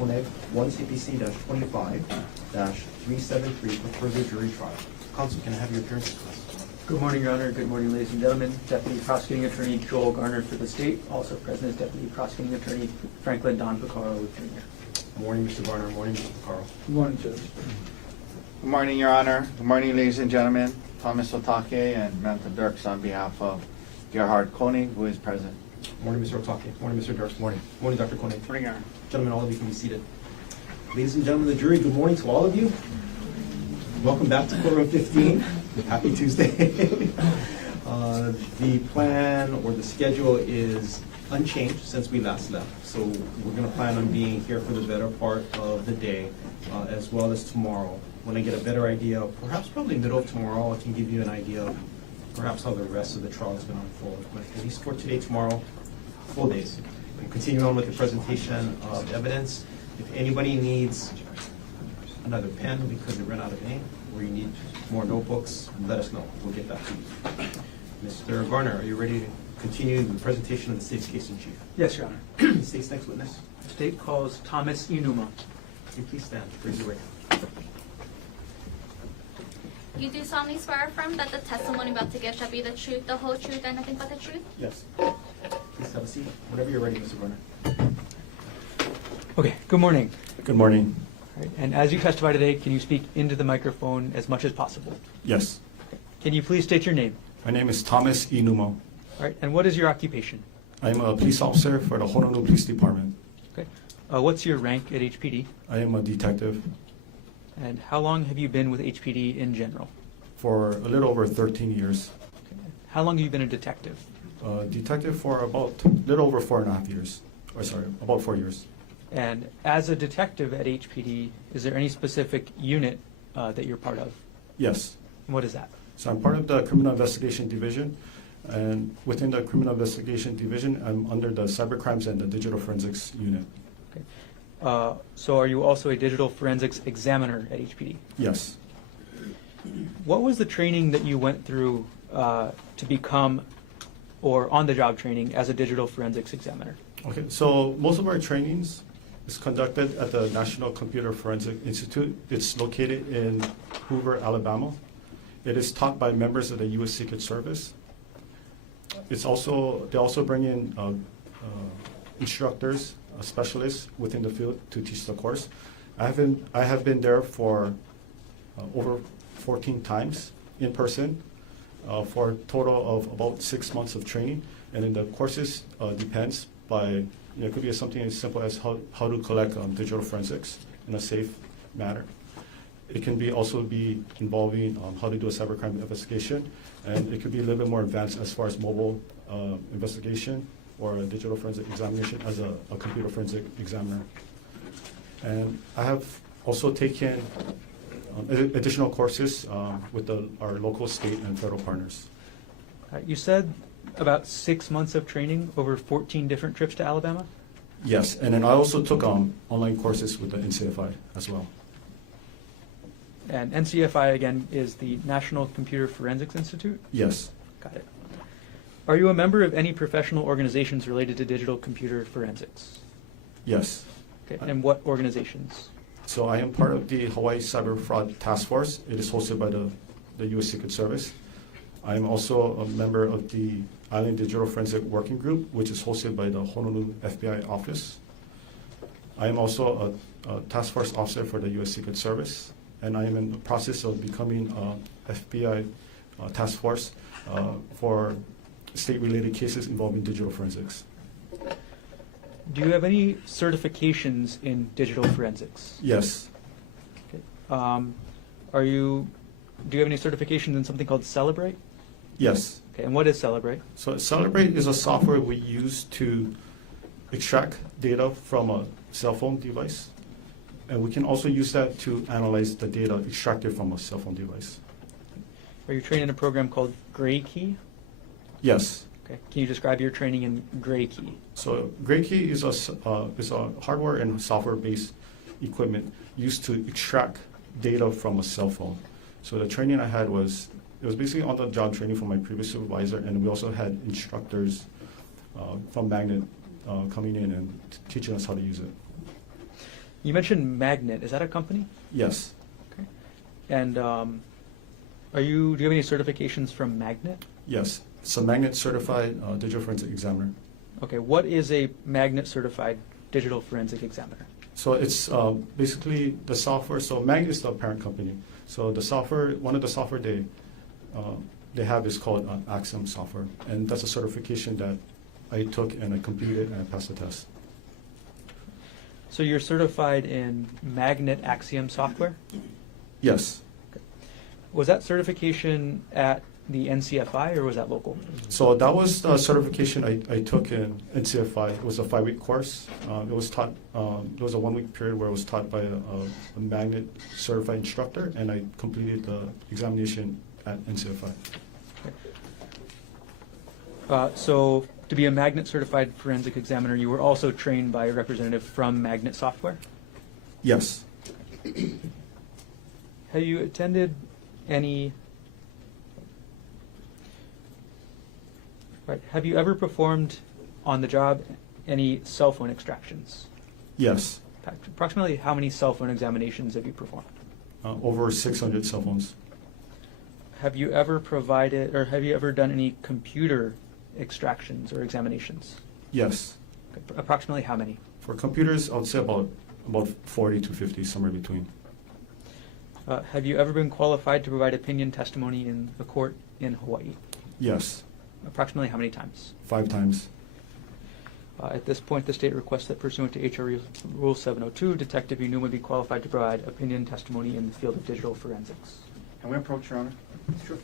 Konig, 1 CPC-25-373 for further jury trial. Counsel, can I have your appearance, please? Good morning, Your Honor. Good morning, ladies and gentlemen. Deputy Prosecuting Attorney Joel Garner for the state. Also present is Deputy Prosecuting Attorney Franklin Don Picaro Jr. Good morning, Mr. Garner. Good morning, Mr. Picaro. Good morning, Judge. Good morning, Your Honor. Good morning, ladies and gentlemen. Thomas Otake and Manta Dirks on behalf of Gerhardt Konig, who is present. Good morning, Mr. Otake. Good morning, Mr. Dirks. Good morning. Good morning, Dr. Konig. Good morning, Your Honor. Gentlemen, all of you can be seated. Ladies and gentlemen of the jury, good morning to all of you. Welcome back to courtroom 15. Happy Tuesday. The plan or the schedule is unchanged since we last left. So we're going to plan on being here for the better part of the day, as well as tomorrow. When I get a better idea, perhaps probably middle of tomorrow, I can give you an idea of perhaps how the rest of the trial is going to unfold. But at least for today, tomorrow, full days. We'll continue on with the presentation of evidence. If anybody needs another pen because they ran out of ink, or you need more notebooks, let us know. We'll get that to you. Mr. Garner, are you ready to continue the presentation of the state's case in chief? Yes, Your Honor. The state's next witness. The state calls Thomas Iinuma. Can you please stand? Raise your right hand. You do solemnly swear or affirm that the testimony about to give shall be the truth, the whole truth, and nothing but the truth? Yes. Please have a seat. Whenever you're ready, Mr. Garner. Okay, good morning. Good morning. All right, and as you testify today, can you speak into the microphone as much as possible? Yes. Can you please state your name? My name is Thomas Iinuma. All right, and what is your occupation? I am a police officer for the Honolulu Police Department. Okay. What's your rank at HPD? I am a detective And how long have you been with HPD in general? for a little over 13 years. Okay. How long have you been a detective? Detective for about a little over 4.5 years. Or sorry, about 4 years. And as a detective at HPD, is there any specific unit that you're part of? Yes. And what is that? So I'm part of the Criminal Investigation Division. And within the Criminal Investigation Division, I'm under the Cybercrimes and the Digital Forensics Unit. Okay. So are you also a digital forensics examiner at HPD? Yes. What was the training that you went through to become, or on-the-job training as a digital forensics examiner? Okay, so most of our trainings is conducted at the National Computer Forensic Institute. It's located in Hoover, Alabama. It is taught by members of the U.S. Secret Service. They also bring in instructors, specialists within the field to teach the course. I have been there for over 14 times in person for a total of about 6 months of training. And then the courses depends by, it could be something as simple as how to collect digital forensics in a safe manner. It can also be involving how to do a cybercrime investigation, and it could be a little bit more advanced as far as mobile investigation or a digital forensic examination as a computer forensic examiner. And I have also taken additional courses with our local, state, and federal partners. You said about 6 months of training over 14 different trips to Alabama? Yes, and then I also took online courses with the NCFI as well. And NCFI, again, is the National Computer Forensics Institute? Yes. Got it. Are you a member of any professional organizations related to digital computer forensics? Yes. Okay. And what organizations? So I am part of the Hawaii Cyber Fraud Task Force. It is hosted by the U.S. Secret Service. I am also a member of the Island Digital Forensic Working Group, which is hosted by the Honolulu FBI office. I am also a task force officer for the U.S. Secret Service, and I am in the process of becoming a FBI task force for state-related cases involving digital forensics. Do you have any certifications in digital forensics? Yes. Okay. Do you have any certifications in something called Celebrate? Yes. Okay, and what is Celebrate? So Celebrate is a software we use to extract data from a cell phone device, and we can also use that to analyze the data extracted from a cell phone device. Are you trained in a program called Gray Key? Yes. Okay. Can you describe your training in Gray Key? So Gray Key is a hardware and software-based equipment used to extract data from a cell phone. So the training I had was basically on-the-job training from my previous supervisor, and we also had instructors from Magnet coming in and teaching us how to use it. You mentioned Magnet. Is that a company? Yes. Okay. And do you have any certifications from Magnet? Yes. It's a Magnet certified digital forensic examiner. Okay. What is a Magnet certified digital forensic examiner? So it's basically the software. So Magnet is the parent company. So the software, one of the software they have is called Axiom software, and that's a certification that I took and I completed and I passed the test. So you're certified in Magnet Axiom software? Yes. Was that certification at the NCFI or was that local? So that was the certification I took in NCFI. It was a 5-week course. It was taught. It was a 1-week period where it was taught by a Magnet certified instructor, and I completed the examination at NCFI. So to be a Magnet certified forensic examiner, you were also trained by a representative from Magnet Software? Yes. Have you attended any... Right. Have you ever performed on the job any cell phone extractions? Yes. Approximately how many cell phone examinations have you performed? Over 600 cell phones. Have you ever provided, or have you ever done any computer extractions or examinations? Yes. Approximately how many? For computers, I would say about 40 to 50, somewhere between. Have you ever been qualified to provide opinion testimony in the court in Hawaii? Yes. Approximately how many times? 5 times. At this point, the state requests that pursuant to HR Rule 702, Detective Iinuma be qualified to provide opinion testimony in the field of digital forensics. Can we approach, Your Honor? Sure.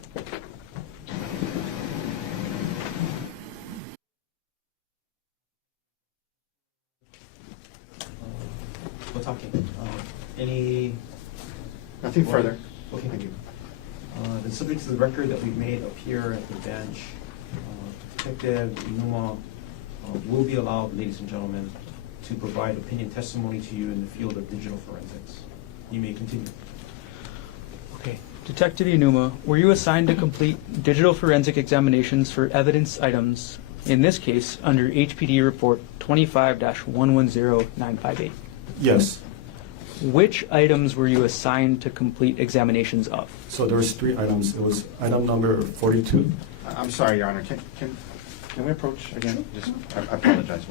Otake, any? Nothing further. Okay, thank you. The subject to the record that we've made up here at the bench, Detective Iinuma will be allowed, ladies and gentlemen, to provide opinion testimony to you in the field of digital forensics. You may continue. Okay. Detective Iinuma, were you assigned to complete digital forensic examinations for evidence items, in this case, under HPD Report 25-110958? Yes. Which items were you assigned to complete examinations of? So there was 3 items. It was item number 42. I'm sorry, Your Honor. Can we approach again? Just, I apologize.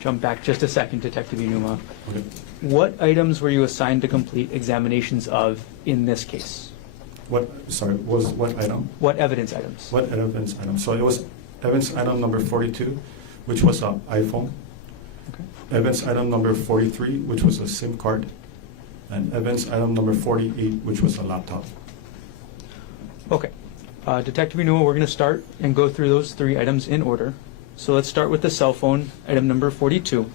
Jump back just a second, Detective Iinuma. Okay. What items were you assigned to complete examinations of in this case? What item? What evidence items? What evidence item? So it was evidence item number 42, which was an iPhone. Okay. Evidence item number 43, which was a SIM card. And evidence item number 48, which was a laptop. Okay. Detective Iinuma, we're going to start and go through those 3 items in order. So let's start with the cell phone, item number 42.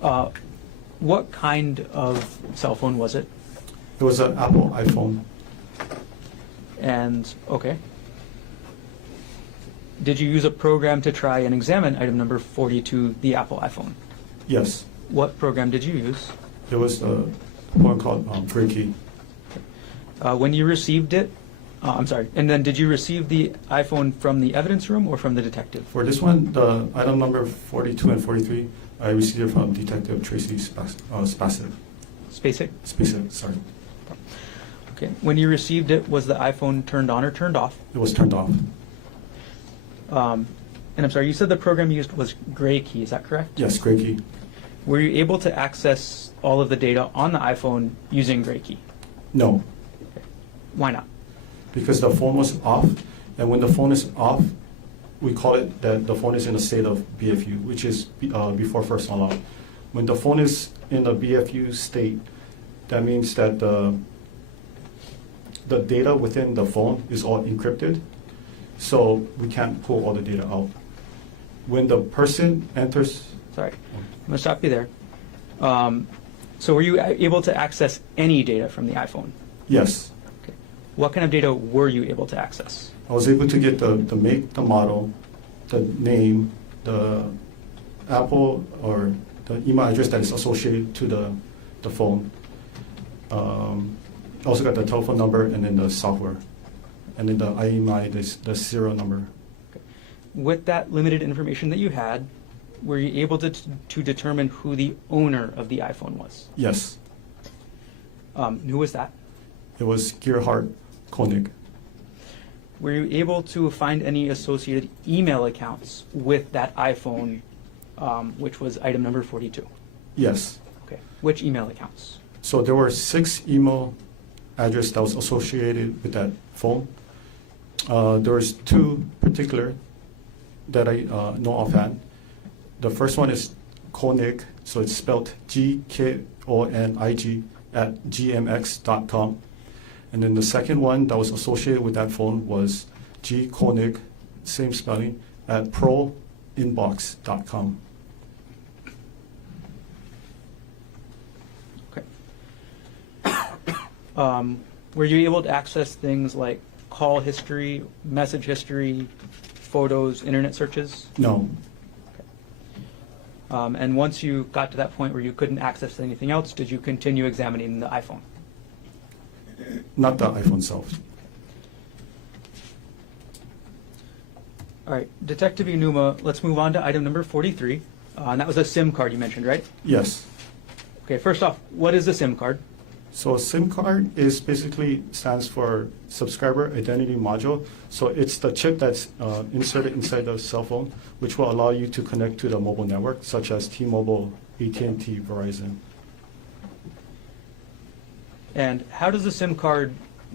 What kind of cell phone was it? It was an Apple iPhone. And, okay. Did you use a program to try and examine item number 42, the Apple iPhone? Yes. What program did you use? It was one called Gray Key. When you received it, I'm sorry, and then did you receive the iPhone from the evidence room or from the detective? For this one, the item number 42 and 43, I received it from Detective Tracy Spacek. Spacek? Sorry. Okay. When you received it, was the iPhone turned on or turned off? It was turned off. And I'm sorry, you said the program used was Gray Key, is that correct? Yes, Gray Key. Were you able to access all of the data on the iPhone using Gray Key? No, Okay. Why not? because the phone was off, and when the phone is off, we call it that the phone is in a state of BFU, which is before first unlock. When the phone is in a BFU state, that means that the data within the phone is all encrypted, so we can't pull all the data out. When the person enters... Sorry, I'm going to stop you there. So were you able to access any data from the iPhone? Yes. Okay. What kind of data were you able to access? I was able to get the make, the model, the name, the Apple or the email address that is associated to the phone, also got the telephone number and then the software. And then the IMEI, the serial number. With that limited information that you had, were you able to determine who the owner of the iPhone was? Yes, Who was that? it was Gerhardt Konig. Were you able to find any associated email accounts with that iPhone, which was item number 42? Yes. Okay. Which email accounts? So there were 6 email addresses that was associated with that phone. There was 2 particular that I know offhand. The first one is Konig, so it's spelled GKONIG @gmx.com. And then the second one that was associated with that phone was G Konig, same spelling, @proinbox.com. Okay. Were you able to access things like call history, message history, photos, internet searches? No, And once you got to that point where you couldn't access anything else, did you continue examining the iPhone? not the iPhone itself. All right, Detective Iinuma, let's move on to item number 43. And that was a SIM card you mentioned, right? Yes. Okay, first off, what is a SIM card? So a SIM card is basically stands for subscriber identity module. So it's the chip that's inserted inside the cell phone, which will allow you to connect to the mobile network, such as T-Mobile, AT&T, Verizon. And how does a SIM card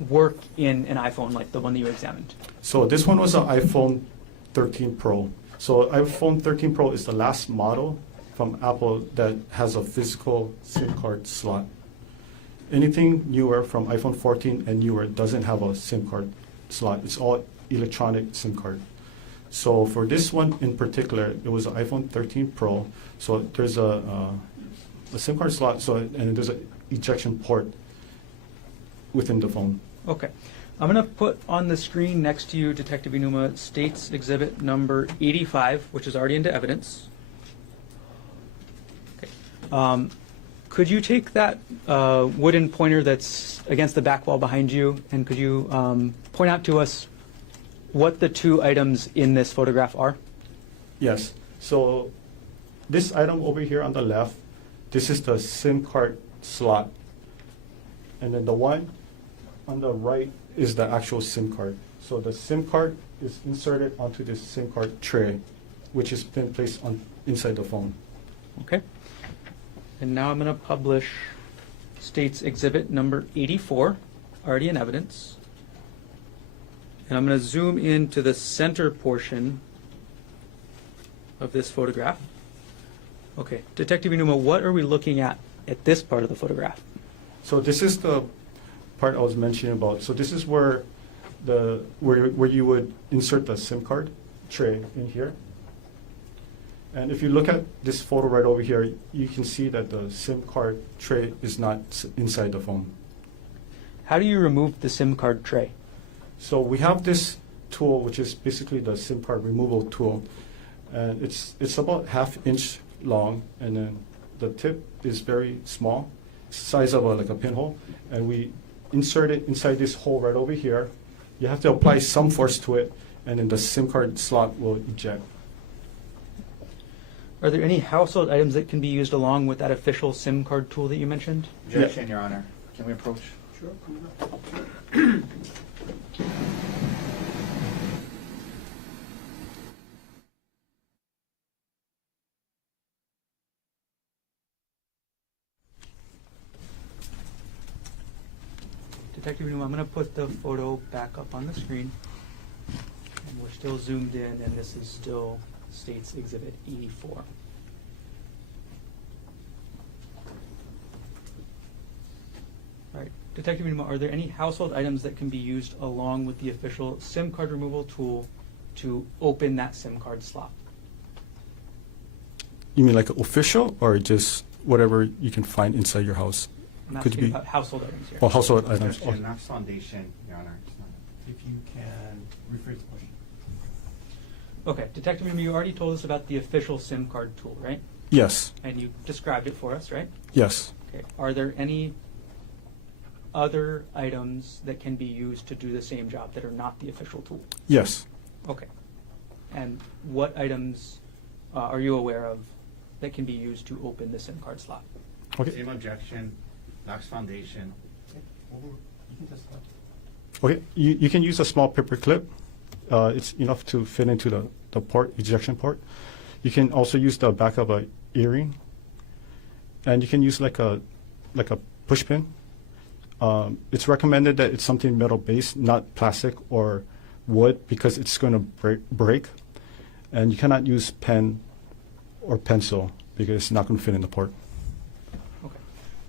work in an iPhone like the one that you examined? So this one was an iPhone 13 Pro. So iPhone 13 Pro is the last model from Apple that has a physical SIM card slot. Anything newer from iPhone 14 and newer doesn't have a SIM card slot. It's all electronic SIM card. So for this one in particular, it was an iPhone 13 Pro. So there's a SIM card slot, and there's an ejection port within the phone. Okay. I'm going to put on the screen next to you, Detective Iinuma, State's Exhibit number 85, which is already into evidence. Okay. Could you take that wooden pointer that's against the back wall behind you, and could you point out to us what the 2 items in this photograph are? Yes. So this item over here on the left, this is the SIM card slot. And then the one on the right is the actual SIM card. So the SIM card is inserted onto this SIM card tray, which is then placed inside the phone. Okay. And now I'm going to publish State's Exhibit number 84, already in evidence. And I'm going to zoom into the center portion of this photograph. Okay, Detective Iinuma, what are we looking at this part of the photograph? So this is the part I was mentioning about. So this is where where you would insert the SIM card tray in here. And if you look at this photo right over here, you can see that the SIM card tray is not inside the phone. How do you remove the SIM card tray? So we have this tool, which is basically the SIM card removal tool. And it's about 1/2 inch long, and then the tip is very small, size of like a pinhole. And we insert it inside this hole right over here. You have to apply some force to it, and then the SIM card slot will eject. Are there any household items that can be used along with that official SIM card tool that you mentioned? Objection, Your Honor. Can we approach? Sure. Detective Iinuma, I'm going to put the photo back up on the screen. And we're still zoomed in, and this is still State's Exhibit 84. All right, Detective Iinuma, are there any household items that can be used along with the official SIM card removal tool to open that SIM card slot? You mean like official, or just whatever you can find inside your house? I'm Could asking be about household items here. Oh, household items. Objection, not foundation, Your Honor. It's not. If you can rephrase the question. Okay, Detective Iinuma, you already told us about the official SIM card tool, right? Yes. And you described it for us, right? Yes. Okay. Are there any other items that can be used to do the same job that are not the official tool? Yes. Okay. And what items are you aware of that can be used to open the SIM card slot? Okay. Same objection, locks foundation. Okay. You can use a small paper clip. It's enough to fit into the port, ejection port. You can also use the back of a earring, and you can use like a push pin. It's recommended that it's something metal based, not plastic or wood, because it's going to break. And you cannot use pen or pencil because it's not going to fit in the port. Okay.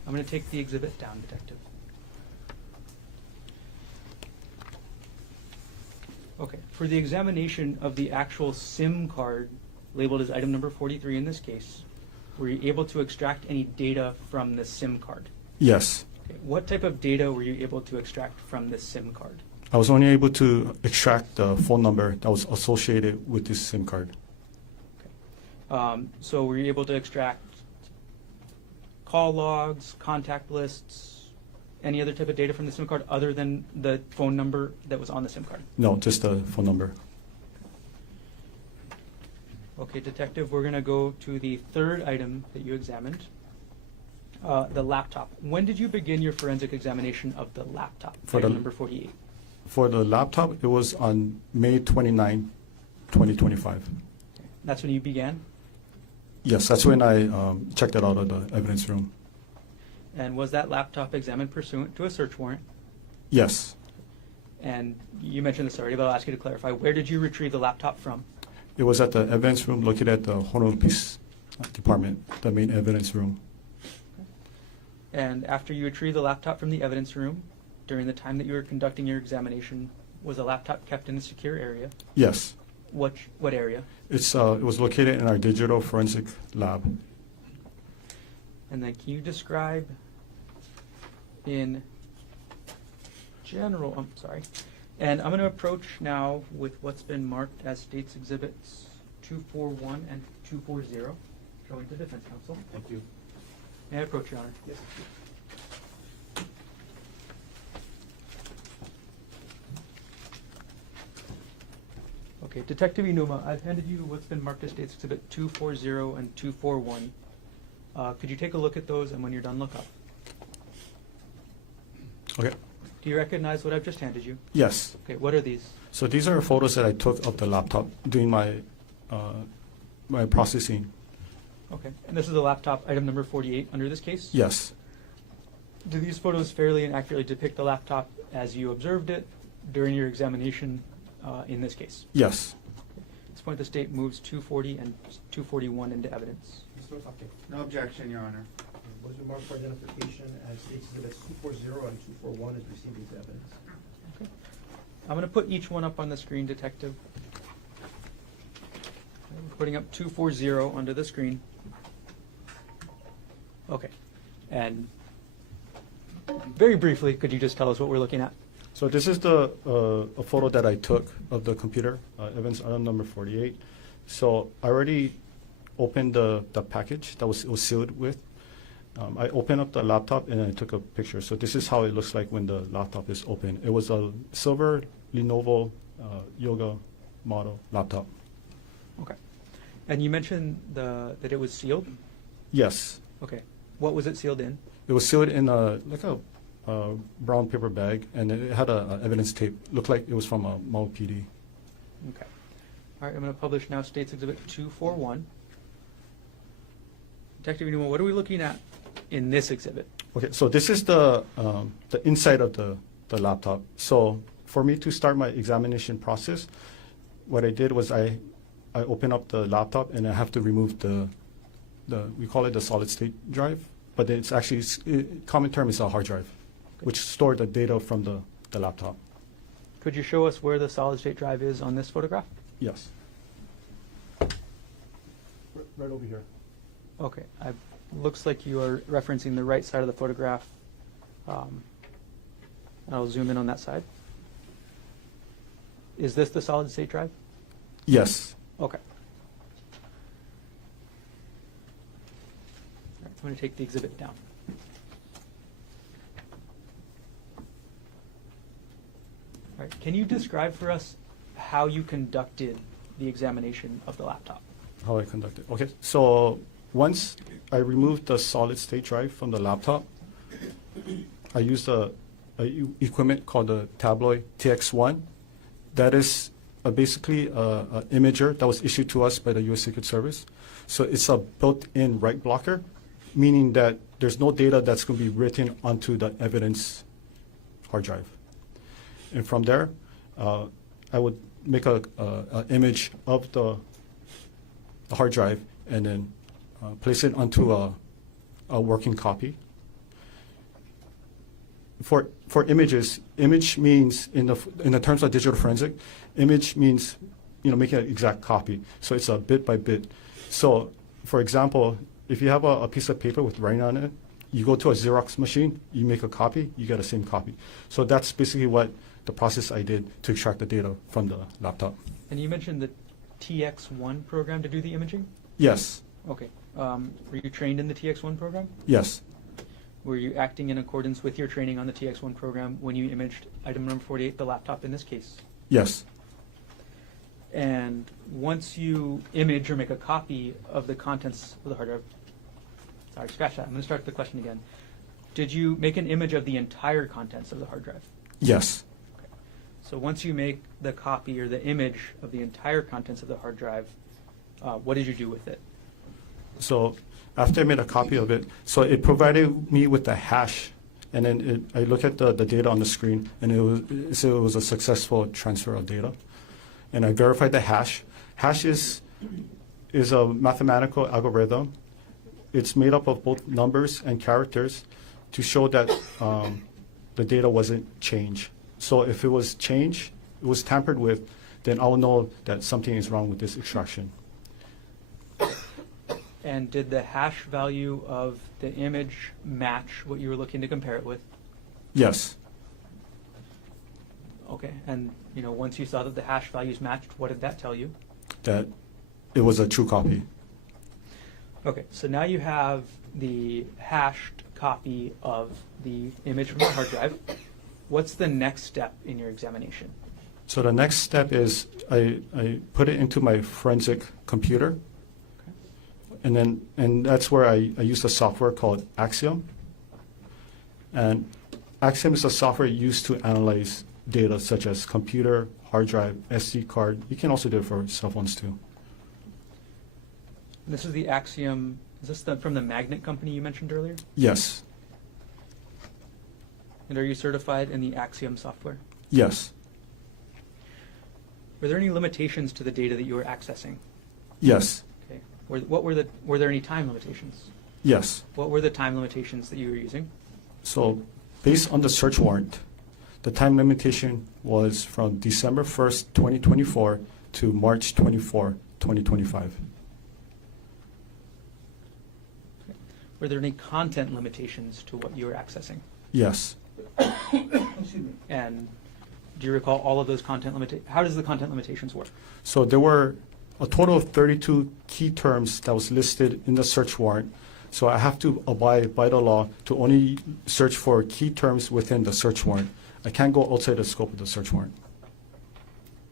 I'm going to take the exhibit down, Detective. Okay. For the examination of the actual SIM card labeled as item number 43 in this case, were you able to extract any data from the SIM card? Yes. Okay. What type of data were you able to extract from this SIM card? I was only able to extract the phone number that was associated with this SIM card. So were you able to extract call logs, contact lists, any other type of data from the SIM card other than the phone number that was on the SIM card? No, just the phone number. Okay, Detective, we're going to go to the third item that you examined, the laptop. When did you begin your forensic examination of the laptop, For item the- number 48? For the laptop, it was on May 29, 2025. That's when you began? Yes, that's when I checked it out of the evidence room. And was that laptop examined pursuant to a search warrant? Yes. And you mentioned this already, but I'll ask you to clarify. Where did you retrieve the laptop from? It was at the evidence room located at the Honolulu Police Department, the main evidence room. And after you retrieved the laptop from the evidence room, during the time that you were conducting your examination, was the laptop kept in a secure area? Yes. What area? It was located in our digital forensic lab. And then can you describe in general, I'm sorry, and I'm going to approach now with what's been marked as States Exhibits 241 and 240, showing to Defense Counsel. Thank you. May I approach, Your Honor? Yes. Okay, Detective Iinuma, I've handed you what's been marked as States Exhibit 240 and 241. Could you take a look at those, and when you're done, look up? Okay. Do you recognize what I've just handed you? Yes. Okay, what are these? So these are photos that I took of the laptop during my my processing. Okay, and this is the laptop item number 48 under this case? Yes. Do these photos fairly and accurately depict the laptop as you observed it during your examination in this case? Yes. At this point, the state moves 240 and 241 into evidence. Mr. Otake, No objection, Your Honor. was it marked for identification as States Exhibits 240 and 241 as received into evidence? Okay. I'm going to put each one up on the screen, Detective. I'm putting up 240 onto the screen. Okay. And very briefly, could you just tell us what we're looking at? So this is the a photo that I took of the computer, evidence item number 48. So I already opened the package that it was sealed with. I opened up the laptop and I took a picture. So this is how it looks like when the laptop is open. It was a silver Lenovo Yoga model laptop. Okay. And you mentioned that it was sealed? Yes. Okay. What was it sealed in? It was sealed in a brown paper bag, and it had a evidence tape. Looked like it was from a Maui PD. Okay. All right, I'm going to publish now States Exhibit 241. Detective Iinuma, what are we looking at in this exhibit? Okay, so this is the inside of the laptop. So for me to start my examination process, what I did was I opened up the laptop and I have to remove the we call it the solid state drive, but it's actually, common term is a hard drive, which stored the data from the laptop. Could you show us where the solid state drive is on this photograph? Yes. Right over here. Okay. Looks like you are referencing the right side of the photograph. I'll zoom in on that side. Is this the solid state drive? Yes. Okay. All right, I'm going to take the exhibit down. All right. Can you describe for us how you conducted the examination of the laptop? How I conducted. Okay, so once I removed the solid state drive from the laptop, I used a equipment called the Tabloid TX1. That is basically a imager that was issued to us by the U.S. Secret Service. So it's a built-in write blocker, meaning that there's no data that's going to be written onto the evidence hard drive. And from there, I would make a image of the hard drive and then place it onto a working copy. For images, image means in the terms of digital forensic, image means making an exact copy. So it's a bit by bit. So for example, if you have a piece of paper with writing on it, you go to a Xerox machine, you make a copy, you get the same copy. So that's basically what the process I did to extract the data from the laptop. And you mentioned the TX1 program to do the imaging? Yes. Okay. Were you trained in the TX1 program? Yes. Were you acting in accordance with your training on the TX1 program when you imaged item number 48, the laptop in this case? Yes. And once you image or make a copy of the contents of the hard drive, sorry, scratch that. I'm going to start the question again. Did you make an image of the entire contents of the hard drive? Yes. Okay. So once you make the copy or the image of the entire contents of the hard drive, what did you do with it? So after I made a copy of it, so it provided me with the hash, and then I look at the data on the screen, and it was a successful transfer of data. And I verified the hash. Hash is a mathematical algorithm. It's made up of both numbers and characters to show that the data wasn't changed. So if it was changed, it was tampered with, then I'll know that something is wrong with this extraction. And did the hash value of the image match what you were looking to compare it with? Yes. Okay. And once you saw that the hash values matched, what did that tell you? That it was a true copy. Okay. So now you have the hashed copy of the image from the hard drive. What's the next step in your examination? So the next step is I put it into my forensic computer. And that's where I use a software called Axiom. And Axiom is a software used to analyze data such as computer, hard drive, SD card. You can also do it for cell phones too. This is the Axiom. Is this from the Magnet company you mentioned earlier? Yes. And are you certified in the Axiom software? Yes. Were there any limitations to the data that you were accessing? Yes. Okay. Were there any time limitations? Yes. What were the time limitations that you were using? So based on the search warrant, the time limitation was from December 1st, 2024 to March 24, 2025. Okay. Were there any content limitations to what you were accessing? Yes. And do you recall all of those content limitations? How does the content limitations work? So there were a total of 32 key terms that was listed in the search warrant. So I have to abide by the law to only search for key terms within the search warrant. I can't go outside the scope of the search warrant.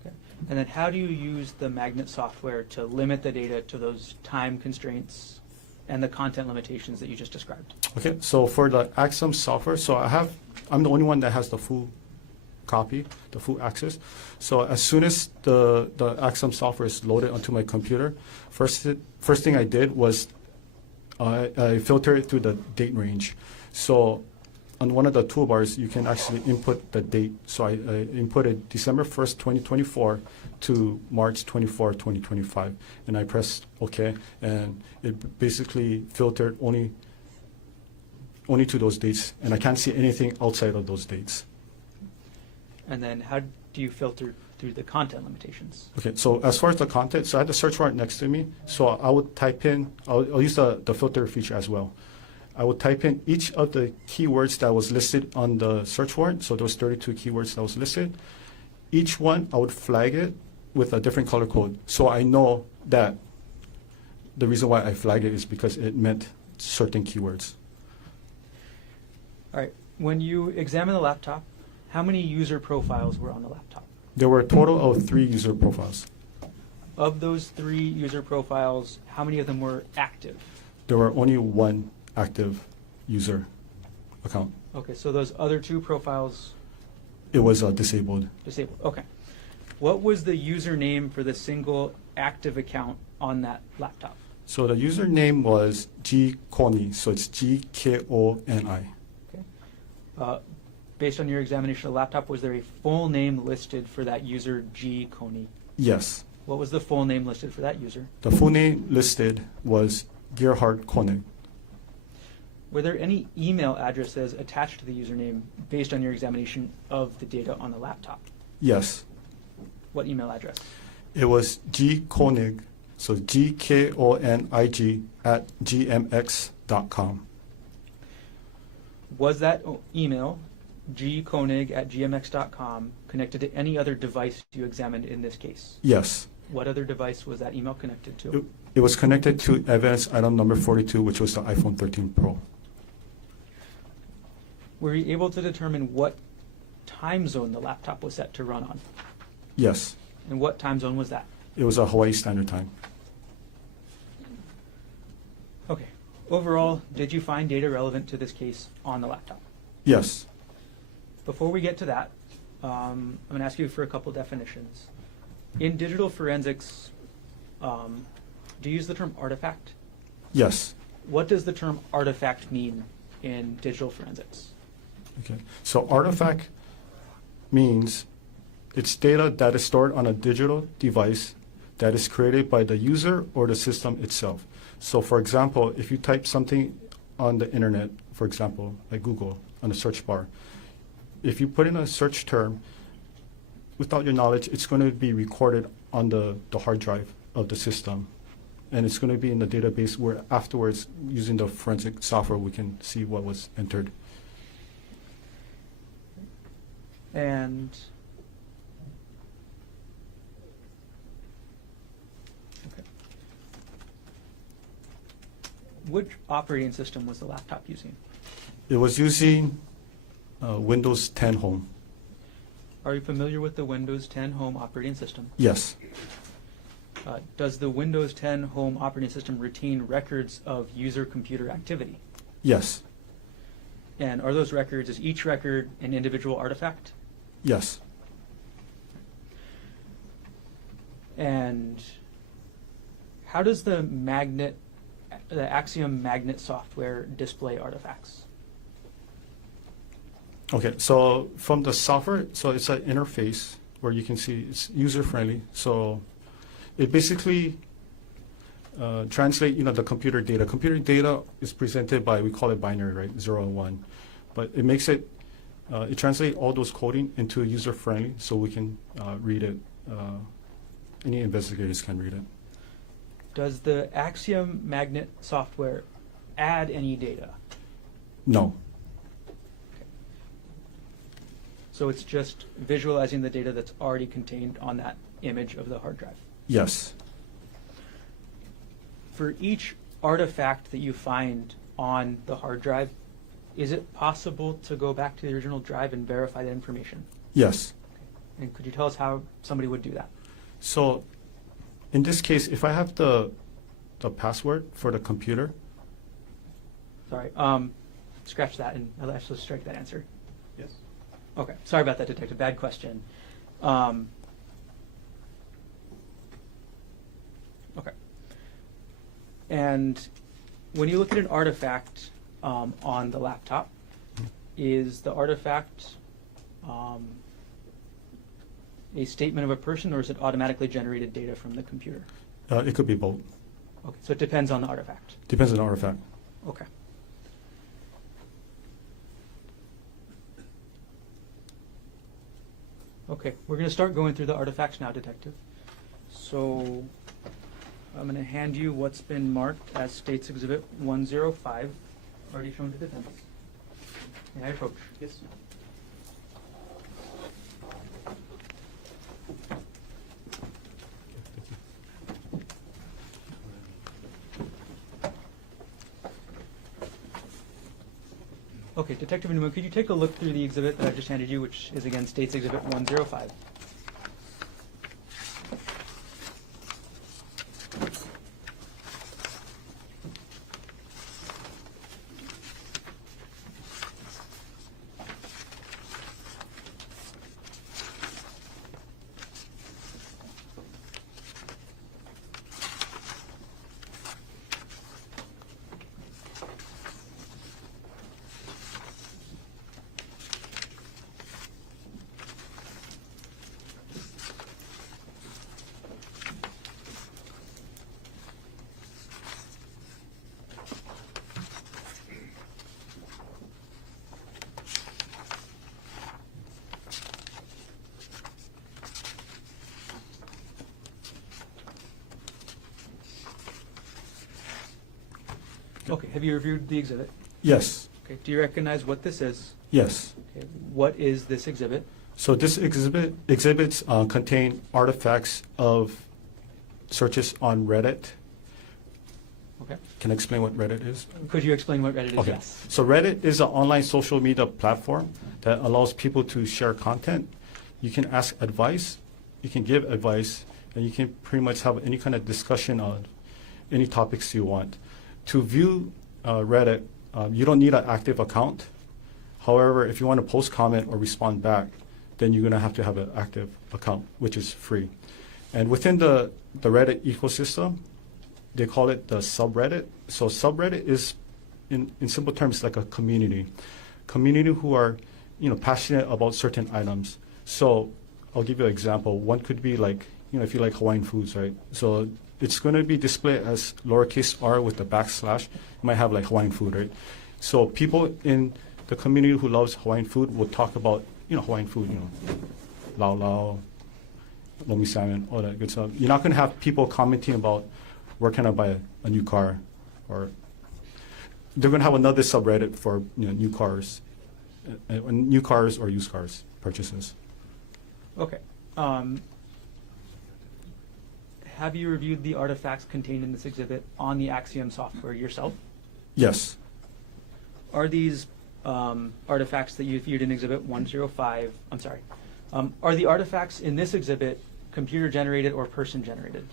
Okay. And then how do you use the Magnet software to limit the data to those time constraints and the content limitations that you just described? Okay, so for the Axiom software, so I'm the only one that has the full copy, the full access. So as soon as the Axiom software is loaded onto my computer, first thing I did was I filtered it through the date range. So on one of the toolbars, you can actually input the date. So I inputted December 1st, 2024 to March 24, 2025. And I pressed OK, and it basically filtered only to those dates. And I can't see anything outside of those dates. And then how do you filter through the content limitations? Okay, so as far as the content, so I had the search warrant next to me. So I would type in, I'll use the filter feature as well. I would type in each of the keywords that was listed on the search warrant. So those 32 keywords that was listed. Each one, I would flag it with a different color code. So I know that the reason why I flagged it is because it meant certain keywords. All right. When you examine the laptop, how many user profiles were on the laptop? There were a total of 3 user profiles. Of those 3 user profiles, how many of them were active? There were only 1 active user account. Okay, so those other 2 profiles It was disabled. disabled. Okay. What was the username for the single active account on that laptop? So the username was Koni, so it's Gkoni. Okay. Based on your examination of the laptop, was there a full name listed for that user, G. Konig? Yes. What was the full name listed for that user? The full name listed was Gerhardt Konig. Were there any email addresses attached to the username based on your examination of the data on the laptop? Yes. What email address? It was Konig, so Gkonig at gmx.com. Was that email, gkonig at gmx.com, connected to any other device you examined in this case? Yes. What other device was that email connected to? It was connected to evidence item number 42, which was the iPhone 13 Pro. Were you able to determine what time zone the laptop was set to run on? Yes. And what time zone was that? It was a Hawaii Standard Time. Okay. Overall, did you find data relevant to this case on the laptop? Yes. Before we get to that, I'm going to ask you for a couple definitions. In digital forensics, do you use the term artifact? Yes. What does the term artifact mean in digital forensics? Okay. So artifact means it's data that is stored on a digital device that is created by the user or the system itself. So for example, if you type something on the internet, for example, like Google on the search bar, if you put in a search term, without your knowledge, it's going to be recorded on the hard drive of the system. And it's going to be in the database where afterwards, using the forensic software, we can see what was entered. And okay. Which operating system was the laptop using? It was using Windows 10 Home. Are you familiar with the Windows 10 Home operating system? Yes. Does the Windows 10 Home operating system retain records of user computer activity? Yes. And are those records, is each record an individual artifact? Yes. And how does the Axiom magnet software display artifacts? Okay, so from the software, so it's an interface where you can see it's user-friendly. So it basically translates, the computer data. Computer data is presented by, we call it binary, right, 0 and 1. But it makes it, it translates all those coding into user-friendly so we can read it. Any investigators can read it. Does the Axiom magnet software add any data? No. So it's just visualizing the data that's already contained on that image of the hard drive. Yes. For each artifact that you find on the hard drive, is it possible to go back to the original drive and verify that information? Yes. And could you tell us how somebody would do that? So in this case, if I have the password for the computer. Sorry, scratch that and I'll actually strike that answer. Yes. Okay, sorry about that, Detective. Bad question. Okay. And when you look at an artifact on the laptop, is the artifact a statement of a person, or is it automatically generated data from the computer? It could be both. Okay, so it depends on the artifact. Depends on the artifact. Okay. Okay, we're going to start going through the artifacts now, Detective. So I'm going to hand you what's been marked as State's Exhibit 105, already shown to defendants. May I approach? Yes. Okay, Detective Iinuma, could you take a look through the exhibit that I just handed you, which is again State's Exhibit 105? Okay, have you reviewed the exhibit? Yes, Okay, do you recognize what this is? yes. Okay, what is this exhibit? So this exhibits contain artifacts of searches on Reddit. Okay, Can I explain what Reddit is? could you explain what Reddit is? Okay. Yes. So Reddit is an online social media platform that allows people to share content. You can ask advice, you can give advice, and you can pretty much have any kind of discussion on any topics you want. To view Reddit, you don't need an active account. However, if you want to post comment or respond back, then you're going to have an active account, which is free. And within the Reddit ecosystem, they call it the subreddit. So subreddit is, in simple terms, like a community who are, passionate about certain items. So I'll give you an example. One could be like, if you like Hawaiian foods, right? So it's going to be displayed as lowercase r with the backslash. You might have like Hawaiian food, right? So people in the community who loves Hawaiian food will talk about, Hawaiian food, lau lau, lomi salmon, all that good stuff. You're not going to have people commenting about where can I buy a new car, or they're going to have another subreddit for new cars or used cars purchases. Okay. Have you reviewed the artifacts contained in this exhibit on the Axiom software yourself? Yes. Are these artifacts that you viewed in Exhibit 105, are the artifacts in this exhibit computer generated or person generated?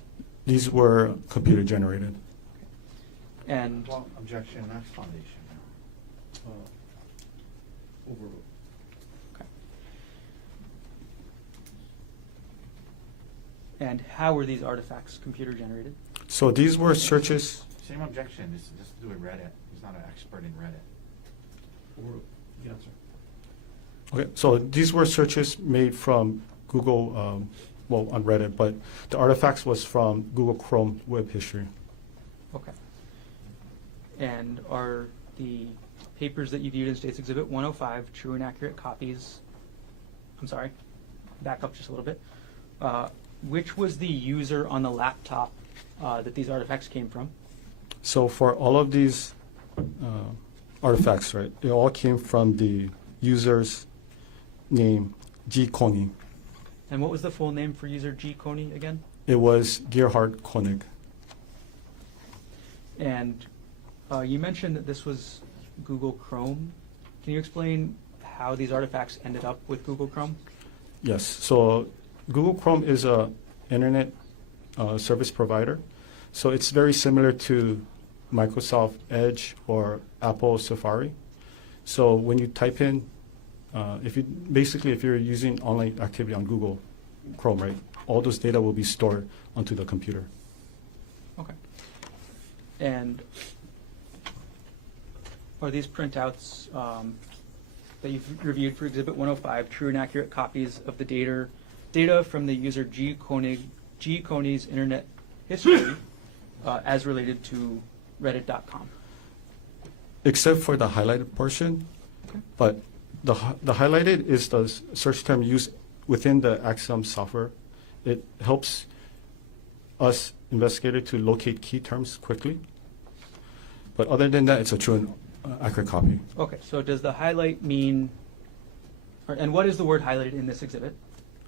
These were computer generated. And Well, objection, that's foundation. Overruled. okay. And how were these artifacts computer generated? So these were searches. Same objection, this is just to do with Reddit. He's not an expert in Reddit. Overruled. Yes, sir. Okay, so these were searches made from Google, on Reddit, but the artifacts was from Google Chrome web history. Okay. And are the papers that you viewed in State's Exhibit 105 true and accurate copies? I'm sorry, back up just a little bit. Which was the user on the laptop that these artifacts came from? So for all of these artifacts, right, they all came from the user's name, G. Konig. And what was the full name for user G. Konig again? It was Gerhardt Konig. And you mentioned that this was Google Chrome. Can you explain how these artifacts ended up with Google Chrome? Yes, so Google Chrome is a internet service provider. So it's very similar to Microsoft Edge or Apple Safari. So when you type in, if you're using online activity on Google Chrome, right, all those data will be stored onto the computer. Okay. And are these printouts that you've reviewed for Exhibit 105 true and accurate copies of the data from the user G. Konig's internet history as related to Reddit.com? Except for the highlighted portion, Okay. but the highlighted is the search term used within the Axiom software. It helps us investigator to locate key terms quickly. But other than that, it's a true and accurate copy. Okay, so does the highlight mean, and what is the word highlighted in this exhibit?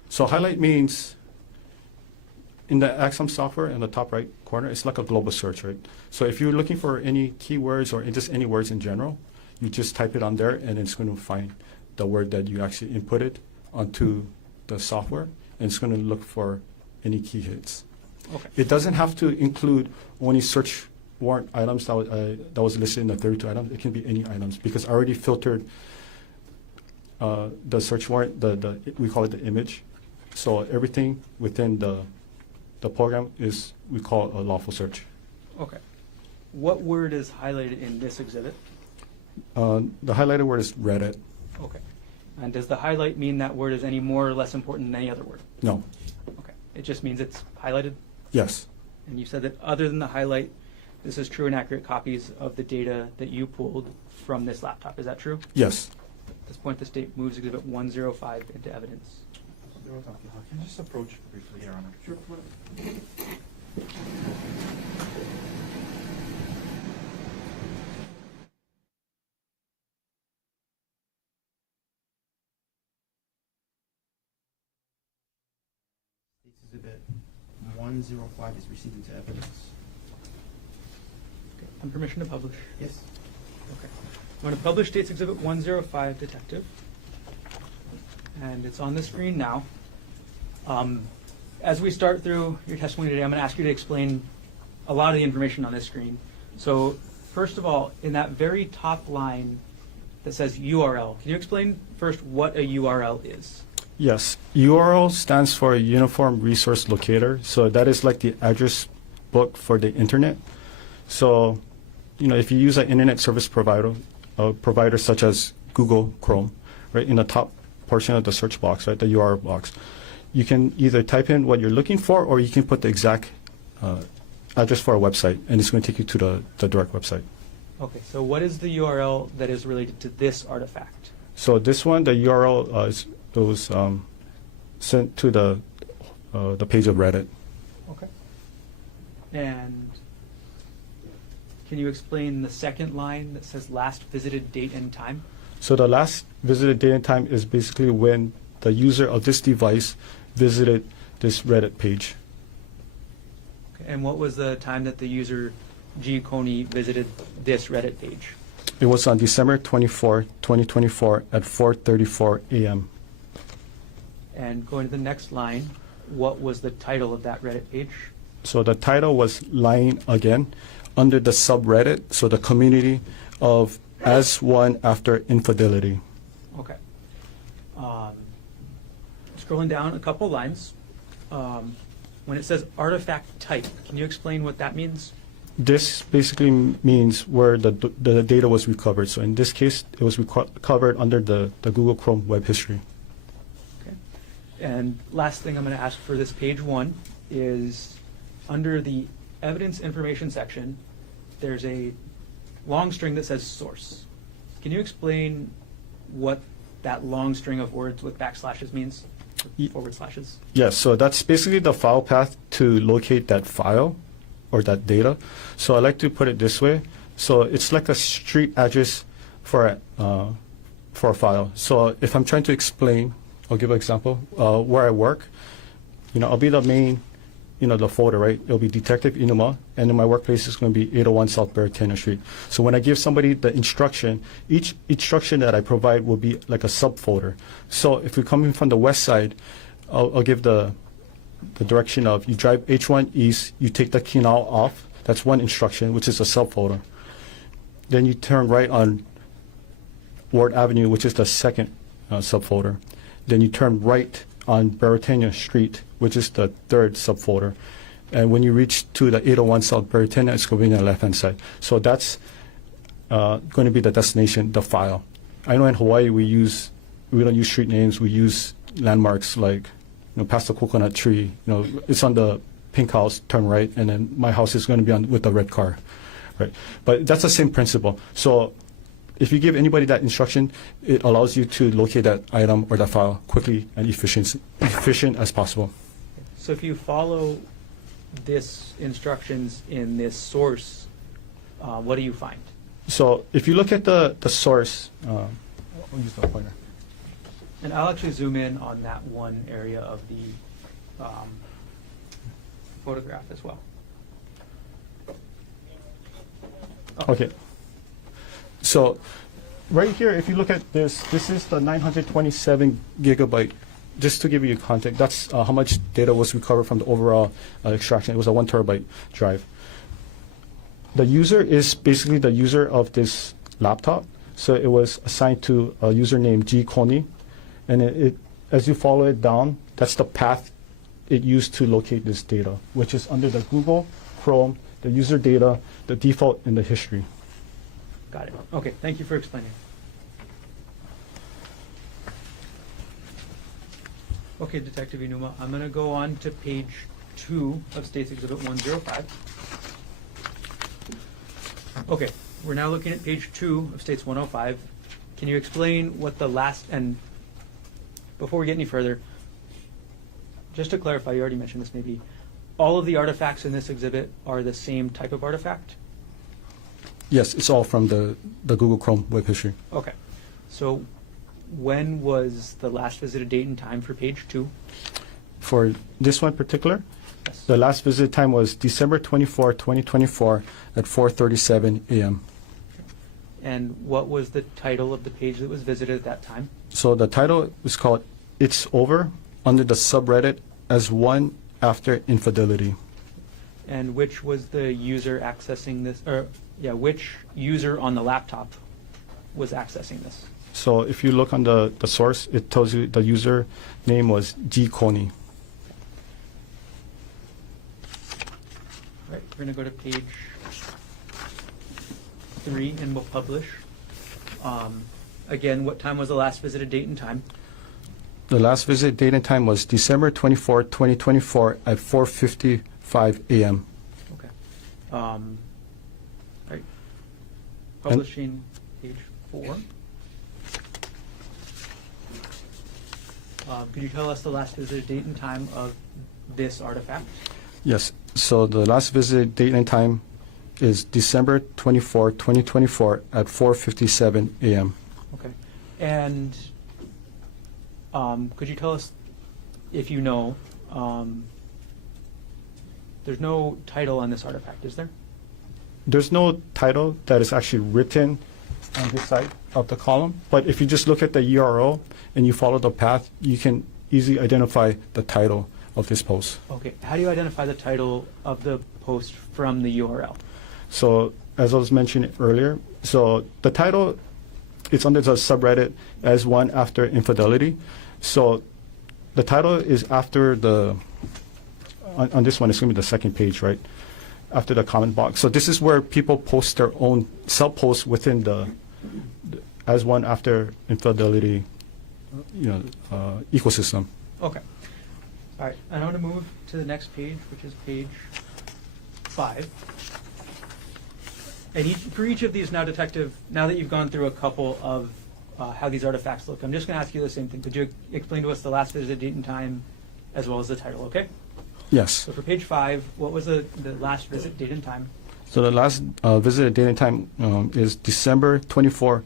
So highlight means in the Axiom software in the top right corner, it's like a global search, right? So if you're looking for any keywords or just any words in general, You just type it on there, and it's going to find the word that you actually inputted onto the software, and it's going to look for any key hits. Okay. It doesn't have to include only search warrant items that was listed in the 32 items. It can be any items, because I already filtered the search warrant, we call it the image. So everything within the program is, we call a lawful search. Okay. What word is highlighted in this exhibit? The highlighted word is Reddit. Okay. And does the highlight mean that word is any more or less important than any other word? No. Okay. It just means it's highlighted? Yes. And you said that other than the highlight, this is true and accurate copies of the data that you pulled from this laptop. Is that true? Yes. At this point, the state moves Exhibit 105 into evidence. Can I just approach briefly, Your Honor? Sure. Exhibit 105 is received into evidence. Okay. And permission to publish? Yes. Okay. I'm going to publish State's Exhibit 105, Detective. And it's on the screen now. As we start through your testimony today, I'm going to ask you to explain a lot of the information on this screen. So first of all, in that very top line that says URL, can you explain first what a URL is? Yes. URL stands for Uniform Resource Locator. So that is like the address book for the internet. So, if you use an internet service provider, such as Google Chrome, right, in the top portion of the search box, right, the URL box, you can either type in what you're looking for, or you can put the exact address for a website, and it's going to take you to the direct website. Okay, so what is the URL that is related to this artifact? So this one, the URL was sent to the page of Reddit. Okay. And can you explain the second line that says last visited date and time? So the last visited date and time is basically when the user of this device visited this Reddit page. Okay. And what was the time that the user G. Konig visited this Reddit page? It was on December 24, 2024 at 4:34 a.m. And going to the next line, what was the title of that Reddit page? So the title was Lying Again, under the subreddit, so the community of As One After Infidelity. Okay. Scrolling down a couple lines, when it says artifact type, can you explain what that means? This basically means where the data was recovered. So in this case, it was recovered under the Google Chrome web history. Okay. And last thing I'm going to ask for this page 1 is under the evidence information section, there's a long string that says source. Can you explain what that long string of words with backslashes means? Forward slashes? Yes, so that's basically the file path to locate that file or that data. So I like to put it this way. So it's like a street address for a file. So if I'm trying to explain, I'll give an example, where I work, I'll be the main, the folder, right? It'll be Detective Iinuma, and then my workplace is going to be 801 South Baratena Street. So when I give somebody the instruction, each instruction that I provide will be like a subfolder. So if you're coming from the west side, I'll give the direction of you drive H1 east, you take the Kinao off. That's one instruction, which is a subfolder. Then you turn right on Ward Avenue, which is the second subfolder. Then you turn right on Baratena Street, which is the third subfolder. And when you reach to the 801 South Baratena, it's going to be on the left-hand side. So that's going to be the destination, the file. I know in Hawaii we don't use street names, we use landmarks like, past the coconut tree, it's on the pink house, turn right, and then my house is going to be on with the red car, right? But that's the same principle. So if you give anybody that instruction, it allows you to locate that item or that file quickly and efficient as possible. So if you follow this instructions in this source, what do you find? So if you look at the source, I'll use the pointer. And I'll actually zoom in on that one area of the photograph as well. Okay. So right here, if you look at this, this is the 927 gigabyte. Just to give you context, that's how much data was recovered from the overall extraction. It was a 1 terabyte drive. The user is basically the user of this laptop. So it was assigned to a user named G. Konig. And it as you follow it down, that's the path it used to locate this data, which is under the Google, Chrome, the user data, the default, and the history. Got it. Okay, thank you for explaining. Okay, Detective Iinuma, I'm going to go on to page 2 of State's Exhibit 105. Okay, we're now looking at page 2 of State's 105. Can you explain what the last, and before we get any further, just to clarify, you already mentioned this maybe, all of the artifacts in this exhibit are the same type of artifact? Yes, it's all from the Google Chrome web history. Okay, so when was the last visited date and time for page 2? For this one particular, Yes. the last visit time was December 24, 2024 at 4:37 a.m. And what was the title of the page that was visited at that time? So the title is called It's Over under the subreddit as one after infidelity. And which was the user accessing this, or which user on the laptop was accessing this? So if you look on the source, it tells you the user name was G. Konig. All right, we're going to go to page 3 and we'll publish. Again, what time was the last visited date and time? The last visit date and time was December 24, 2024 at 4:55 a.m. Okay. All right. Publishing page 4. Could you tell us the last visited date and time of this artifact? Yes, so the last visit date and time is December 24, 2024 at 4:57 a.m. Okay. And could you tell us, if you know, there's no title on this artifact, is there? There's no title that is actually written on this side of the column, but if you just look at the URL and you follow the path, you can easily identify the title of this post. Okay. How do you identify the title of the post from the URL? So as I was mentioning earlier, so the title, it's under the subreddit as one after infidelity. So the title is after on this one, it's going to be the second page, right? After the comment box. So this is where people post their own sub-posts within the as one after infidelity, ecosystem. Okay. All right. And I want to move to the next page, which is page 5. And for each of these now, Detective, now that you've gone through a couple of how these artifacts look, I'm just going to ask you the same thing. Could you explain to us the last visit date and time as well as the title, okay? Yes. So for page 5, what was the last visit date and time? So the last visited date and time is December 24,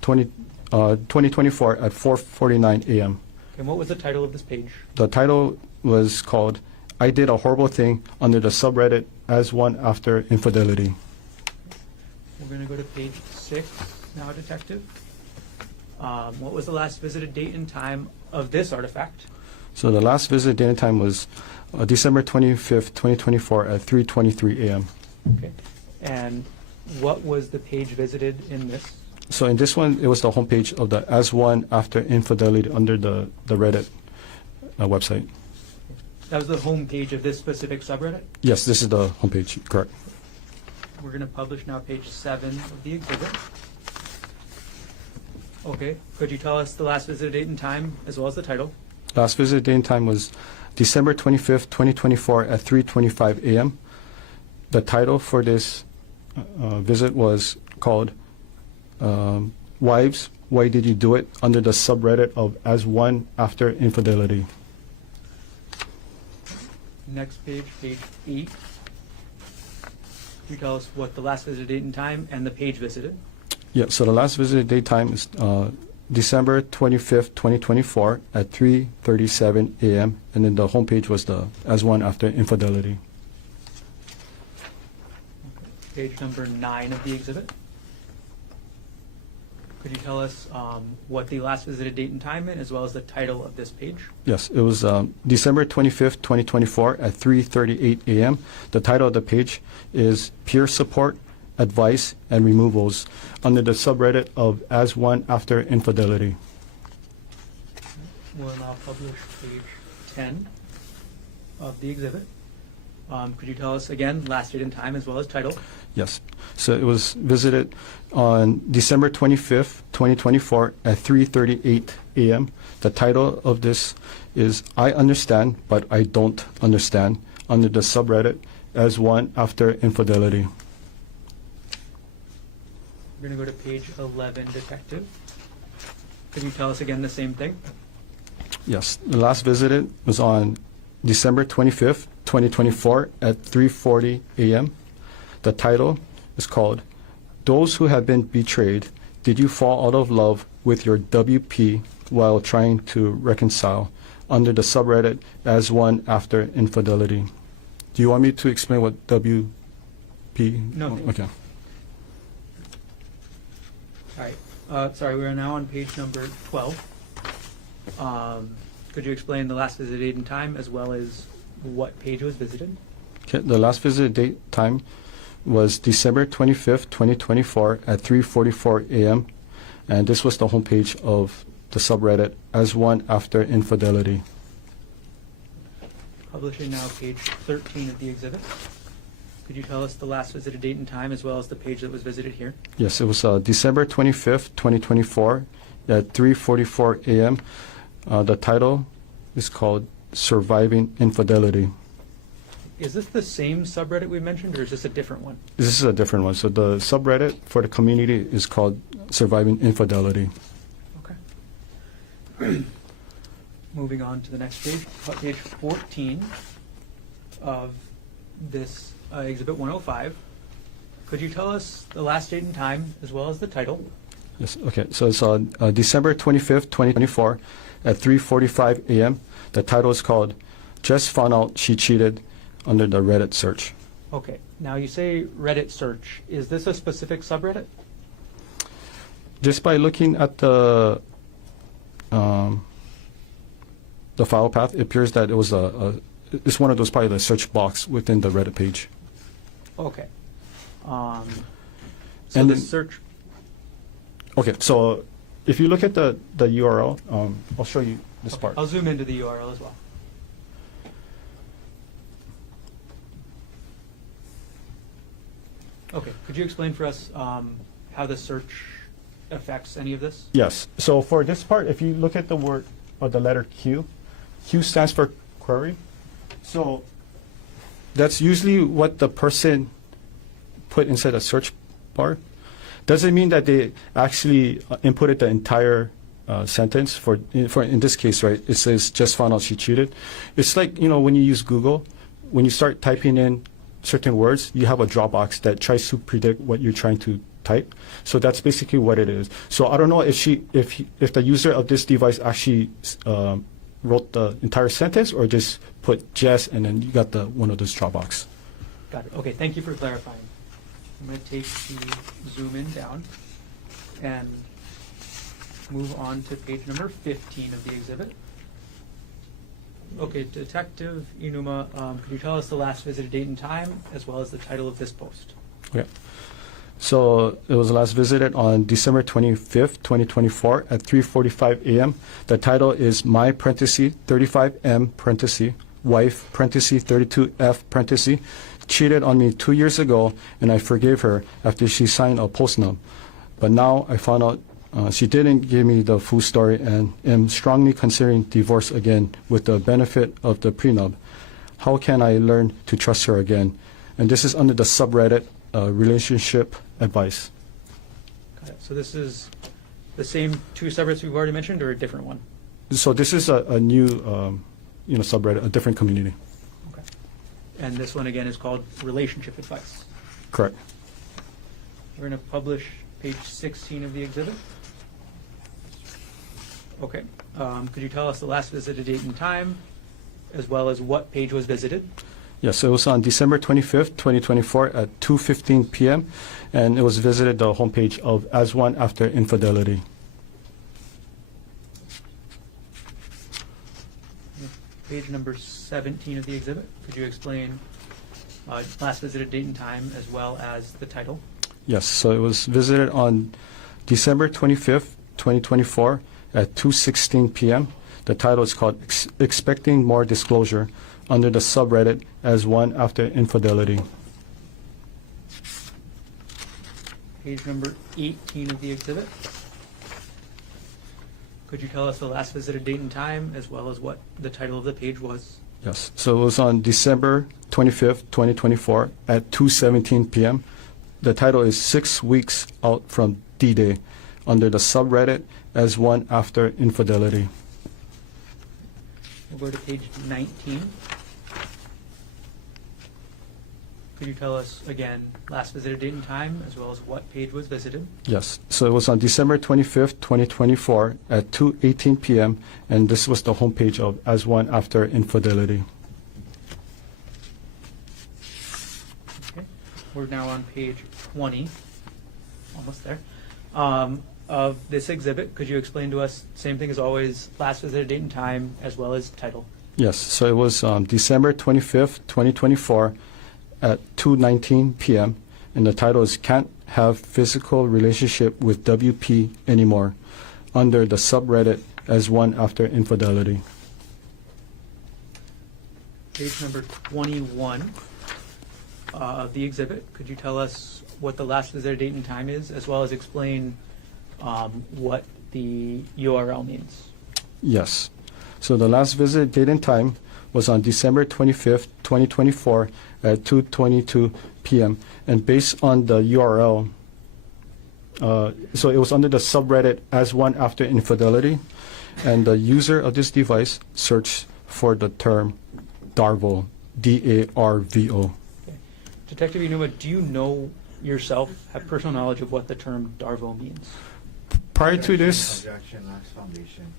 2024 at 4:49 a.m. And what was the title of this page? The title was called I Did a Horrible Thing under the subreddit as one after infidelity. We're going to go to page 6 now, Detective. What was the last visited date and time of this artifact? So the last visit date and time was December 25th, 2024 at 3:23 a.m. Okay. And what was the page visited in this? So in this one, it was the homepage of the as one after infidelity under the Reddit website. That was the home page of this specific subreddit? Yes, this is the homepage, correct. We're going to publish now page 7 of the exhibit. Okay. Could you tell us the last visited date and time as well as the title? Last visit date and time was December 25th, 2024 at 3:25 a.m. The title for this visit was called Wives, Why Did You Do It? Under the subreddit of As One After Infidelity. Next page, page 8. Can you tell us what the last visited date and time and the page visited? Yeah, so the last visited date time is December 25th, 2024 at 3:37 a.m. And then the homepage was the As One After Infidelity. Page number 9 of the exhibit. Could you tell us what the last visited date and time is, as well as the title of this page? Yes, it was December 25th, 2024 at 3:38 a.m. The title of the page is Peer Support, Advice, and Removals under the subreddit of As One After Infidelity. We'll now publish page 10 of the exhibit. Could you tell us again last date and time as well as title? Yes. So it was visited on December 25th, 2024 at 3:38 a.m. The title of this is I Understand, But I Don't Understand under the subreddit As One After Infidelity. We're going to go to page 11, Detective. Could you tell us again the same thing? Yes. The last visited was on December 25th, 2024 at 3:40 a.m. The title is called Those Who Have Been Betrayed. Did You Fall Out of Love with Your WP While Trying to Reconcile under the subreddit As One After Infidelity. Do you want me to explain what WP? No. Okay. All right. Sorry, we are now on page number 12. Could you explain the last visited date and time as well as what page was visited? Okay. The last visit date time was December 25th, 2024 at 3:44 a.m. And this was the homepage of the subreddit As One After Infidelity. Publishing now page 13 of the exhibit. Could you tell us the last visited date and time as well as the page that was visited here? Yes, it was December 25th, 2024 at 3:44 a.m. The title is called Surviving Infidelity. Is this the same subreddit we mentioned, or is this a different one? This is a different one. So the subreddit for the community is called Surviving Infidelity. Okay. Moving on to the next page, page 14 of this exhibit 105. Could you tell us the last date and time as well as the title? Yes. Okay. So it's on December 25th, 2024 at 3:45 a.m. The title is called Just Found Out She Cheated under the Reddit search. Okay. Now you say Reddit search. Is this a specific subreddit? Just by looking at the file path, it appears that it was it's one of those, probably the search box within the Reddit page. Okay. So And the then- search. Okay, so if you look at the URL, I'll show you this Okay, part. I'll zoom into the URL as well. Okay. Could you explain for us how the search affects any of this? Yes. So for this part, if you look at the word or the letter Q, Q stands for query. So that's usually what the person put inside a search bar. Doesn't mean that they actually inputted the entire sentence. For in this case, right, it says just found out she cheated. It's like, when you use Google, when you start typing in certain words, you have a drop box that tries to predict what you're trying to type. So that's basically what it is. So I don't know if the user of this device actually wrote the entire sentence or just put just and then you got one of those drop box. Got it. Okay. Thank you for clarifying. I'm going to take the zoom in down and move on to page number 15 of the exhibit. Okay, Detective Iinuma, could you tell us the last visited date and time, as well as the title of this post? Okay. So it was last visited on December 25th, 2024 at 3:45 a.m. The title is My parenthesis 35M parenthesis wife parenthesis 32F parenthesis cheated on me 2 years ago and I forgave her after she signed a postnum. But now I found out she didn't give me the full story and am strongly considering divorce again with the benefit of the prenup. How can I learn to trust her again? And this is under the subreddit relationship advice. Got it. So this is the same two subreddits we've already mentioned, or a different one? So this is a new subreddit, a different community. Okay. And this one again is called relationship advice. Correct. We're going to publish page 16 of the exhibit. Okay. Could you tell us the last visited date and time, as well as what page was visited? Yes, it was on December 25th, 2024 at 2:15 p.m. and it was visited the homepage of As One After Infidelity. Page number 17 of the exhibit. Could you explain last visited date and time as well as the title? Yes, so it was visited on December 25th, 2024 at 2:16 p.m. The title is called Expecting More Disclosure under the subreddit As One After Infidelity. Page number 18 of the exhibit. Could you tell us the last visited date and time as well as what the title of the page was? Yes, so it was on December 25th, 2024 at 2:17 p.m. The title is 6 Weeks Out from D-Day under the subreddit As One After Infidelity. We'll go to page 19. Could you tell us again last visited date and time as well as what page was visited? Yes, so it was on December 25th, 2024 at 2:18 p.m. and this was the homepage of As One After Infidelity. Okay. We're now on page 20, almost there, of this exhibit. Could you explain to us, same thing as always, last visited date and time as well as title? Yes, so it was December 25th, 2024 at 2:19 p.m. and the title is Can't Have Physical Relationship with WP Anymore under the subreddit As One After Infidelity. Page number 21 of the exhibit. Could you tell us what the last visited date and time is as well as explain what the URL means? Yes. So the last visit date and time was on December 25th, 2024 at 2:22 p.m. And based on the URL, so it was under the subreddit As One After Infidelity, and the user of this device searched for the term DARVO, D-A-R-V-O. Okay. Detective Iinuma, do you know yourself, have personal knowledge of what the term DARVO means? Prior to this, Objection, Lux Foundation.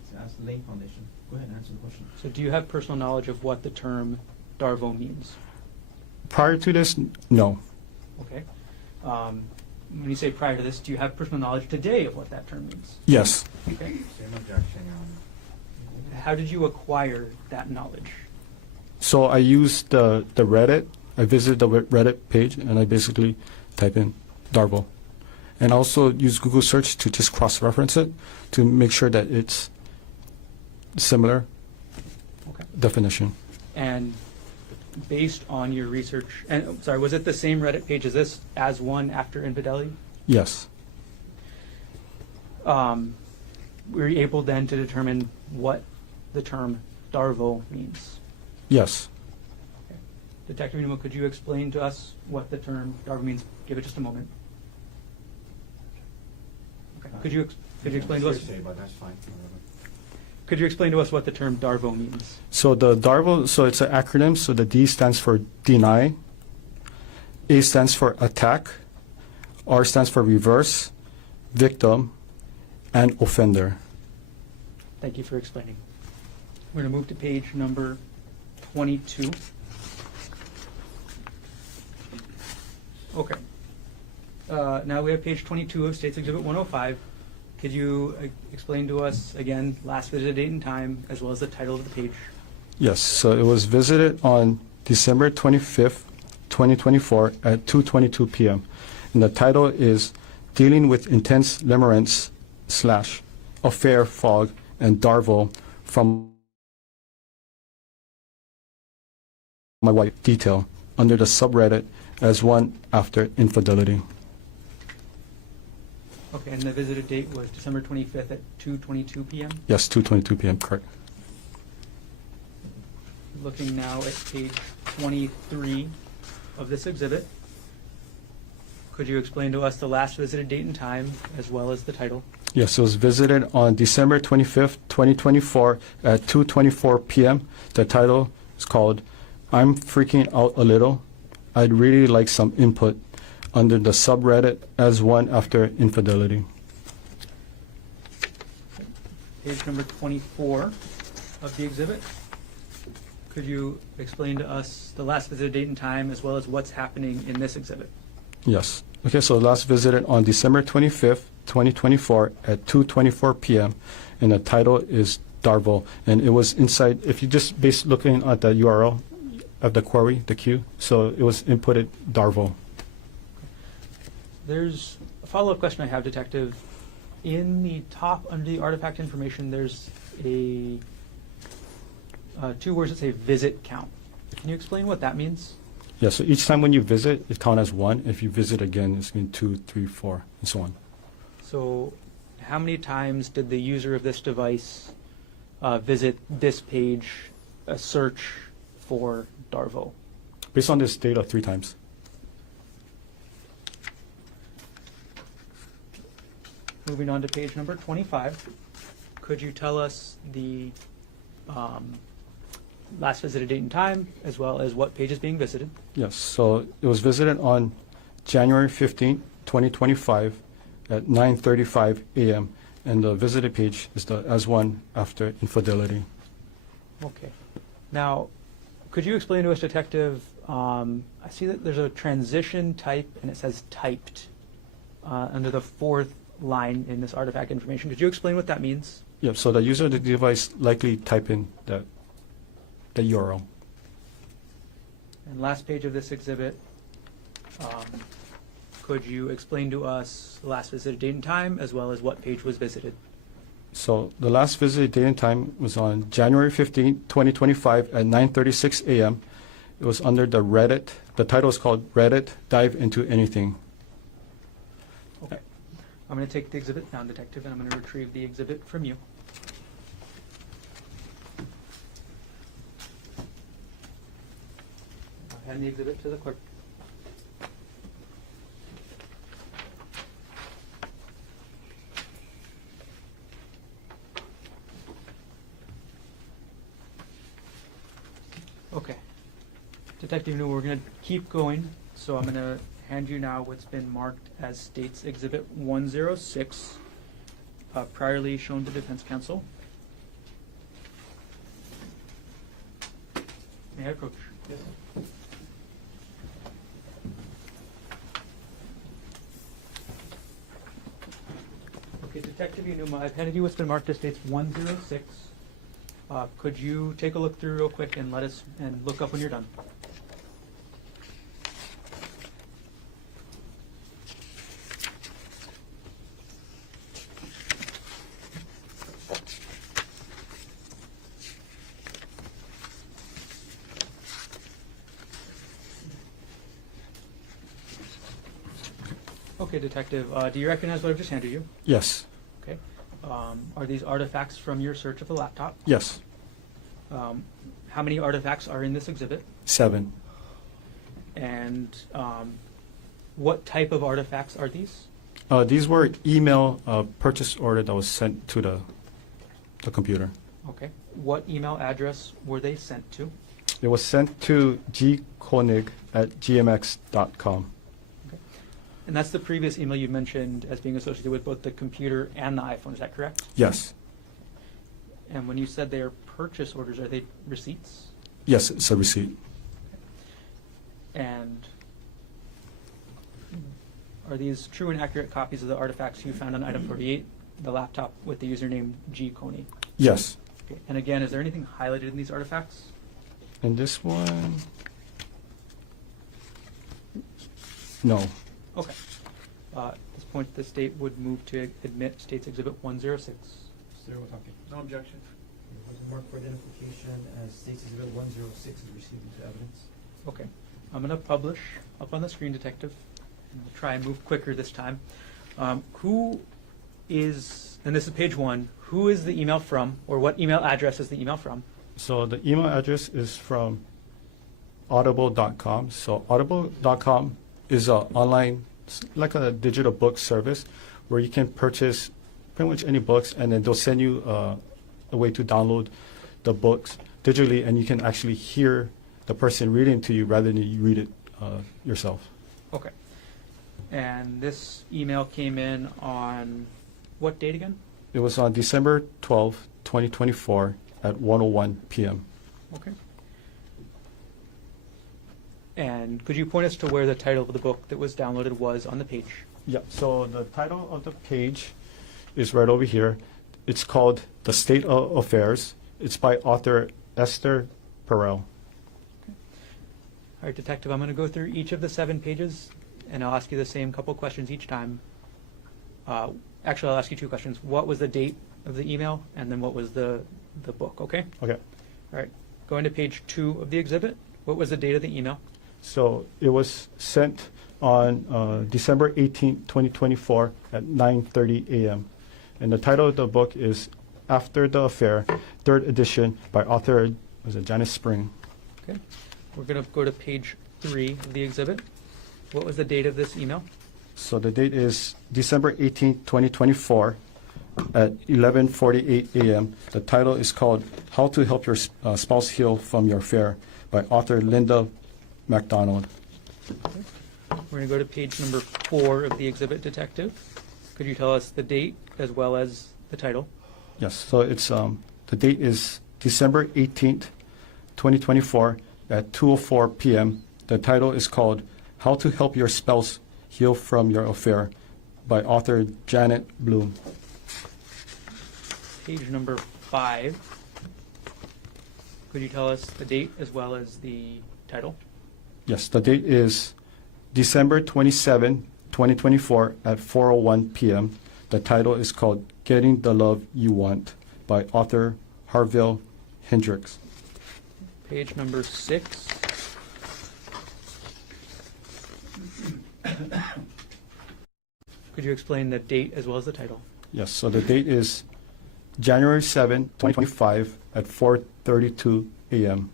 It's Ask the Lane Foundation. Go ahead and answer the question. So do you have personal knowledge of what the term DARVO means? no. Okay. When you say prior to this, do you have personal knowledge today of what that term means? Yes. Okay. Same objection, Your Honor. How did you acquire that knowledge? So I used the Reddit. I visited the Reddit page and I basically type in DARVO. And also use Google search to just cross-reference it to make sure that it's similar Okay. definition. And based on your research, and sorry, was it the same Reddit page as this, As One After Infidelity? Yes. Were you able then to determine what the term DARVO means? Yes. Okay. Detective Iinuma, could you explain to us what the term DARVO means? Give it just a moment. Okay. Could you explain to us? Say, but that's fine. Could you explain to us what the term DARVO means? So the DARVO, so it's an acronym. So the D stands for deny, A stands for attack, R stands for reverse, victim, and offender. Thank you for explaining. We're going to move to page number 22. Okay. Now we have page 22 of State's Exhibit 105. Could you explain to us again last visited date and time as well as the title of the page? Yes, so it was visited on December 25th, 2024 at 2:22 p.m. And the title is Dealing with Intense Limerence / Affair Fog and DARVO from My Wife Detail under the subreddit As One After Infidelity. Okay, and the visited date was December 25th at 2:22 p.m.? Yes, 2:22 p.m., correct. Looking now at page 23 of this exhibit. Could you explain to us the last visited date and time as well as the title? Yes, it was visited on December 25th, 2024 at 2:24 p.m. The title is called I'm Freaking Out a Little. I'd really like some input under the subreddit As One After Infidelity. Page number 24 of the exhibit. Could you explain to us the last visited date and time as well as what's happening in this exhibit? Yes. Okay, so last visited on December 25th, 2024 at 2:24 p.m. and the title is DARVO, and it was inside, if you just looking at the URL of the query, the queue, so it was inputted DARVO. There's a follow-up question I have, Detective. In the top under the artifact information, there's a two words that say visit count. Can you explain what that means? Yeah, so each time when you visit, it counts as 1. If you visit again, it's going to be 2, 3, 4, and so on. So how many times did the user of this device visit this page, search for DARVO? Based on this data, 3 times. Moving on to page number 25, could you tell us the last visited date and time, as well as what page is being visited? Yes, so it was visited on January 15, 2025 at 9:35 a.m. and the visited page is the as one after infidelity. Okay. Now, could you explain to us, Detective, I see that there's a transition type and it says typed under the 4th line in this artifact information. Could you explain what that means? Yep, so the user of the device likely type in the URL. And last page of this exhibit, could you explain to us the last visited date and time, as well as what page was visited? So the last visited date and time was on January 15, 2025 at 9:36 a.m. It was under the Reddit. The title is called Reddit Dive Into Anything. Okay. I'm going to take the exhibit down, Detective, and I'm going to retrieve the exhibit from you. I'll hand the exhibit to the clerk. Okay. Detective Iinuma, we're going to keep going, so I'm going to hand you now what's been marked as State's Exhibit 106, priorly shown to Defense Counsel. May I approach? Yes. Okay, Detective Iinuma, I've handed you what's been marked as State's 106. Could you take a look through real quick and look up when you're done? Okay, Detective, do you recognize what I've just handed you? Yes. Okay. Are these artifacts from your search of the laptop? Yes. How many artifacts are in this exhibit? 7. And what type of artifacts are these? These were email purchase order that was sent to the computer. Okay. What email address were they sent to? It was sent to gkonig@gmx.com. Okay. And that's the previous email you mentioned as being associated with both the computer and the iPhone, is that correct? Yes. And when you said they are purchase orders, are they receipts? Yes, it's a receipt. And are these true and accurate copies of the artifacts you found on item 48, the laptop with the username Konig? Yes. Okay. And again, is there anything highlighted in these artifacts? And this one, no. Okay. At this point, the state would move to admit State's Exhibit 106. Mr. Otake. No objection. It wasn't marked for identification as State's Exhibit 106 is received into evidence. Okay. I'm going to publish up on the screen, Detective. And we'll try and move quicker this time. Who is, and this is page 1, who is the email from, or what email address is the email from? So the email address is from audible.com. So audible.com is an online, like a digital book service where you can purchase pretty much any books, and then they'll send you a way to download the books digitally, and you can actually hear the person reading to you rather than you read it yourself. Okay. And this email came in on what date again? It was on December 12, 2024 at 1:01 p.m. Okay. And could you point us to where the title of the book that was downloaded was on the page? Yeah, so the title of the page is right over here. It's called The State of Affairs. It's by author Esther Perel. All right, Detective, I'm going to go through each of the 7 pages, and I'll ask you the same couple questions each time. Actually, I'll ask you 2 questions. What was the date of the email, and then what was the book, okay? Okay. All right, going to page 2 of the exhibit. What was the date of the email? So it was sent on December 18, 2024 at 9:30 a.m. And the title of the book is After the Affair, 3rd edition by author, was it Janice Spring? Okay. We're going to go to page 3 of the exhibit. What was the date of this email? So the date is December 18, 2024 at 11:48 a.m. The title is called How to Help Your Spouse Heal from Your Affair by author Linda MacDonald. We're going to go to page number 4 of the exhibit, Detective. Could you tell us the date as well as the title? Yes, so it's the date is December 18th, 2024 at 2:04 p.m. The title is called How to Help Your Spouse Heal from Your Affair by author Janet Bloom. Page number 5. Could you tell us the date as well as the title? Yes, the date is December 27, 2024 at 4:01 p.m. The title is called Getting the Love You Want by author Harville Hendricks. Page number 6. Could you explain the date as well as the title? Yes, so the date is January 7, 2025 at 4:32 a.m.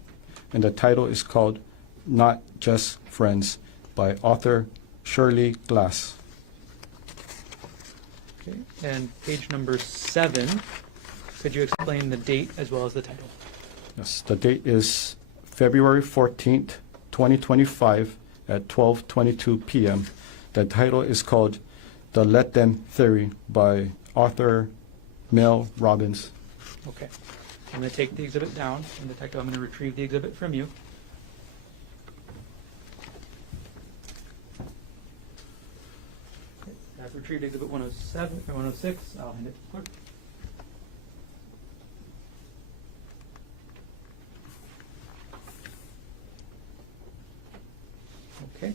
And the title is called Not Just Friends by author Shirley Glass. Okay. And page number 7. Could you explain the date as well as the title? Yes, the date is February 14th, 2025 at 12:22 p.m. The title is called The Let Them Theory by author Mel Robbins. Okay. I'm going to take the exhibit down, and Detective, I'm going to retrieve the exhibit from you. Okay. I've retrieved exhibit 107 or 106. I'll hand it to the clerk. Okay.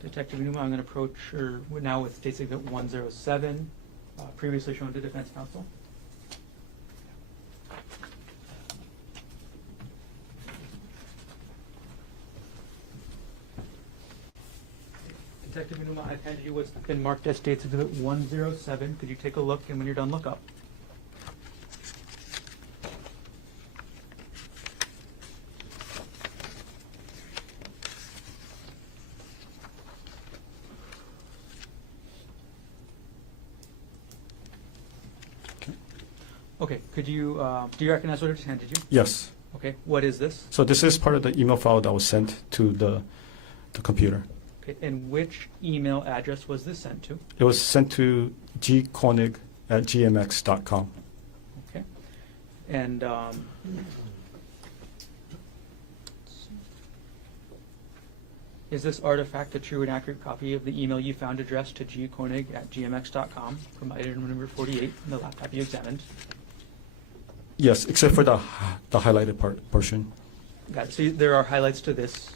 Detective Iinuma, I'm going to approach her now with State's Exhibit 107, previously shown to Defense Counsel. Detective Iinuma, I've handed you what's been marked as State's Exhibit 107. Could you take a look, and when you're done, look up? Okay, could you, do you recognize what I just handed you? Yes. Okay, what is this? So this is part of the email file that was sent to the computer. Okay, and which email address was this sent to? It was sent to gkonig@gmx.com. Okay, and is this artifact a true and accurate copy of the email you found addressed to gkonig@gmx.com, provided in number 48 in the laptop you examined? Yes, except for the highlighted portion. Got it. So there are highlights to this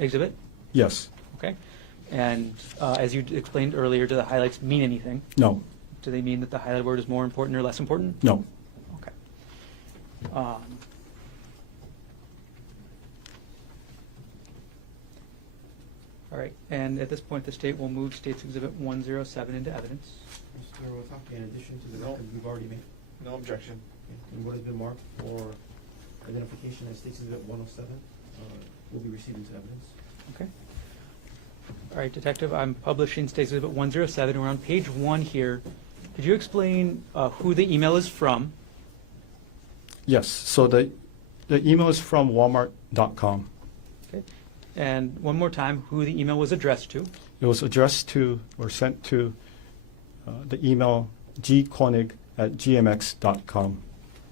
exhibit? Yes. Okay. And as you explained earlier, do the highlights mean anything? No. Do they mean that the highlighted word is more important or less important? No. Okay. All right. And at this point, the state will move State's Exhibit 107 into evidence. Mr. Otake, in addition to the No. record we've already made, No objection. and what has been marked for identification as State's Exhibit 107 will be received into evidence. Okay. All right, Detective, I'm publishing State's Exhibit 107. We're on page 1 here. Could you explain who the email is from? Yes. So the email is from walmart.com. Okay. And one more time, who the email was addressed to? It was addressed to or sent to the email gkonig@gmx.com.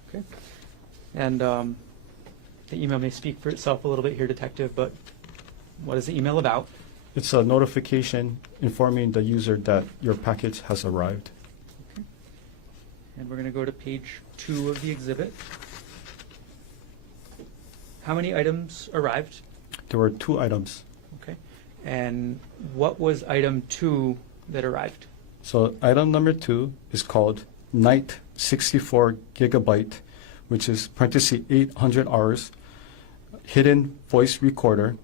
Okay. And The email may speak for itself a little bit here, Detective, but what is the email about? It's a notification informing the user that your package has arrived. And we're going to go to page 2 of the exhibit. How many items arrived? There were 2 items. Okay. And what was item 2 that arrived? So item number 2 is called Night 64 gigabyte, which is parenthesis 800 hours, hidden voice recorder,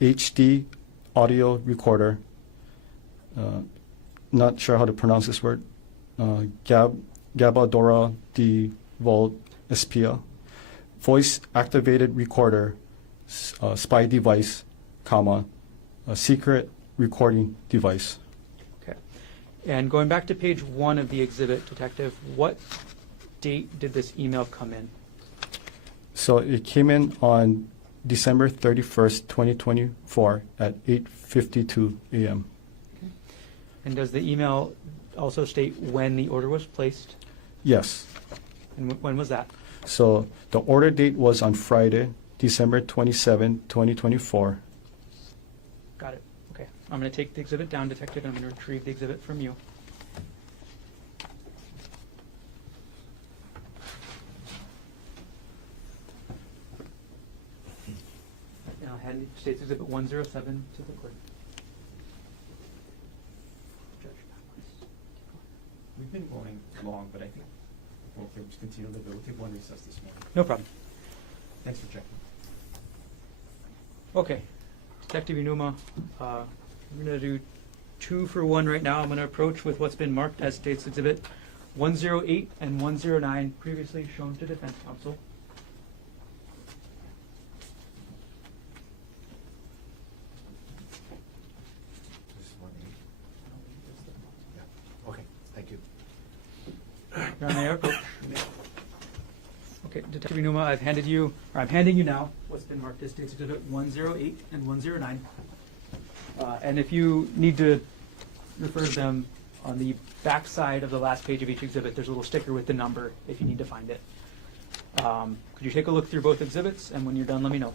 HD audio recorder, not sure how to pronounce this word, Gabadora de Vol Espia, voice activated recorder, spy device, comma, a secret recording device. Okay. And going back to page 1 of the exhibit, Detective, what date did this email come in? So it came in on December 31st, 2024 at 8:52 a.m. And does the email also state when the order was placed? Yes. And when was that? So the order date was on Friday, December 27, 2024. Got it. Okay. I'm going to take the exhibit down, Detective, and I'm going to retrieve the exhibit from you. And I'll hand State's Exhibit 107 to the clerk. Judge. We've been going long, but I think we'll just continue the bill. We'll take one recess this morning. No problem. Thanks for checking. Okay. Detective Iinuma, we're going to do 2 for 1 right now. I'm going to approach with what's been marked as State's Exhibit 108 and 109, previously shown to Defense Counsel. Okay, thank you. Your Honor, may I approach? Okay, Detective Iinuma, I'm handing you now what's been marked as State's Exhibit 108 and 109. And if you need to refer to them on the back side of the last page of each exhibit, there's a little sticker with the number if you need to find it. Could you take a look through both exhibits, and when you're done, let me know.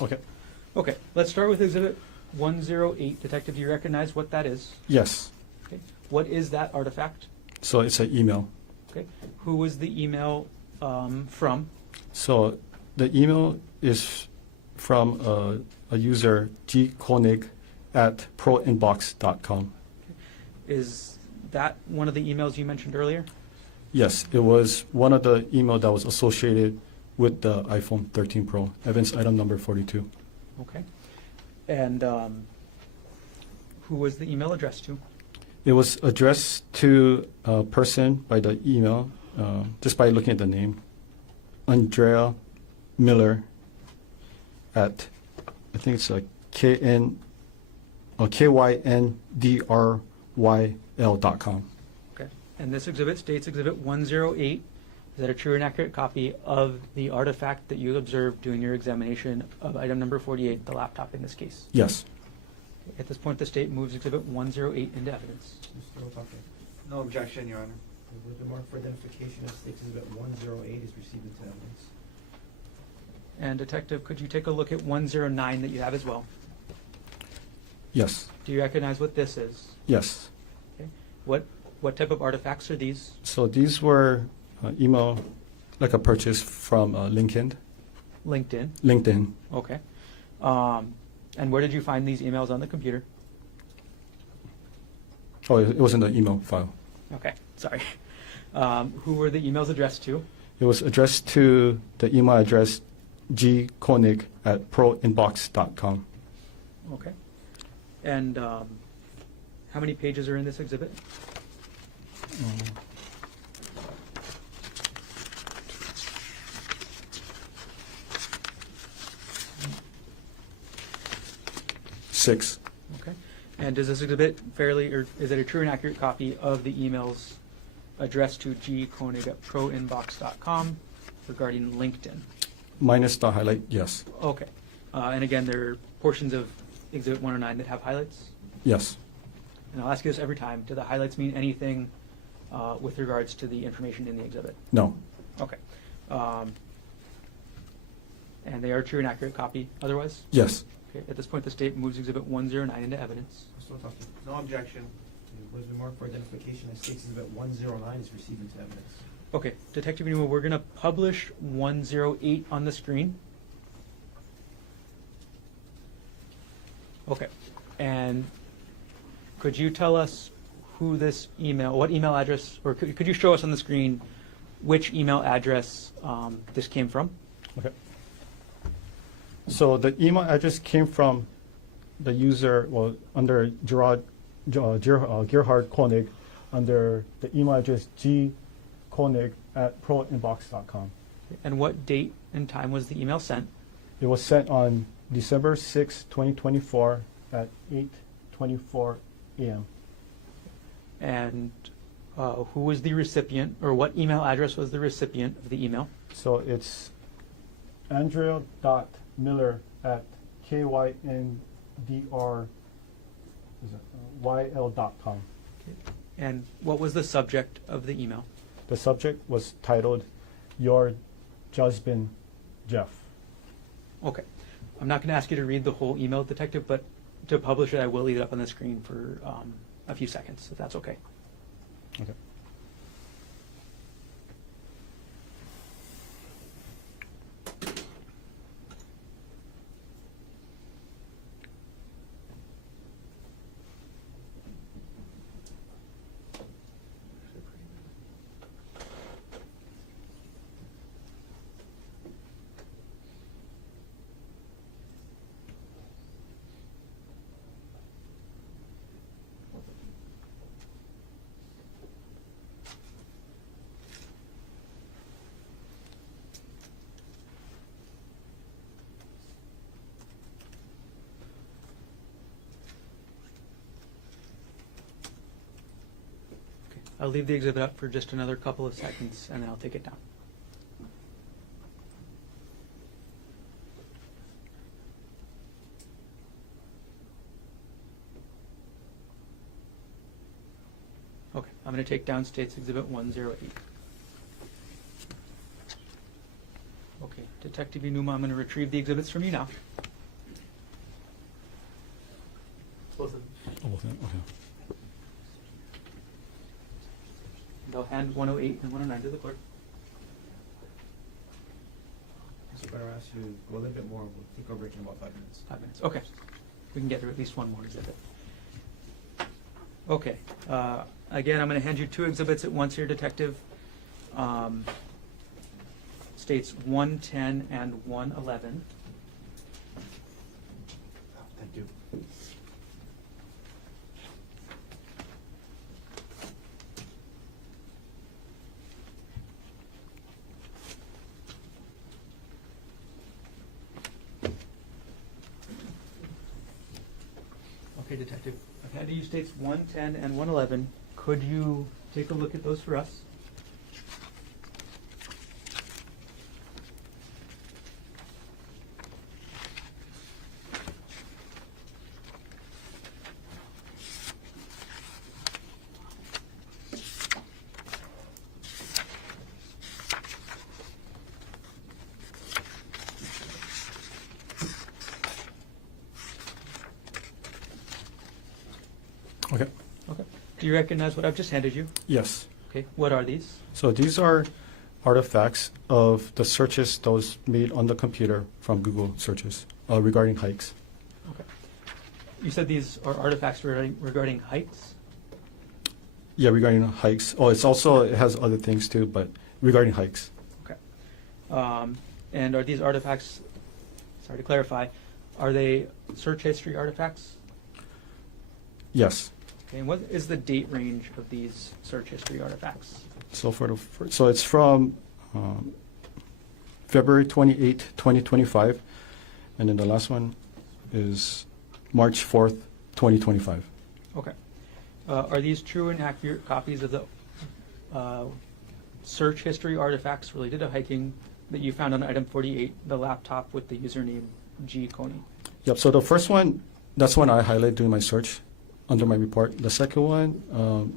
Okay. Okay, let's start with Exhibit 108. Detective, do you recognize what that is? Yes. Okay. What is that artifact? So it's an email. Okay. Who was the email from? So the email is from a user, Konig at proinbox.com. Is that one of the emails you mentioned earlier? Yes, it was one of the email that was associated with the iPhone 13 Pro, evidence item number 42. Okay. And who was the email addressed to? It was addressed to a person by the email, just by looking at the name, Andrea Miller at, I think it's like KYNDRYL.com. Okay. And this exhibit states Exhibit 108. Is that a true and accurate copy of the artifact that you observed during your examination of item number 48, the laptop in this case? Yes. At this point, the state moves Exhibit 108 into evidence. Mr. Otake. No objection, Your Honor. The mark for identification of State's Exhibit 108 is received into evidence. And Detective, could you take a look at 109 that you have as well? Yes. Do you recognize what this is? Yes. Okay. What type of artifacts are these? So these were email, like a purchase from LinkedIn. LinkedIn. Okay. And where did you find these emails on the computer? Oh, it was in the email file. Okay, sorry. Who were the emails addressed to? It was addressed to the email address gkonig at proinbox.com. Okay. And how many pages are in this exhibit? Six. Okay. And does this exhibit fairly, or is it a true and accurate copy of the emails addressed to gkonig@proinbox.com regarding LinkedIn. Minus the highlight, yes. Okay. And again, there are portions of Exhibit 109 that have highlights. Yes. And I'll ask you this every time. Do the highlights mean anything with regards to the information in the exhibit? No. Okay. And they are true and accurate copy otherwise? Yes. Okay. At this point, the state moves Exhibit 109 into evidence. Mr. Otake, no objection. What has been marked for identification as State's Exhibit 109 is received into evidence. Okay. Detective Iinuma, we're going to publish 108 on the screen. Okay. And could you tell us who this email, what email address, or could you show us on the screen which email address this came from? Okay. So the email address came from the user, well, under Gerhardt Konig, under the email address gkonig@proinbox.com. And what date and time was the email sent? It was sent on December 6, 2024 at 8:24 a.m. And who was the recipient, or what email address was the recipient of the email? So it's andrea.miller@kyndryl.com. And what was the subject of the email? The subject was titled, "Your Husband, Jeff." Okay. I'm not going to ask you to read the whole email, Detective, but to publish it, I will leave it up on the screen for a few seconds, if that's okay. Okay. I'll leave the exhibit up for just another couple of seconds, and then I'll take it down. Okay, I'm going to take down State's Exhibit 108. Okay, Detective Iinuma, I'm going to retrieve the exhibits from you now. Both of them. Oh, okay. They'll hand 108 and 109 to the clerk. Mr. Better ask you to go a little bit more. We'll take our break in about 5 minutes. 5 minutes. Okay. We can get through at least one more exhibit. Okay. Again, I'm going to hand you two exhibits at once here, Detective. States 110 and 111. Thank you. Okay, Detective. I've handed you States 110 and 111. Could you take a look at those for us? Okay. Okay. Do you recognize what I've just handed you? Yes. Okay. What are these? So these are artifacts of the searches that was made on the computer from Google searches regarding hikes. Okay. You said these are artifacts regarding hikes? Yeah, regarding hikes. Oh, it has other things too, but regarding hikes. Okay. And are these artifacts, sorry to clarify, are they search history artifacts? Yes. Okay, and what is the date range of these search history artifacts? So so it's from February 28, 2025, and then the last one is March 4th, 2025. Okay. Are these true and accurate copies of the search history artifacts related to hiking that you found on item 48, the laptop with the username G. Konig. Yep, so the first one, that's one I highlighted during my search under my report. The second one,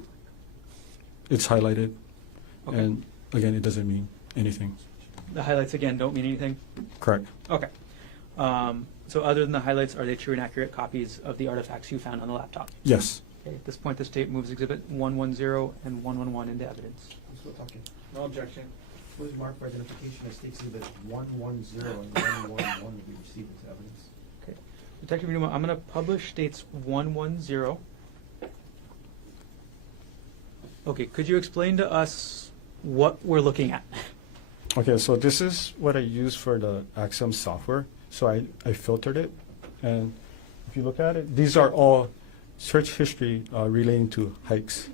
it's highlighted. Okay. And again, it doesn't mean anything. The highlights, again, don't mean anything? Correct. Okay. So other than the highlights, are they true and accurate copies of the artifacts you found on the laptop? Yes. Okay. At this point, the state moves Exhibit 110 and 111 into evidence. Mr. Otake, No objection. what is marked for identification as State's Exhibit 110 and 111 will be received into evidence? Okay. Detective Iinuma, I'm going to publish states 110. Okay, could you explain to us what we're looking at? Okay, so this is what I use for the Axiom software. So I filtered it, and if you look at it, these are all search history relating to hikes.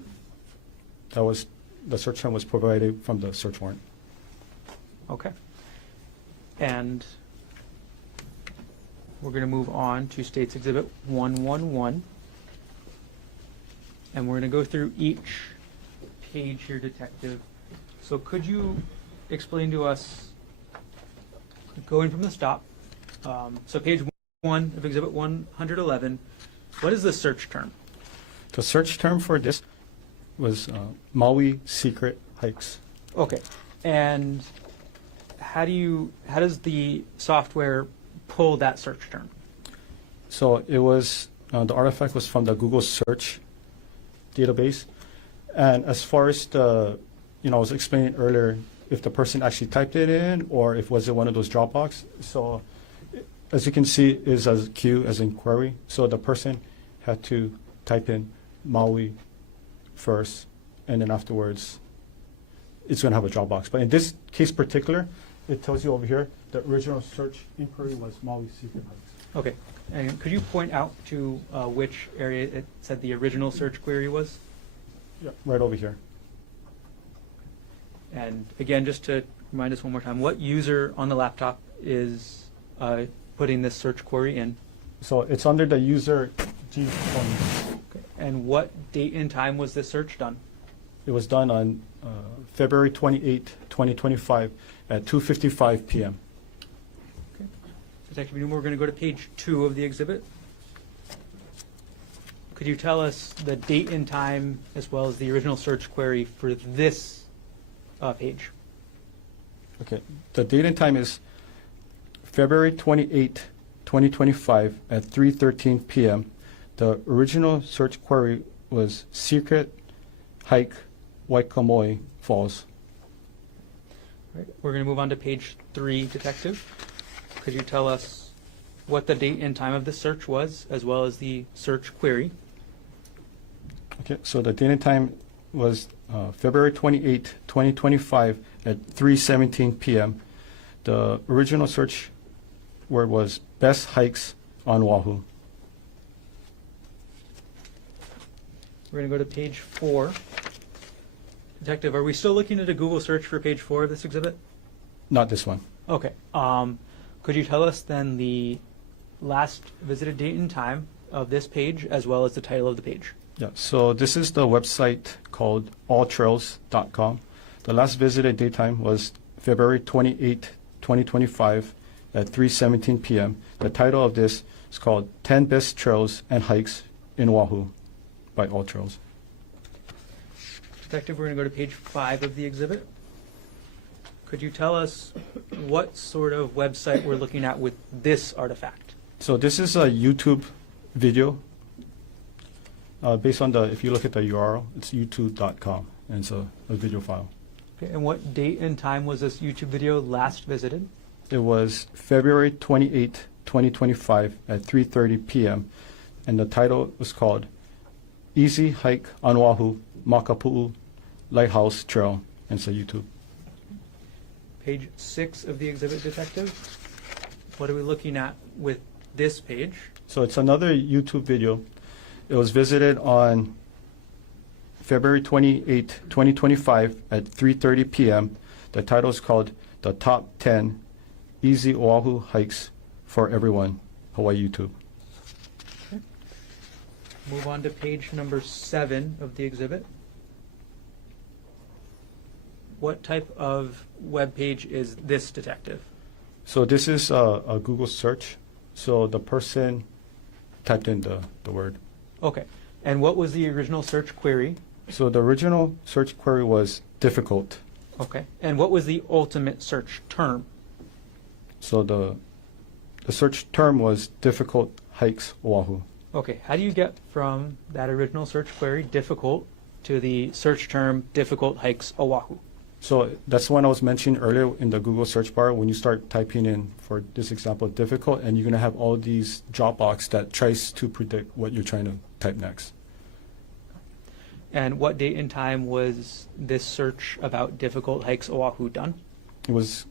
That was, the search term was provided from the search warrant. Okay. And we're going to move on to State's Exhibit 111. And we're going to go through each page here, Detective. So could you explain to us, going from the stop, so page 1 of Exhibit 111, what is the search term? The search term for this was Maui secret hikes. Okay. And how does the software pull that search term? So it was, the artifact was from the Google search database. And as far as the, I was explaining earlier, if the person actually typed it in or if was it one of those Dropbox. So as you can see, is as Q as in query. So the person had to type in Maui first, and then afterwards it's going to have a Dropbox. But in this case particular, it tells you over here, the original search inquiry was Maui secret hikes. Okay. And could you point out to which area it said the original search query was? Yeah, right over here. And again, just to remind us one more time, what user on the laptop is putting this search query in? So it's under the user G Konig. Okay. And what date and time was this search done? It was done on February 28, 2025 at 2:55 p.m. Okay. Detective Iinuma, we're going to go to page 2 of the exhibit. Could you tell us the date and time as well as the original search query for this page? Okay, the date and time is February 28, 2025 at 3:13 p.m. The original search query was secret hike Waikamoi Falls. Right. We're going to move on to page 3, Detective. Could you tell us what the date and time of the search was, as well as the search query? Okay, so the date and time was February 28, 2025 at 3:17 p.m. The original search word was best hikes on Oahu. We're going to go to page 4. Detective, are we still looking at a Google search for page 4 of this exhibit? Not this one. Okay. Could you tell us then the last visited date and time of this page, as well as the title of the page? Yeah, so this is the website called alltrails.com. The last visited daytime was February 28, 2025 at 3:17 p.m. The title of this is called 10 Best Trails and Hikes in Oahu by All Trails. Detective, we're going to go to page 5 of the exhibit. Could you tell us what sort of website we're looking at with this artifact? So this is a YouTube video based on the, if you look at the URL, it's youtube.com, and it's a video file. Okay, and what date and time was this YouTube video last visited? It was February 28, 2025 at 3:30 p.m. and the title was called Easy Hike on Oahu, Makapu'u Lighthouse Trail, and it's a YouTube. Page 6 of the exhibit, Detective. What are we looking at with this page? So it's another YouTube video. It was visited on February 28, 2025 at 3:30 p.m. The title is called The Top 10 Easy Oahu Hikes for Everyone, Hawaii YouTube. Okay. Move on to page number 7 of the exhibit. what type of web page is this, detective? So this is a Google search. So the person typed in the word. Okay. And what was the original search query? So the original search query was difficult. Okay. And what was the ultimate search term? So the search term was difficult hikes Oahu. Okay. How do you get from that original search query, difficult, to the search term, difficult hikes Oahu? So that's one I was mentioning earlier in the Google search bar. When you start typing in, for this example, difficult, and you're going to have all these drop box that tries to predict what you're trying to type next. And what date and time was this search about difficult hikes Oahu done? It was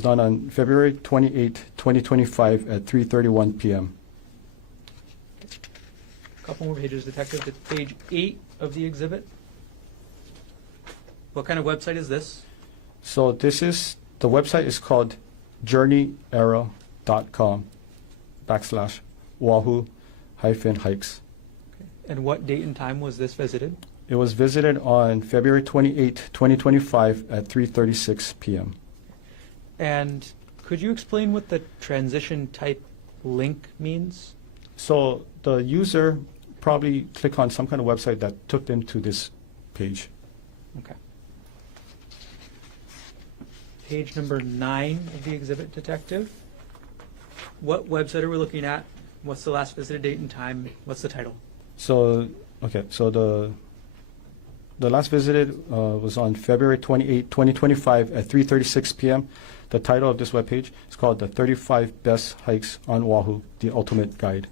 done on February 28, 2025 at 3:31 p.m. A couple more pages, detective. To page 8 of the exhibit. What kind of website is this? So the website is called journeyarrow.com/Oahu-hikes. And what date and time was this visited? It was visited on February 28, 2025 at 3:36 p.m. And could you explain what the transition type link means? So the user probably clicked on some kind of website that took them to this page. Okay. Page number 9 of the exhibit, detective. What website are we looking at? What's the last visited date and time? What's the title? So, okay, so the last visited was on February 28, 2025 at 3:36 p.m. The title of this webpage is called The 35 Best Hikes on Oahu, The Ultimate Guide.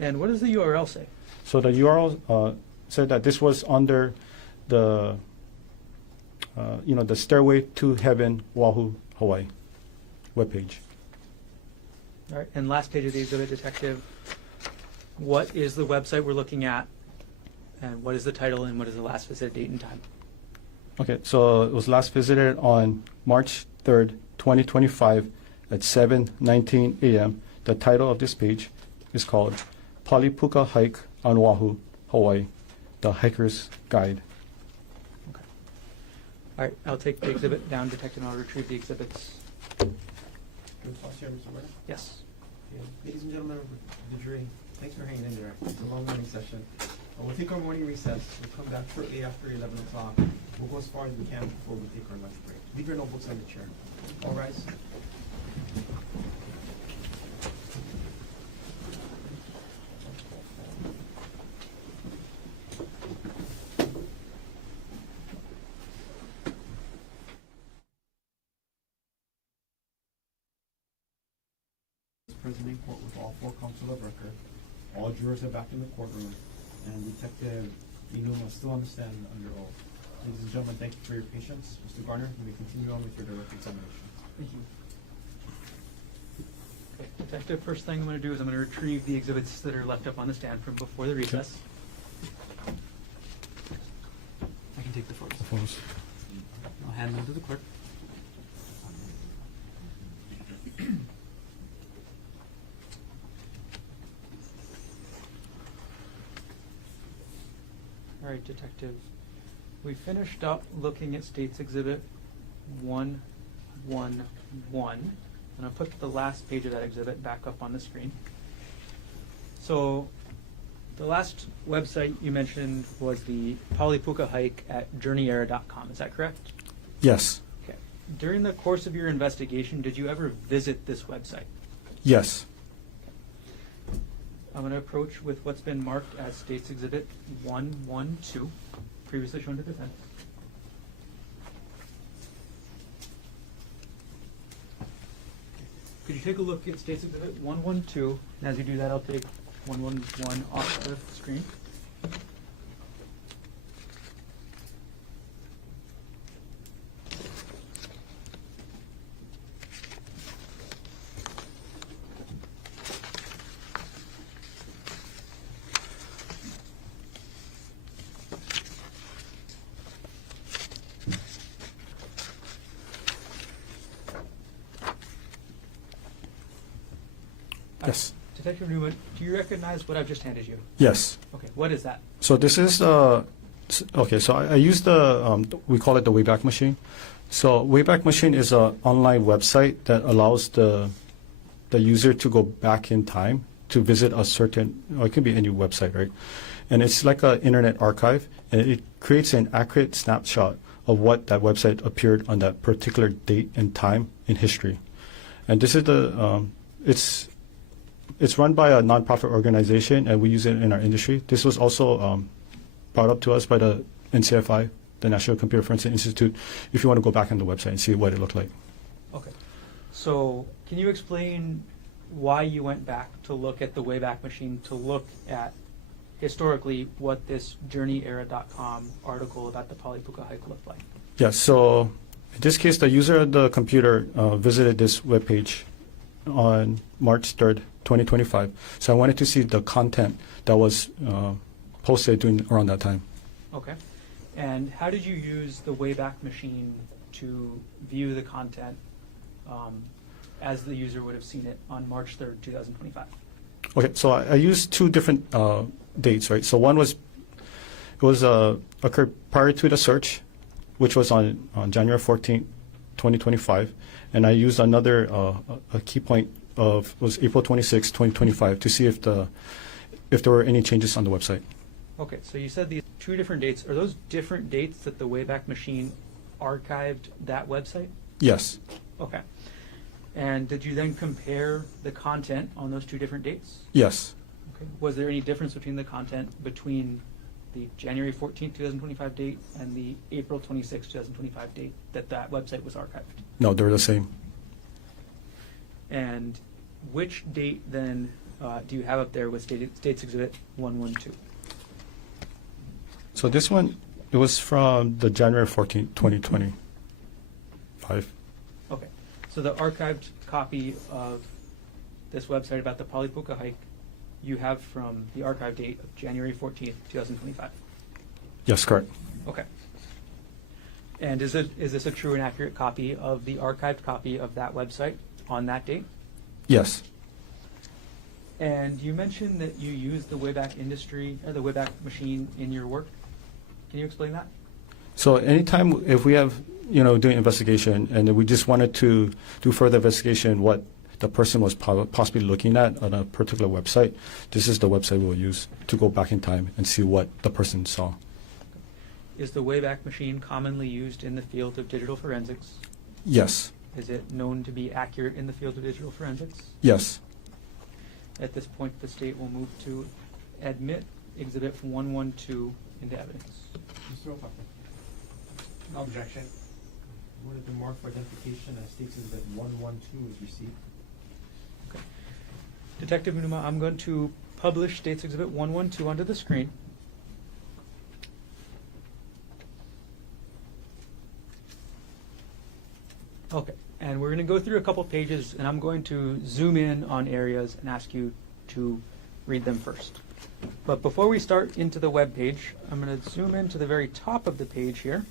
And what does the URL say? So the URL said that this was under the, the Stairway to Heaven, Oahu, Hawaii webpage. All right, and last page of the exhibit, detective. What is the website we're looking at? And what is the title and what is the last visited date and time? Okay, so it was last visited on March 3rd, 2025 at 7:19 a.m. The title of this page is called Pali Puka Hike on Oahu, Hawaii, The Hiker's Guide. Okay. All right, I'll take the exhibit down, detective, and I'll retrieve the exhibits. Can we pause here, Mr. Murray? Yes. Okay. Ladies and gentlemen of the jury, thanks for hanging in there. It's a long morning session. We'll take our morning recess. We'll come back shortly after 11 o'clock. We'll go as far as we can before we take our lunch break. Leave your notebooks on the chair. All rise. Present in court with all 4 counsel of record. All jurors are back in the courtroom, and Detective Iinuma is still on the stand under oath. Ladies and gentlemen, thank you for your patience. Mr. Garner, you may continue on with your direct examination. Thank you. Okay, detective, first thing I'm going to do is I'm going to retrieve the exhibits that are left up on the stand from before the recess. I can take the photos. I'll hand them to the clerk. All right, detective. We finished up looking at State's Exhibit 111, and I'll put the last page of that exhibit back up on the screen. So, the last website you mentioned was the Pali Puka hike at journeyarrow.com. Is that correct? Yes. Okay. During the course of your investigation, did you ever visit this website? Yes. I'm going to approach with what's been marked as State's Exhibit 112, previously shown to defense. Could you take a look at State's Exhibit 112? And as you do that, I'll take 111 off the screen. Yes. Detective Iinuma, do you recognize what I've just handed you? Yes. Okay, what is that? So this is okay. So I use we call it the Wayback Machine. So Wayback Machine is an online website that allows the user to go back in time to visit a certain, or it can be any website, right? And it's like an internet archive, and it creates an accurate snapshot of what that website appeared on that particular date and time in history. And this is it's run by a nonprofit organization, and we use it in our industry. This was also brought up to us by the NCFI, the National Computer Forensic Institute, if you want to go back on the website and see what it looked like. Okay. So can you explain why you went back to look at the Wayback Machine, to look at historically what this journeyera.com article about the Pali Puka hike looked like? Yeah, so in this case, the user of the computer visited this webpage on March 3rd, 2025. So I wanted to see the content that was posted around that time. Okay. And how did you use the Wayback Machine to view the content as the user would have seen it on March 3rd, 2025? Okay, so I used two different dates, right? So one was, occurred prior to the search, which was on January 14th, 2025. And I used another a key point was April 26th, 2025 to see if there were any changes on the website. Okay, so you said these two different dates. Are those different dates that the Wayback Machine archived that website? Yes. Okay. And did you then compare the content on those two different dates? Yes. Okay. Was there any difference between the content between the January 14th, 2025 date and the April 26th, 2025 date that website was archived? No, they're the same. And which date then do you have up there with States Exhibit 112? So this one, it was from the January 14th, 2025. Okay. So the archived copy of this website about the Pali Puka hike you have from the archive date of January 14th, 2025. Yes, correct. Okay. And is this a true and accurate copy of the archived copy of that website on that date? Yes. And you mentioned that you use the Wayback the Wayback Machine in your work. Can you explain that? So anytime if we have, doing investigation and we just wanted to do further investigation what the person was possibly looking at on a particular website, this is the website we'll use to go back in time and see what the person saw. Is the Wayback Machine commonly used in the field of digital forensics? Yes. Is it known to be accurate in the field of digital forensics? Yes. At this point, the state will move to admit Exhibit 112 into evidence. Mr. Otake. No objection. Would have been marked for identification as States Exhibit 112 is received. Okay. Detective Iinuma, I'm going to publish States Exhibit 112 onto the screen. Okay, and we're going to go through a couple pages, and I'm going to zoom in on areas and ask you to read them first. But before we start into the web page, I'm going to zoom in to the very top of the page here.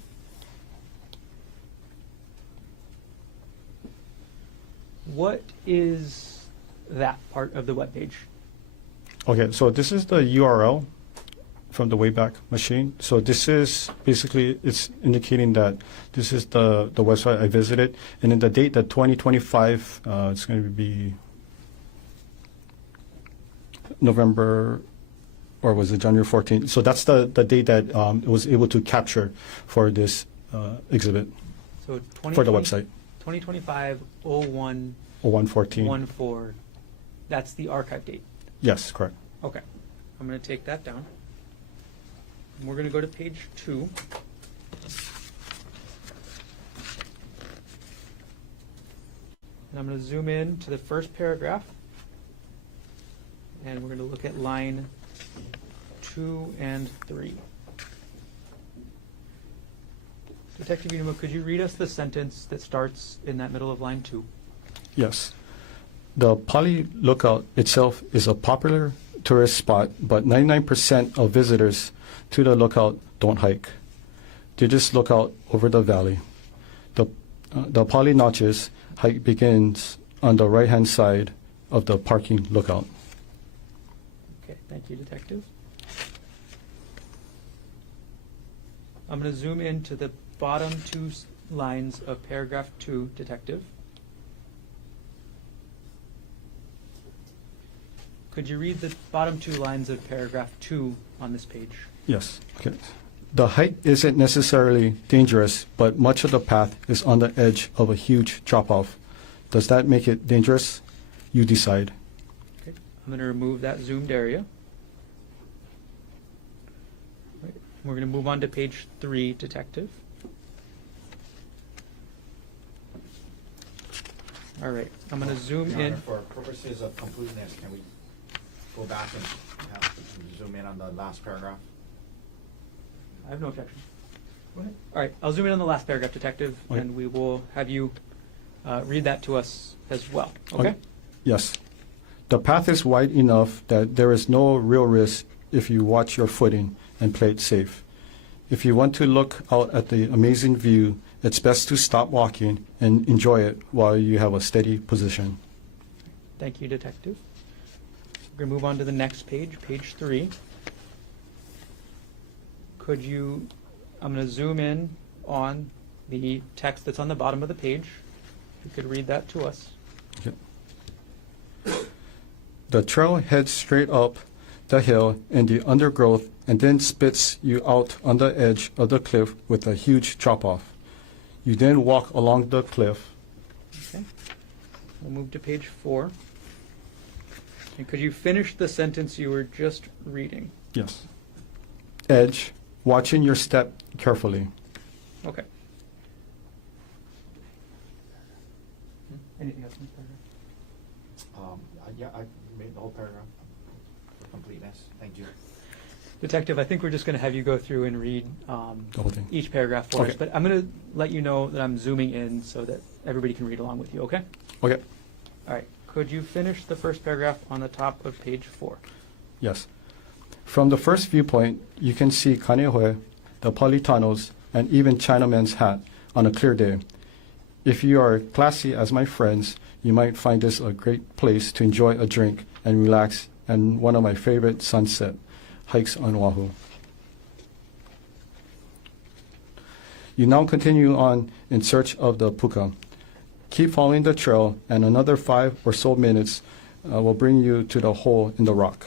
What is that part of the web page? Okay, so this is the URL from the Wayback Machine. So this is basically, it's indicating that this is the website I visited. And in the date, the 2025, it's going to be November, or was it January 14th? So that's the date that it was able to capture for this exhibit So for the website. 2025-01-14. 0114. That's the archive date. Yes, correct. Okay. I'm going to take that down. And we're going to go to page 2. And I'm going to zoom in to the first paragraph. And we're going to look at line 2 and 3. Detective Iinuma, could you read us the sentence that starts in that middle of line 2? Yes. The Pali Lookout itself is a popular tourist spot, but 99% of visitors to the lookout don't hike. They just look out over the valley. The Pali Notches hike begins on the right-hand side of the parking lookout. Okay, thank you, Detective. I'm going to zoom in to the bottom two lines of paragraph 2, Detective. Could you read the bottom 2 lines of paragraph 2 on this page? Yes. Okay. The hike isn't necessarily dangerous, but much of the path is on the edge of a huge drop-off. Does that make it dangerous? You decide. Okay. I'm going to remove that zoomed area. Right. We're going to move on to page 3, Detective. All right. I'm going to zoom Your in. Honor, for purposes of completeness, can we go back and zoom in on the last paragraph? I have no objection. Go ahead. All right. I'll zoom in on the last paragraph, Detective, Okay. and we will have you read that to us as well. Okay? Yes. The path is wide enough that there is no real risk if you watch your footing and play it safe. If you want to look out at the amazing view, it's best to stop walking and enjoy it while you have a steady position. Thank you, Detective. We're going to move on to the next page, page 3. Could you, I'm going to zoom in on the text that's on the bottom of the page. If you could read that to us. Okay. The trail heads straight up the hill in the undergrowth and then spits you out on the edge of the cliff with a huge drop-off. You then walk along the cliff. Okay. We'll move to page 4. And could you finish the sentence you were just reading? Yes. Edge, watching your step carefully. Okay. Anything else in this paragraph? Yeah, I made the whole paragraph for completeness. Thank you. Detective, I think we're just going to have you go through and read The whole thing. each paragraph for us, Okay. but I'm going to let you know that I'm zooming in so that everybody can read along with you, okay? Okay. All right. Could you finish the first paragraph on the top of page 4? Yes. From the first viewpoint, you can see Kaneohe, the Politanos, and even Chinaman's hat on a clear day. If you are classy as my friends, you might find this a great place to enjoy a drink and relax, and one of my favorite sunset hikes on Oahu. You now continue on in search of the puka. Keep following the trail, and another 5 or so minutes will bring you to the hole in the rock.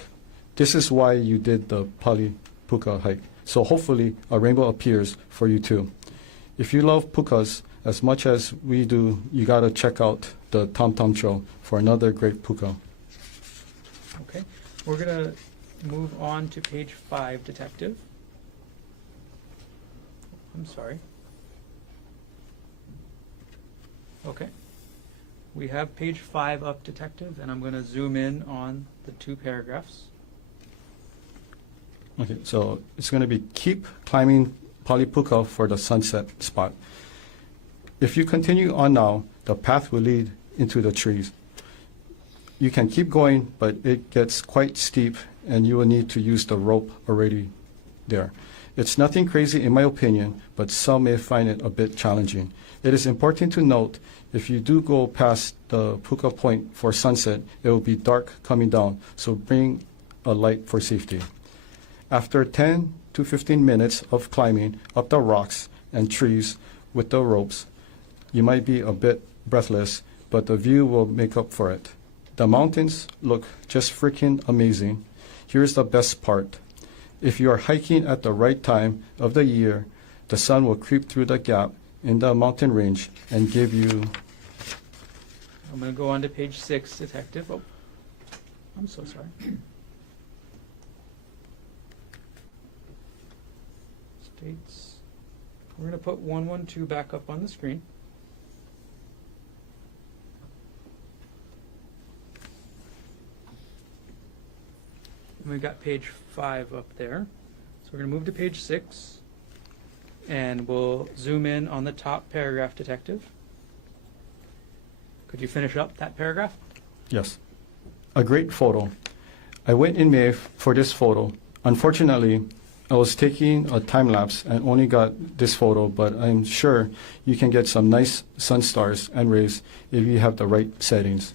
This is why you did the Pali Puka hike, so hopefully a rainbow appears for you too. If you love pukas as much as we do, you gotta check out the Tom Tom Trail for another great puka. Okay. We're going to move on to page 5, Detective. I'm sorry. Okay. We have page 5 up, Detective, and I'm going to zoom in on the 2 paragraphs. Okay, so it's going to be keep climbing Pali Puka for the sunset spot. If you continue on now, the path will lead into the trees. You can keep going, but it gets quite steep, and you will need to use the rope already there. It's nothing crazy in my opinion, but some may find it a bit challenging. It is important to note, if you do go past the Puka point for sunset, it will be dark coming down, so bring a light for safety. After 10 to 15 minutes of climbing up the rocks and trees with the ropes, you might be a bit breathless, but the view will make up for it. The mountains look just freaking amazing. Here's the best part. If you are hiking at the right time of the year, the sun will creep through the gap in the mountain range and give you... I'm going to go on to page 6, Detective. Oh, I'm so sorry. States. We're going to put 112 back up on the screen. And we've got page 5 up there. So we're going to move to page 6, and we'll zoom in on the top paragraph, Detective. Could you finish up that paragraph? Yes. A great photo. I went in May for this photo. Unfortunately, I was taking a time lapse and only got this photo, but I'm sure you can get some nice sun stars and rays if you have the right settings.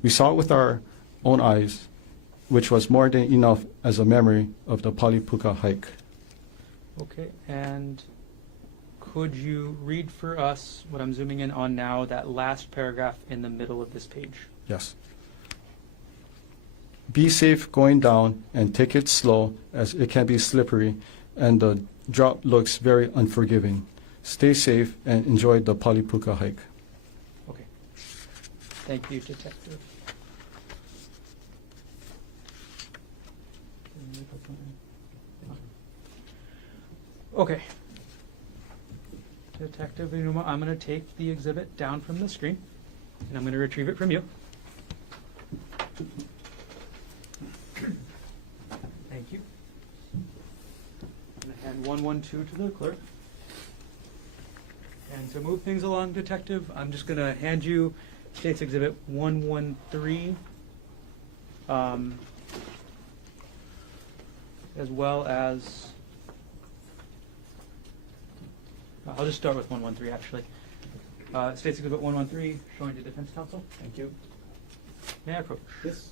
We saw it with our own eyes which was more than enough as a memory of the Pali Puka hike. Okay, and could you read for us what I'm zooming in on now, that last paragraph in the middle of this page? Yes. Be safe going down and take it slow, as it can be slippery and the drop looks very unforgiving. Stay safe and enjoy the Pali Puka hike. Okay. Thank you, Detective. Okay. Detective Iinuma, I'm going to take the exhibit down from the screen, and I'm going to retrieve it from you. Thank you. I'm going to hand 112 to the clerk. And to move things along, Detective, I'm just going to hand you State's Exhibit 113, as well as, I'll just start with 113, actually. State's Exhibit 113, showing to Defense Counsel. Thank you. May I approach? Yes.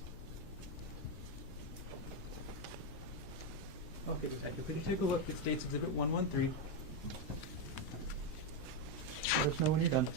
Okay, Detective, could you take a look at State's Exhibit 113? Let us know when you're done.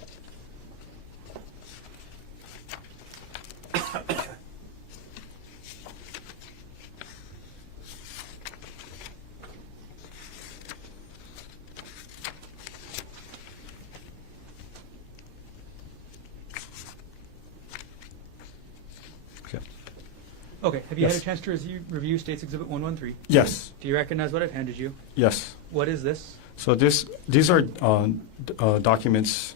Okay, have you had a Yes. chance to review State's Exhibit 113? Yes. Do you recognize what I've handed you? Yes. What is this? So these are documents,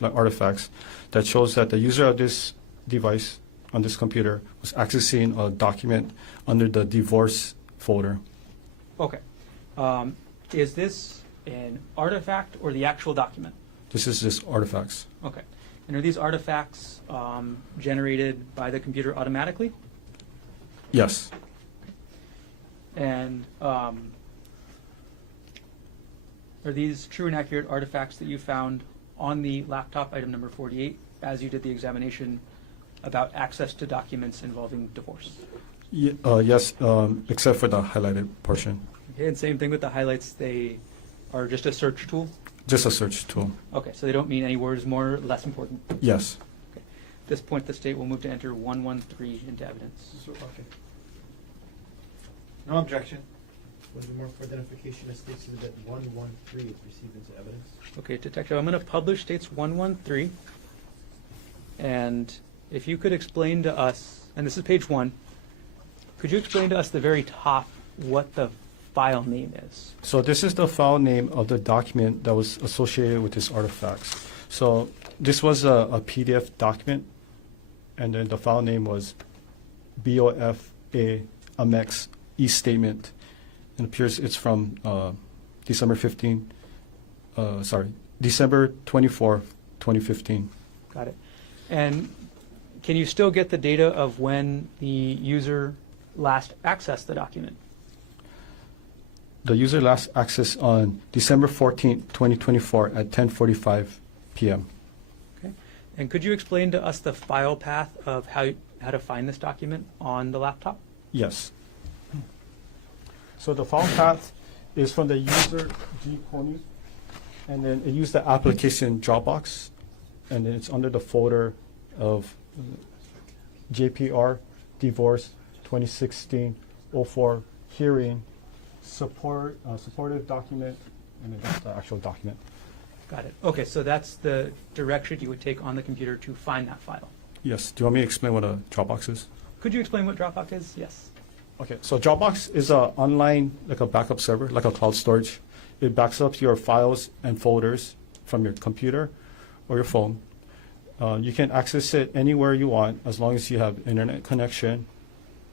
like artifacts, that shows that the user of this device on this computer was accessing a document under the divorce folder. Okay. Is this an artifact or the actual document? This is just artifacts. Okay. And are these artifacts generated by the computer automatically? Yes. And are these true and accurate artifacts that you found on the laptop, item number 48, as you did the examination about access to documents involving divorce? Yes, except for the highlighted portion. Okay, and same thing with the highlights, they are just a search tool? Just a search tool. Okay, so they don't mean any word is more or less important? Yes. Okay. At this point, the state will move to enter 113 into evidence. Okay. No objection. When the mark for identification as State's Exhibit 113 is received into evidence. Okay, Detective, I'm going to publish States 113. And if you could explain to us, and this is page 1, could you explain to us the very top what the file name is? So this is the file name of the document that was associated with this artifacts. So this was a PDF document, and then the file name was BOFA Amex e-statement. It appears it's from December 24, 2015. Got it. And can you still get the data of when the user last accessed the document? The user last accessed on December 14, 2024 at 10:45 p.m. Okay. And could you explain to us the file path of how to find this document on the laptop? Yes. So the file path is from the user G. Konig, and then it used the application Dropbox, and then it's under the folder of JPR Divorce 2016-04 Hearing Supportive Document, and then that's the actual document. Got it. Okay, so that's the direction you would take on the computer to find that file. Yes. Do you want me to explain what a Dropbox is? Could you explain what Dropbox is? Yes. Okay, so Dropbox is a online, like a backup server, like a cloud storage. It backs up your files and folders from your computer or your phone. You can access it anywhere you want as long as you have internet connection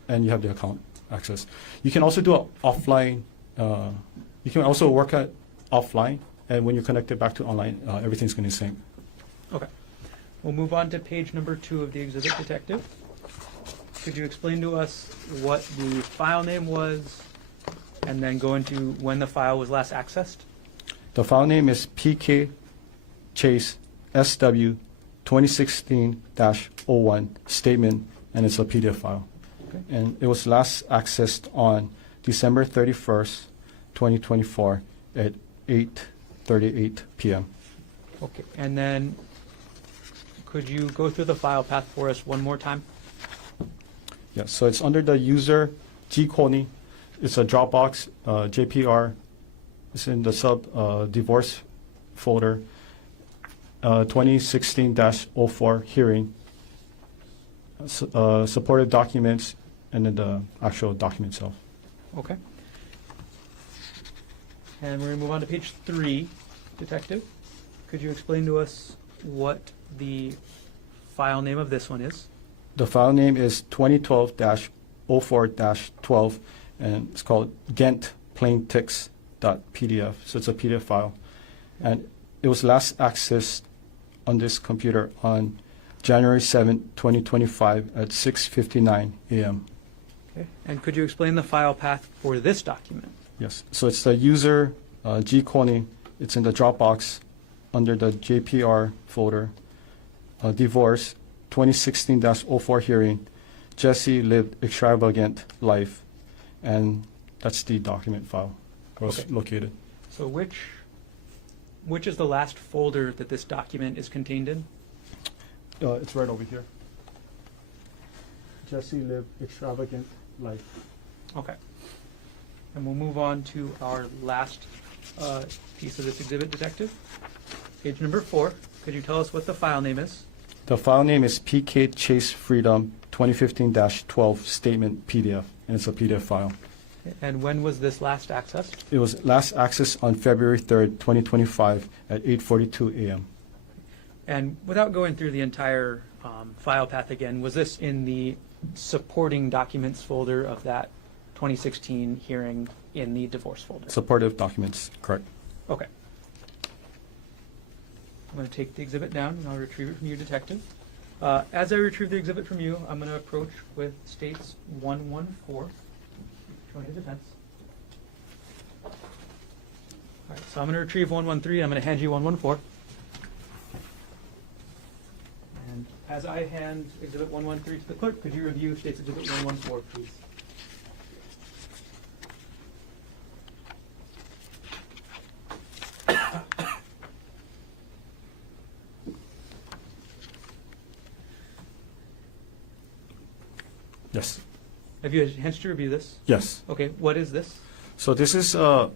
and you have the account access. You can also do it offline. You can also work at offline, and when you connect it back to online, everything's going to sync. Okay. We'll move on to page number 2 of the exhibit, Detective. Could you explain to us what the file name was, and then go into when the file was last accessed? The file name is PK Chase SW 2016-01 statement, and it's a PDF file. Okay. And it was last accessed on December 31st, 2024 at 8:38 p.m. Okay. And then could you go through the file path for us one more time? Yeah, so it's under the user G. Konig. It's a Dropbox JPR. It's in the divorce folder. 2016-04 hearing. Supported documents, and then the actual document itself. Okay. And we're going to move on to page 3, Detective. Could you explain to us what the file name of this one is? The file name is 2012-04-12, and it's called Ghent plaintext.pdf. So it's a PDF file. And it was last accessed on this computer on January 7, 2025 at 6:59 a.m. Okay. And could you explain the file path for this document? Yes. So it's the user G. Konig. It's in the Dropbox under the JPR folder. Divorce 2016-04 hearing. Jesse lived extravagant life, and that's the document file where it's Okay. located. So which is the last folder that this document is contained in? It's right over here. Jesse lived extravagant life. Okay. And we'll move on to our last piece of this exhibit, Detective. Page number 4. Could you tell us what the file name is? The file name is PK Chase Freedom 2015-12 statement PDF, and it's a PDF file. And when was this last accessed? It was last accessed on February 3rd, 2025 at 8:42 a.m. And without going through the entire file path again, was this in the supporting documents folder of that 2016 hearing in the divorce folder? Supportive documents, correct. Okay. I'm going to take the exhibit down and I'll retrieve it from you, Detective. As I retrieve the exhibit from you, I'm going to approach with states 114, showing the defense. All right, so I'm going to retrieve 113. I'm going to hand you 114. And as I hand exhibit 113 to the clerk, could you review states exhibit 114, please? Yes. Have you had a chance to review this? Yes. Okay, what is this? So this is a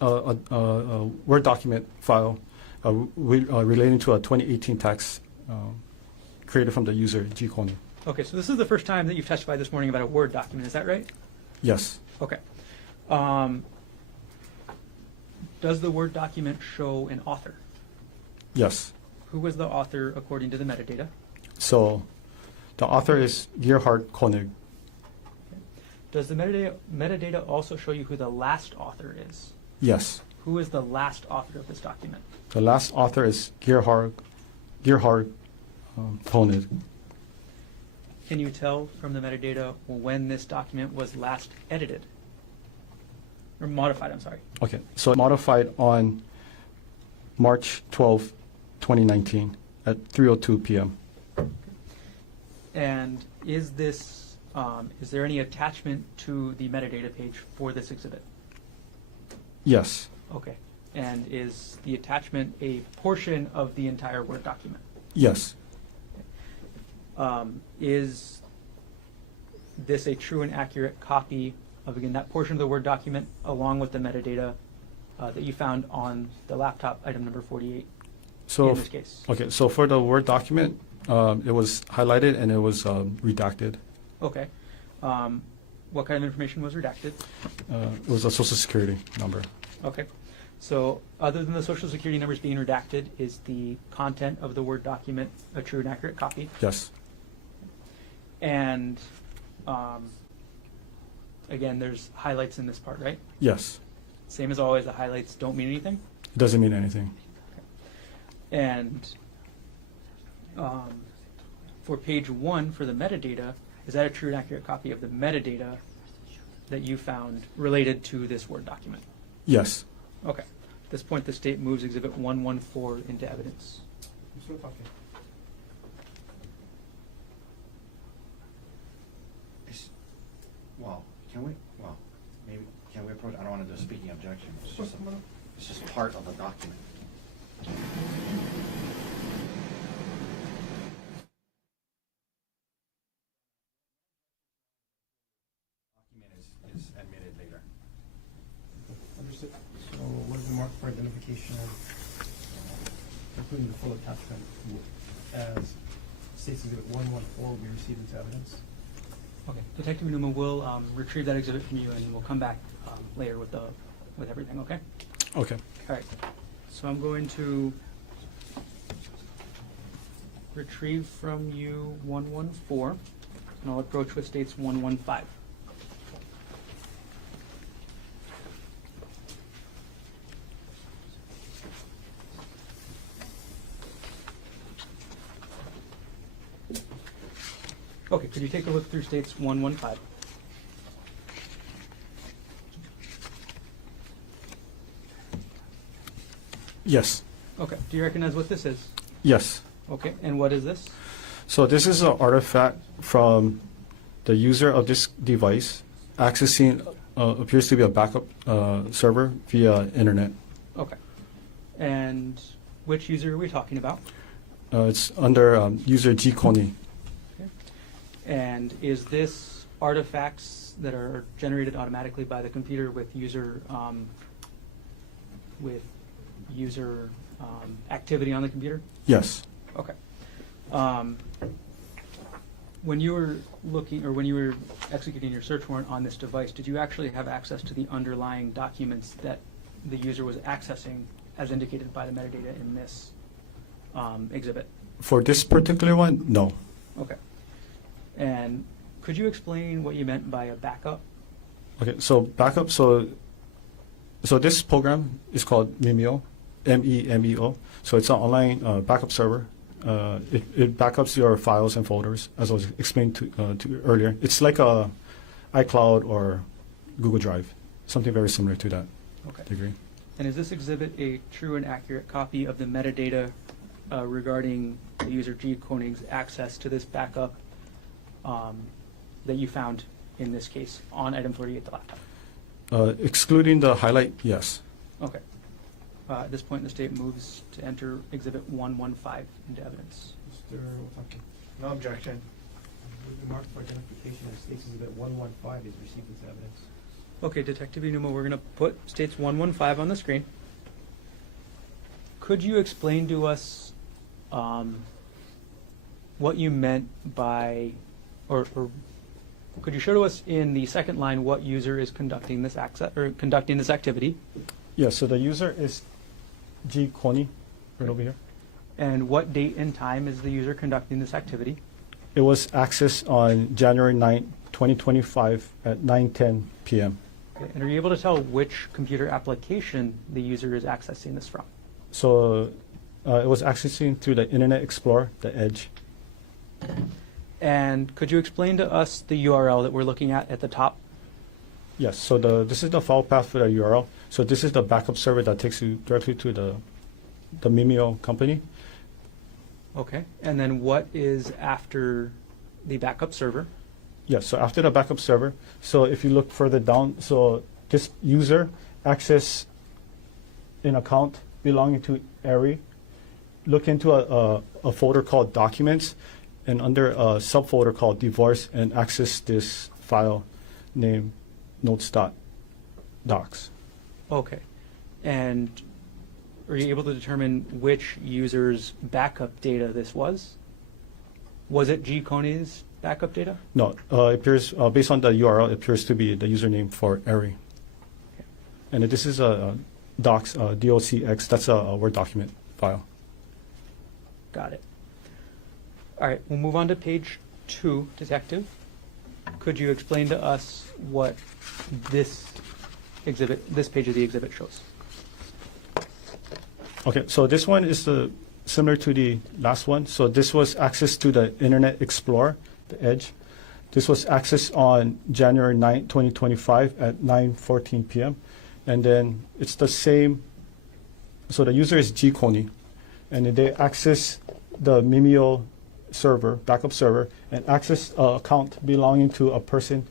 Word document file relating to a 2018 tax created from the user G. Konig. Okay, so this is the first time that you've testified this morning about a Word document, is that right? Yes. Okay. Does the Word document show an author? Yes. Who was the author according to the metadata? So the author is Gerhardt Konig. Does the metadata also show you who the last author is? Yes. Who is the last author of this document? The last author is Gerhardt Konig. Can you tell from the metadata when this document was last edited? Or modified, I'm sorry. Okay. So modified on March 12, 2019 at 3:02 p.m. And is this, is there any attachment to the metadata page for this exhibit? Yes. Okay. And is the attachment a portion of the entire Word document? Yes. Is this a true and accurate copy of, again, that portion of the Word document along with the metadata that you found on the laptop, item number 48 So in this case? okay. So for the Word document, it was highlighted and it was redacted. Okay. What kind of information was redacted? It was a Social Security number. Okay. So other than the Social Security numbers being redacted, is the content of the Word document a true and accurate copy? Yes. And again, there's highlights in this part, right? Yes. Same as always, the highlights don't mean anything. It doesn't mean anything. And for page 1 for the metadata, is that a true and accurate copy of the metadata that you found related to this Word document? Yes. Okay. At this point, the state moves exhibit 114 into evidence. Mr. Otake. Can we, well, maybe, can we approach, I don't want to do a speaking objection. It's just part of the document. Document is admitted later. Understood. So what is the mark for identification, including the full attachment, as States Exhibit 114 will be received into evidence? Okay, Detective Iinuma will retrieve that exhibit from you, and we'll come back later with everything. Okay. Okay. All right. So I'm going to retrieve from you 114, and I'll approach with States 115. Okay, could you take a look through States 115? Yes. Okay, do you recognize what this is? Yes. Okay, and what is this? So this is an artifact from the user of this device accessing appears to be a backup server via internet. Okay. And which user are we talking about? It's under user G Konig. Okay. And is this artifacts that are generated automatically by the computer with user activity on the computer? Yes. Okay. When you were looking, or when you were executing your search warrant on this device, did you actually have access to the underlying documents that the user was accessing, as indicated by the metadata in this exhibit? For this particular one, no. Okay. And could you explain what you meant by a backup? Okay, so backup, so this program is called Mimeo, MEMEO. So it's an online backup server. It backups your files and folders, as I was explained to you earlier. It's like a iCloud or Google Drive, something very similar to that Okay. degree. And is this exhibit a true and accurate copy of the metadata regarding the user G Konig's access to this backup that you found in this case on item 38, the laptop? Excluding the highlight, yes. Okay. At this point, the state moves to enter Exhibit 115 into evidence. Mr. Otake, No objection. the mark for identification as States Exhibit 115 is received into evidence. Okay, Detective Iinuma, we're going to put States 115 on the screen. Could you explain to us what you meant by, or could you show to us in the second line what user is conducting this conducting this activity, Yes, so the user is G Konig, right over here. and what date and time is the user conducting this activity? It was accessed on January 9th, 2025 at 9:10 p.m. Okay, and are you able to tell which computer application the user is accessing this from? So it was accessing through the Internet Explorer, the Edge. And could you explain to us the URL that we're looking at the top? Yes, so this is the file path for the URL. So this is the backup server that takes you directly to the Mimeo company. Okay. And then what is after the backup server? Yes, so after the backup server, so if you look further down, so this user access an account belonging to Ari, look into a folder called Documents, and under a subfolder called Divorce, and access this file named notes.docs. Okay. And are you able to determine which user's backup data this was? Was it G Konig's backup data? No, it appears, based on the URL, it appears to be the username for Ari. Okay. And this is a docs, docx, that's a Word document file. Got it. All right, we'll move on to page 2, Detective. Could you explain to us what this page of the exhibit shows? Okay, so this one is similar to the last one. So this was access to the Internet Explorer, the Edge. This was accessed on January 9th, 2025 at 9:14 p.m. And then it's the same, so the user is G Konig, and they access the Mimeo server, backup server, and access an account belonging to a person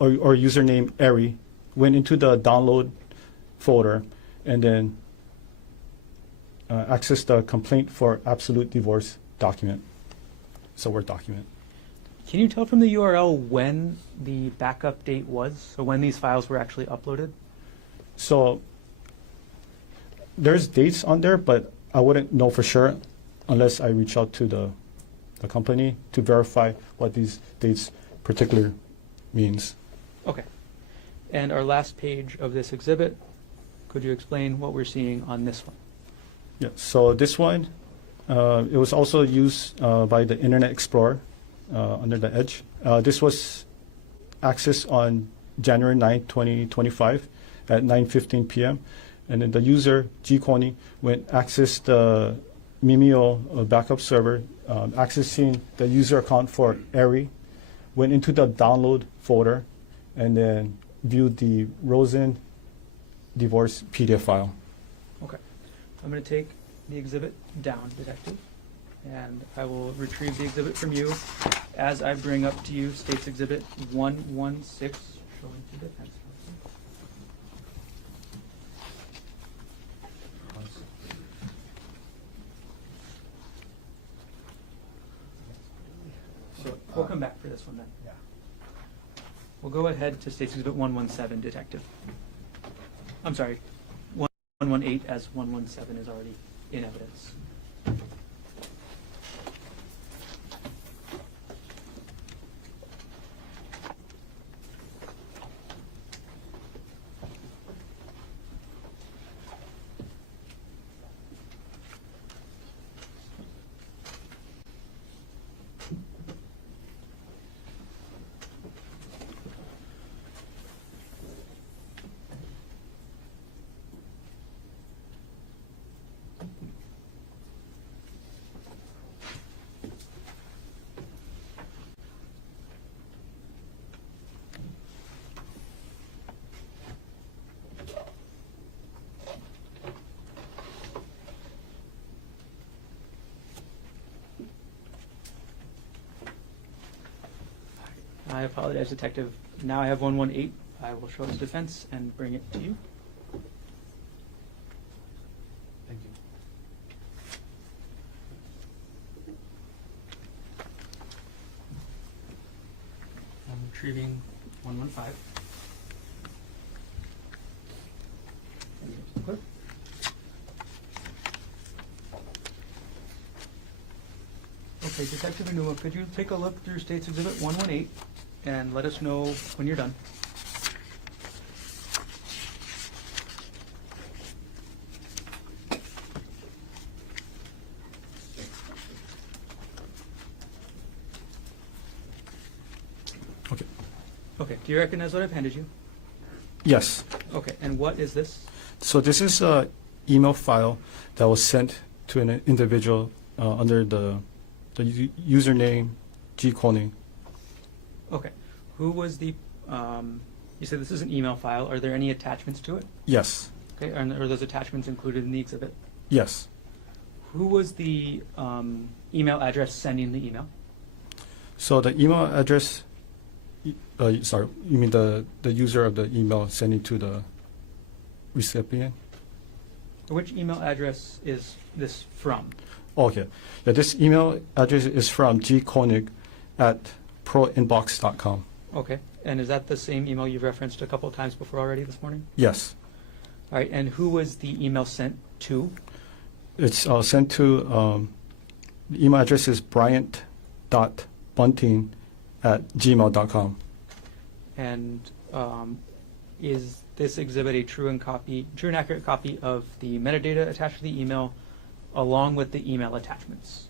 or username Ari went into the download folder and then accessed the complaint for absolute divorce document. It's a Word document. Can you tell from the URL when the backup date was? So when these files were actually uploaded? So there's dates on there, but I wouldn't know for sure unless I reach out to the company to verify what these dates particular means. Okay. And our last page of this exhibit, could you explain what we're seeing on this one? Yeah, so this one, it was also used by the Internet Explorer under the Edge. This was accessed on January 9, 2025 at 9:15 p.m. And then the user, G. Konig, went access the Mimeo backup server, accessing the user account for Ari, went into the download folder, and then viewed the Rosen divorce PDF file. Okay. I'm going to take the exhibit down, Detective, and I will retrieve the exhibit from you as I bring up to you State's Exhibit 116, showing to defense counsel. So, We'll come back for this one then. Yeah. We'll go ahead to State's Exhibit 117, Detective. I'm sorry, 118, as 117 is already in evidence. I apologize, Detective. Now I have 118. I will show it to defense and bring it to you. Thank you. I'm retrieving 115. And here's the clip. Okay, Detective Iinuma, could you take a look through State's Exhibit 118 and let us know when you're done? Okay. Okay, do you recognize what I've handed you? Yes. Okay, and what is this? So this is an email file that was sent to an individual under the username G. Konig. Okay, who was the, you said this is an email file. Are there any attachments to it? Yes. Okay, are those attachments included in the exhibit? Yes. Who was the email address sending the email? So the email address, sorry, you mean the user of the email sending to the recipient? Which email address is this from? Okay. Yeah, this email address is from gkonig@proinbox.com. Okay, and is that the same email you've referenced a couple of times before already this morning? Yes. All right, and who was the email sent to? It's sent to, the email address is bryant.bunting@gmail.com. And is this exhibit a true and accurate copy of the metadata attached to the email along with the email attachments?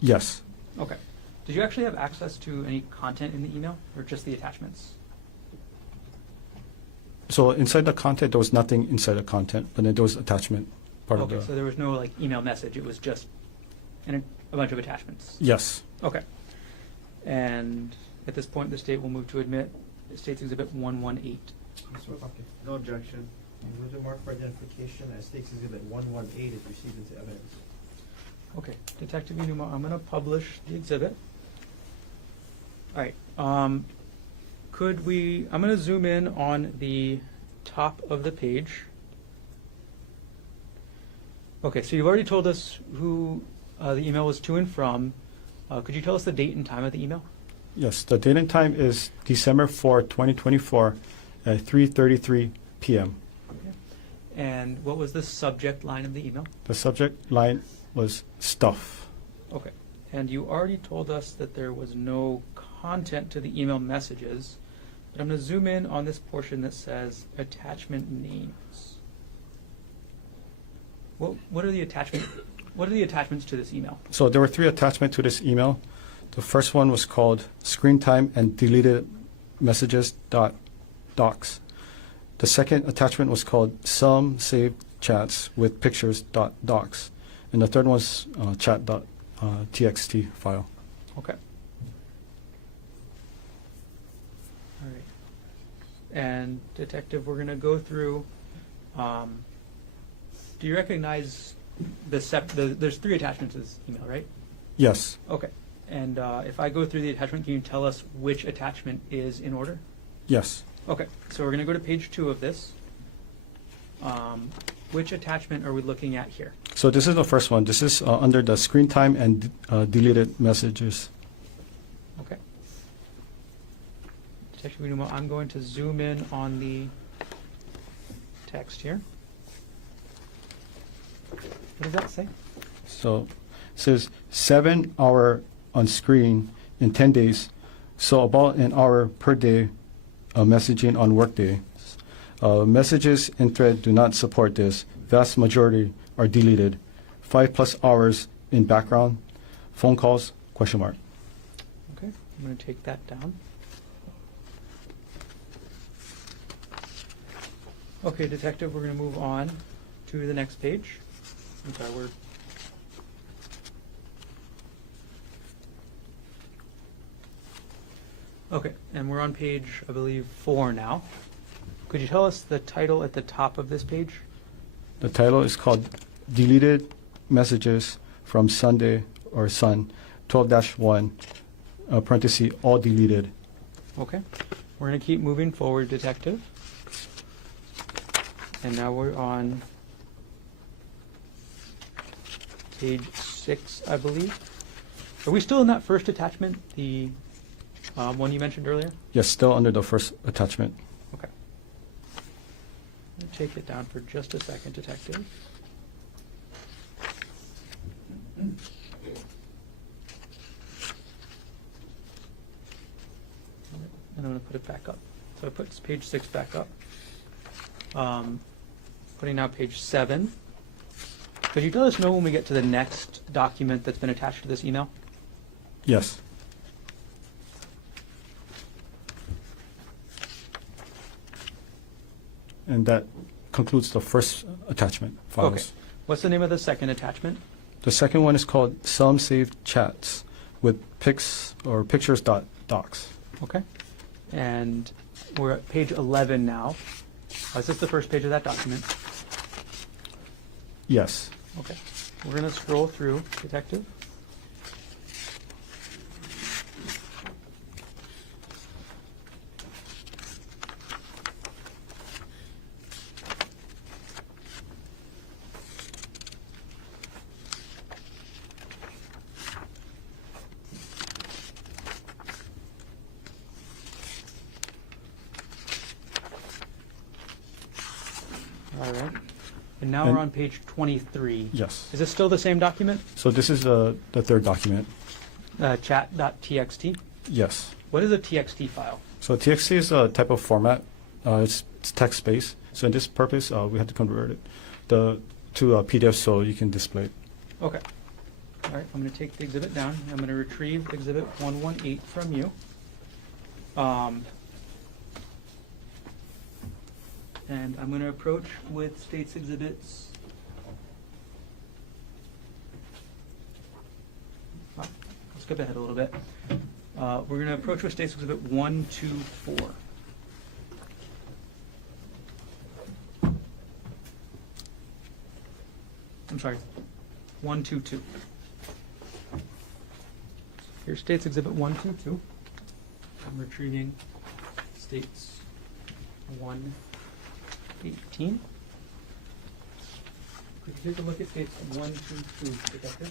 Yes. Okay. Did you actually have access to any content in the email or just the attachments? So inside the content, there was nothing inside the content, but then there was attachment part Okay, of the. so there was no like email message. It was just a bunch of attachments. Yes. Okay. And at this point, the state will move to admit State's Exhibit 118. Mr. Otake. No objection. Move to mark for identification as State's Exhibit 118 is received into evidence. Okay, Detective Iinuma, I'm going to publish the exhibit. All right. I'm going to zoom in on the top of the page. Okay, so you've already told us who the email was to and from. Could you tell us the date and time of the email? Yes, the date and time is December 4, 2024 at 3:33 p.m. And what was the subject line of the email? The subject line was stuff. Okay. And you already told us that there was no content to the email messages, but I'm going to zoom in on this portion that says attachment names. What are the attachments to this email? So there were 3 attachments to this email. The first one was called screen time and deleted messages docs. The second attachment was called some saved chats with pictures docs. And the third one was chat.txt file. Okay. All right. And detective, we're going to go through. Do you recognize there's 3 attachments to this email, right? Yes. Okay. And if I go through the attachment, can you tell us which attachment is in order? Yes. Okay. So we're going to go to page 2 of this. Which attachment are we looking at here? So this is the first one. This is under the screen time and deleted messages. Okay. Detective Iinuma, I'm going to zoom in on the text here. What does that say? So it says 7 hour on screen in 10 days. So about an hour per day messaging on workday. Messages in thread do not support this. Vast majority are deleted. 5+ hours in background. Phone calls, ? Okay, I'm going to take that down. Okay, detective, we're going to move on to the next page. I'm sorry, Okay, and we're on page, I believe, 4 now. Could you tell us the title at the top of this page? The title is called Deleted Messages from Sunday or Sun 12-1, parenthesis, all deleted. Okay, we're going to keep moving forward, detective. And now we're on page 6, I believe. Are we still in that first attachment, the one you mentioned earlier? Yes, still under the first attachment. Okay. I'm going to take it down for just a second, detective. And I'm going to put it back up. So I put page 6 back up. Putting now page 7. Could you let us know when we get to the next document that's been attached to this email? Yes. And that concludes the first attachment files. Okay. What's the name of the second attachment? The second one is called Some Saved Chats with pics or pictures docs. Okay. And we're at page 11 now. Is this the first page of that document? Yes. Okay. We're going to scroll through, detective. All right. And now we're on page 23. Yes. Is this still the same document? So this is the third document. Chat.txt? Yes. What is a TXT file? So TXT is a type of format. It's text-based. So in this purpose, we had to convert it to a PDF so you can display it. Okay. All right, I'm going to take the exhibit down. I'm going to retrieve exhibit 118 from you. And I'm going to approach with states exhibits. I'll skip ahead a little bit. We're going to approach with states exhibit 1, 2, 4. I'm sorry, 1, 2, 2. Here's states exhibit 1, 2, 2. I'm retrieving states 118. Could you take a look at states 122, Detective?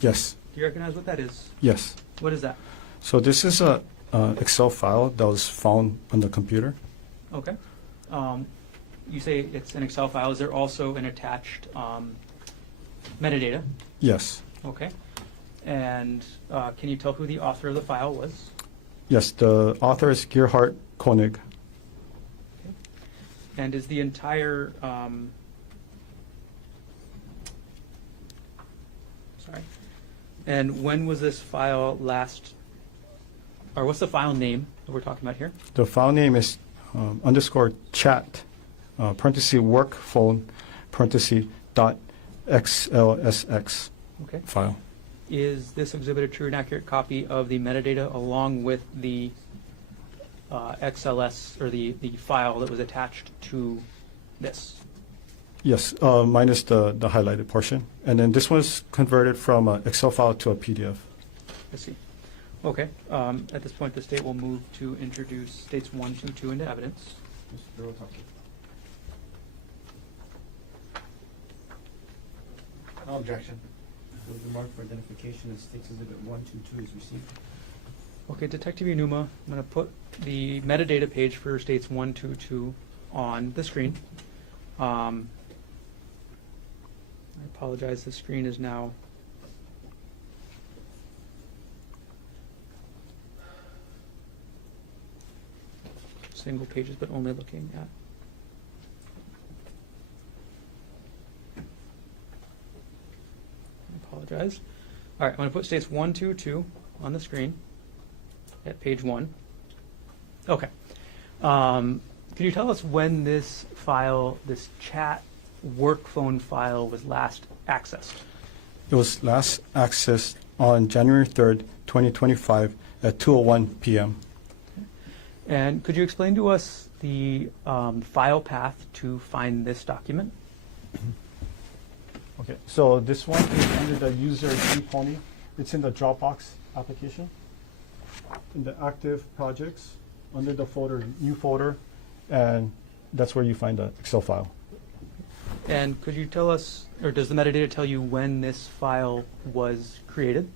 Yes. Do you recognize what that is? Yes. What is that? So this is a Excel file that was found on the computer. Okay. You say it's an Excel file. Is there also an attached metadata? Yes. Okay. And can you tell who the author of the file was? Yes, the author is Gerhardt Konig. Okay. And is the entire sorry. And when was this file last, or what's the file name that we're talking about here? The file name is underscore chat, parenthesis work phone, parenthesis dot XLSX Okay. file. Is this exhibit a true and accurate copy of the metadata along with the XLS, or the file that was attached to this? Yes, minus the highlighted portion. And then this was converted from an Excel file to a PDF. I see. Okay. At this point, the state will move to introduce states 122 into evidence. Mr. Otake. No objection. With the mark for identification as States Exhibit 122 is received. Okay, Detective Iinuma, I'm going to put the metadata page for states 122 on the screen. I apologize, the screen is now single pages, but only looking at. I apologize. All right, I'm going to put states 122 on the screen at page 1. Okay. Can you tell us when this file, this chat work phone file, was last accessed? It was last accessed on January 3rd, 2025 at 2:01 p.m. And could you explain to us the file path to find this document? Okay, so this one is under the user Pony. It's in the Dropbox application. In the active projects, under the folder, new folder, and that's where you find the Excel file. And could you tell us, or does the metadata tell you when this file was created?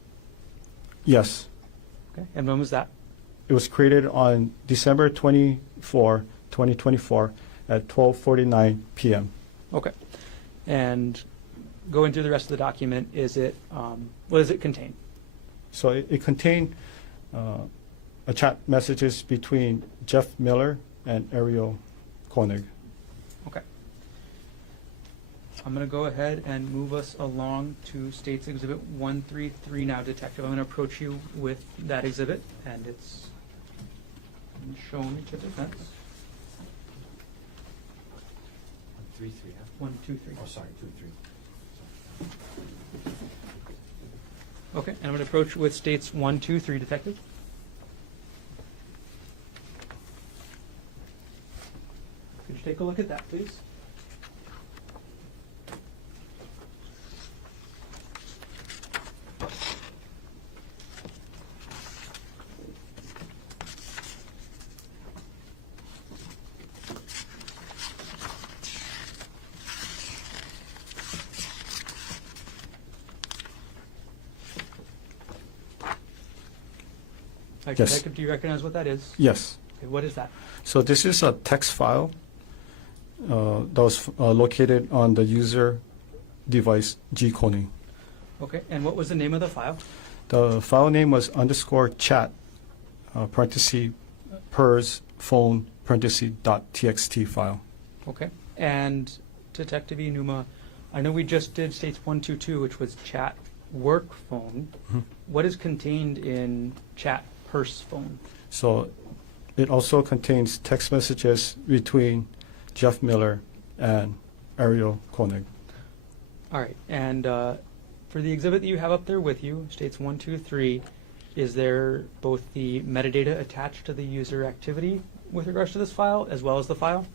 Yes, Okay, and when was that? it was created on December 24, 2024 at 12:49 p.m. Okay. And going through the rest of the document, is it, what does it contain? So it contained a chat messages between Jeff Miller and Arielle Konig. Okay. I'm going to go ahead and move us along to States Exhibit 133 now, Detective. I'm going to approach you with that exhibit, and it's shown to defense. 133, huh? 1, 2, 3. Oh, sorry, 23. Okay, and I'm going to approach with States 1, 2, 3, Detective. Could you take a look at that, please? Yes. Detective, do you recognize what that is? Yes. Okay, what is that? So this is a text file that was located on the user device G Konig. Okay, and what was the name of the file? The file name was underscore chat, parenthesis, pers, phone, parenthesis, dot txt file. Okay, and Detective Iinuma, I know we just did States 122, which was chat work phone. Mhm. What is contained in chat purse phone? So it also contains text messages between Jeff Miller and Arielle Konig. All right, and for the exhibit that you have up there with you, States 123, is there both the metadata attached to the user activity with regards to this file as well as the file?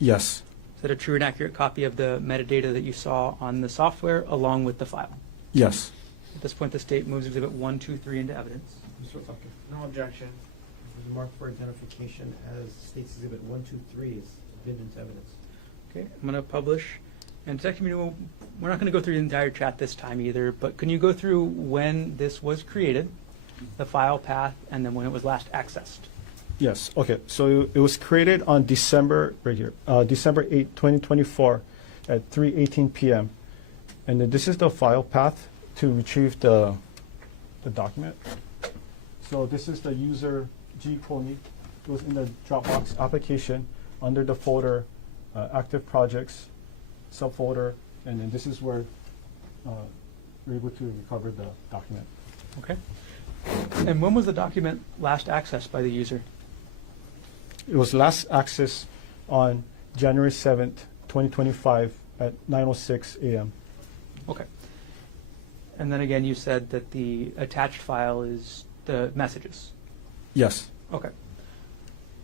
Yes. Is that a true and accurate copy of the metadata that you saw on the software along with the file? Yes. At this point, the state moves Exhibit 1, 2, 3 into evidence. Mr. Otake. No objection. It was marked for identification as State's Exhibit 1, 2, 3 is admitted into evidence. Okay, I'm going to publish. And Detective Iinuma, we're not going to go through the entire chat this time either, but can you go through when this was created, the file path, and then when it was last accessed? Yes. Okay. So it was created on December, right here, December 8, 2024 at 3:18 p.m. And then this is the file path to retrieve the document. So this is the user G Konig. It was in the Dropbox application under the folder active projects subfolder, and then this is where we're able to recover the document. Okay. And when was the document last accessed by the user? It was last accessed on January 7th, 2025 at 9:06 a.m. Okay. And then again, you said that the attached file is the messages. Yes. Okay.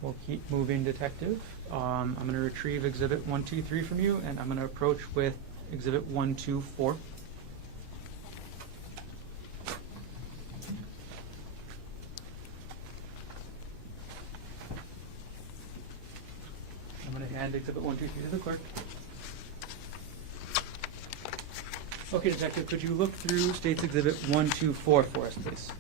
We'll keep moving, Detective. I'm going to retrieve Exhibit 1, 2, 3 from you, and I'm going to approach with Exhibit 1, 2, 4. I'm going to hand Exhibit 1, 2, 3 to the clerk. Okay, Detective, could you look through State's Exhibit 1, 2, 4 for us, please?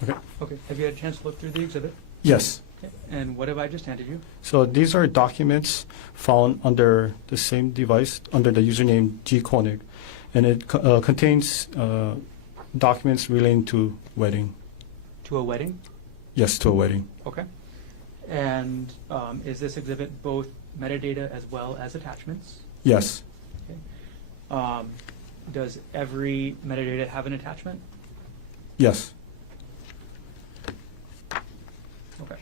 Okay. Okay, have you had a chance to look through the exhibit? Yes. Okay. And what have I just handed you? So these are documents found under the same device under the username G Konig, and it contains documents relating to wedding. To a wedding? Yes, to a wedding. Okay. And is this exhibit both metadata as well as attachments? Yes. Okay. Does every metadata have an attachment? Yes. Okay.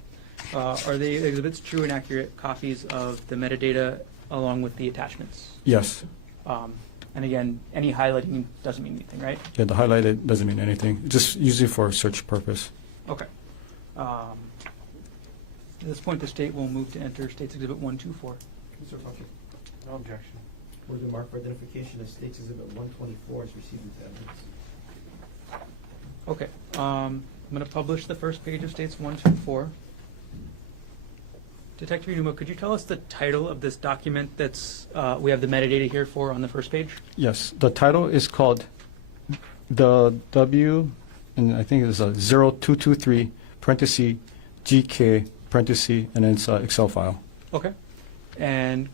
Are the exhibits true and accurate copies of the metadata along with the attachments? Yes. And again, any highlighting doesn't mean anything, right? Yeah, the highlighted doesn't mean anything. Just usually for search purpose. Okay. At this point, the state will move to enter State's Exhibit 1, 2, 4. Mr. Otake. No objection. Where the mark for identification as State's Exhibit 124 is received into evidence. Okay. I'm going to publish the first page of States 1, 2, 4. Detective Iinuma, could you tell us the title of this document that's we have the metadata here for on the first page? Yes. The title is called the W, and I think it's a 0223 parenthesis GK parenthesis, and then it's an Excel file. Okay. And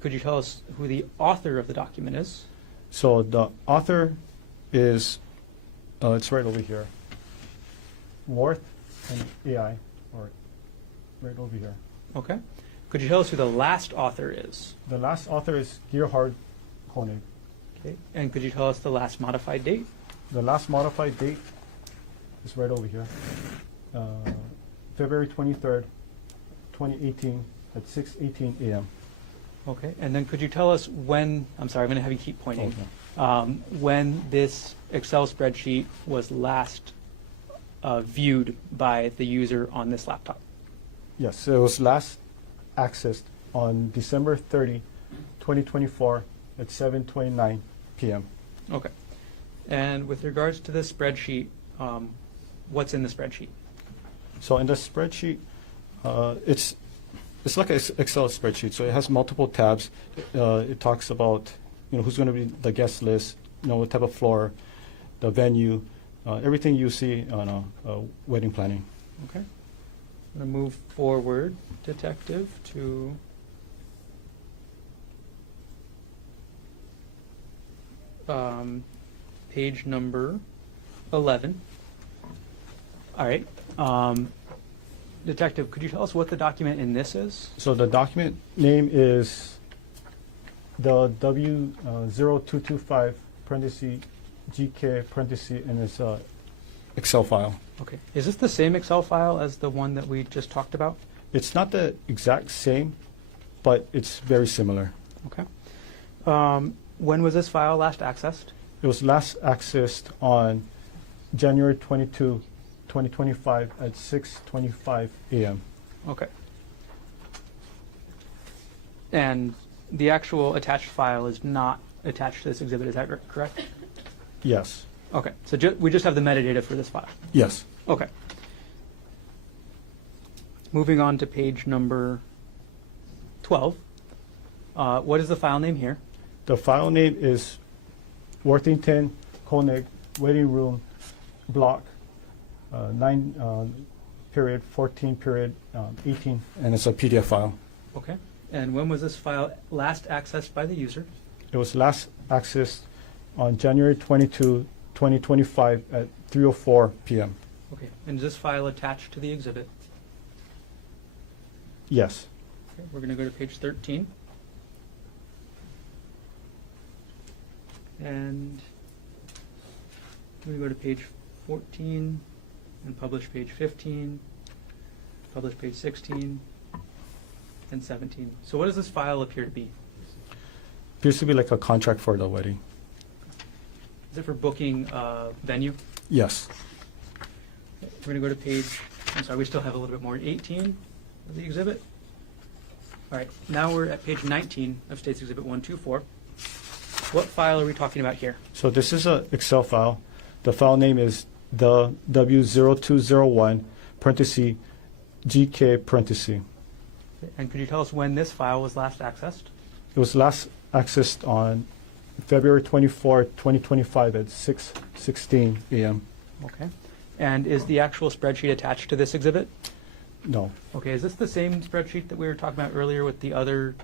could you tell us who the author of the document is? So the author is, it's right over here. Worth and AI, or right over here. Okay. Could you tell us who the last author is? The last author is Gerhardt Konig. Okay. And could you tell us the last modified date? The last modified date is right over here. February 23rd, 2018 at 6:18 a.m. Okay. And then could you tell us when, I'm sorry, I'm going to have you keep pointing, when this Excel spreadsheet was last viewed by the user on this laptop? Yes, it was last accessed on December 30, 2024 at 7:29 p.m. Okay. And with regards to the spreadsheet, what's in the spreadsheet? So in the spreadsheet, it's like an Excel spreadsheet. So it has multiple tabs. It talks about who's going to be the guest list, what type of floor, the venue, everything you see on a wedding planning. Okay. I'm going to move forward, Detective, to page number 11. All right. Detective, could you tell us what the document in this is? So the document name is the W0225 parenthesis GK parenthesis, and it's a Excel file. Okay. Is this the same Excel file as the one that we just talked about? It's not the exact same, but it's very similar. Okay. When was this file last accessed? It was last accessed on January 22, 2025 at 6:25 a.m. Okay. And the actual attached file is not attached to this exhibit, is that correct? Yes. Okay, so we just have the metadata for this file. Yes. Okay. Moving on to page number 12. What is the file name here? The file name is Worthington Konig Waiting Room Block 9 period 14 period 18, and it's a PDF file. Okay. And when was this file last accessed by the user? It was last accessed on January 22, 2025 at 3:04 p.m. Okay. And is this file attached to the exhibit? Yes. Okay. We're going to go to page 13. And we go to page 14 and publish page 15, publish page 16, and 17. So what does this file appear to be? Appears to be like a contract for the wedding. Is it for booking venue? Yes. We're going to go to page, I'm sorry, we still have a little bit more, 18 of the exhibit. All right, now we're at page 19 of State's Exhibit 124. What file are we talking about here? So this is an Excel file. The file name is the W0201 parenthesis GK parenthesis. And could you tell us when this file was last accessed? It was last accessed on February 24, 2025 at 6:16 a.m. Okay. And is the actual spreadsheet attached to this exhibit? No. Okay, is this the same spreadsheet that we were talking about earlier with the other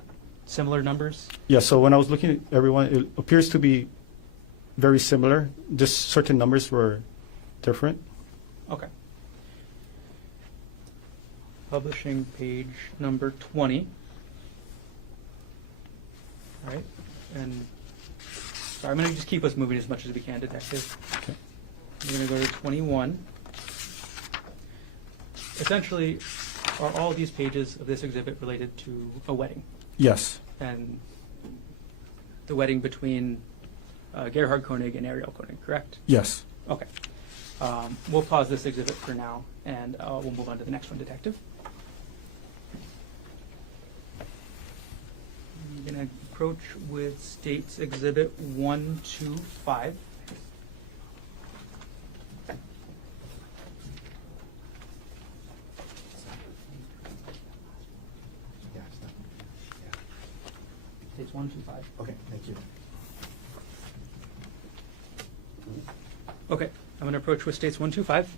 similar numbers? Yeah, so when I was looking at everyone, it appears to be very similar. Just certain numbers were different. Okay. Publishing page number 20. All right, and sorry, I'm going to just keep us moving as much as we can, Detective. Okay. We're going to go to 21. Essentially, are all these pages of this exhibit related to a wedding? Yes. And the wedding between Gerhardt Konig and Arielle Konig, correct? Yes. Okay. We'll pause this exhibit for now, and we'll move on to the next one, Detective. I'm going to approach with State's Exhibit 125. State's 125. Okay, thank you. Okay, I'm going to approach with States 125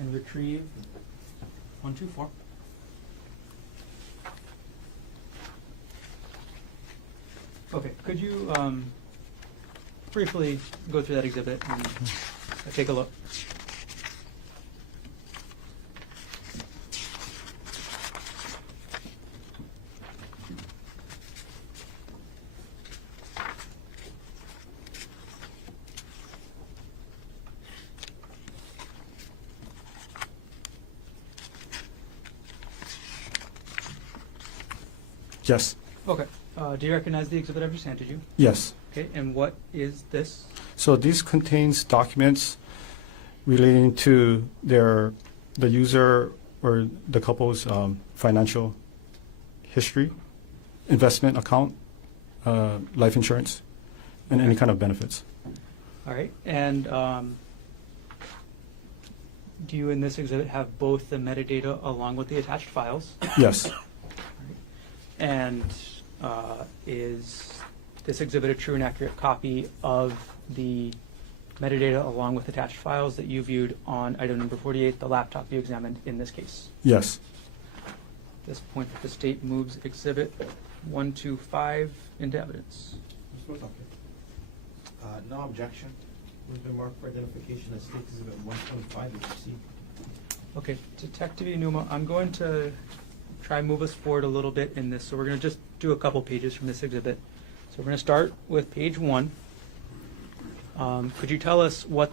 and retrieve 124. Okay, could you briefly go through that exhibit and take a look? Yes. Okay. Do you recognize the exhibit I've just handed you? Yes. Okay, and what is this? So this contains documents relating to the user or the couple's financial history, investment account, life insurance, and any kind of benefits. All right, and do you in this exhibit have both the metadata along with the attached files? Yes. And is this exhibit a true and accurate copy of the metadata along with attached files that you viewed on item number 48, the laptop you examined in this case. Yes. At this point, the state moves exhibit 125 into evidence. Mr. Otake. No objection. Has been marked for identification as State Exhibit 125 as received. Okay, Detective Iinuma, I'm going to try and move us forward a little bit in this. So we're going to just do a couple pages from this exhibit. So we're going to start with page 1. Could you tell us what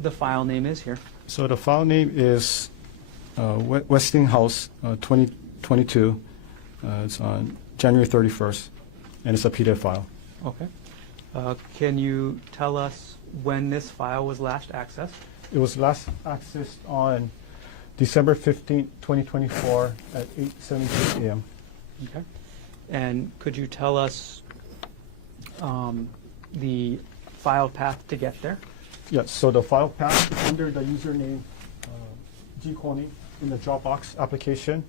the file name is here? So the file name is Westinghouse 2022. It's on January 31st, and it's a PDF file. Okay. Can you tell us when this file was last accessed? It was last accessed on December 15th, 2024 at 8:17 a.m. Okay. And could you tell us the file path to get there? Yes, so the file path under the username G. Konig in the Dropbox application,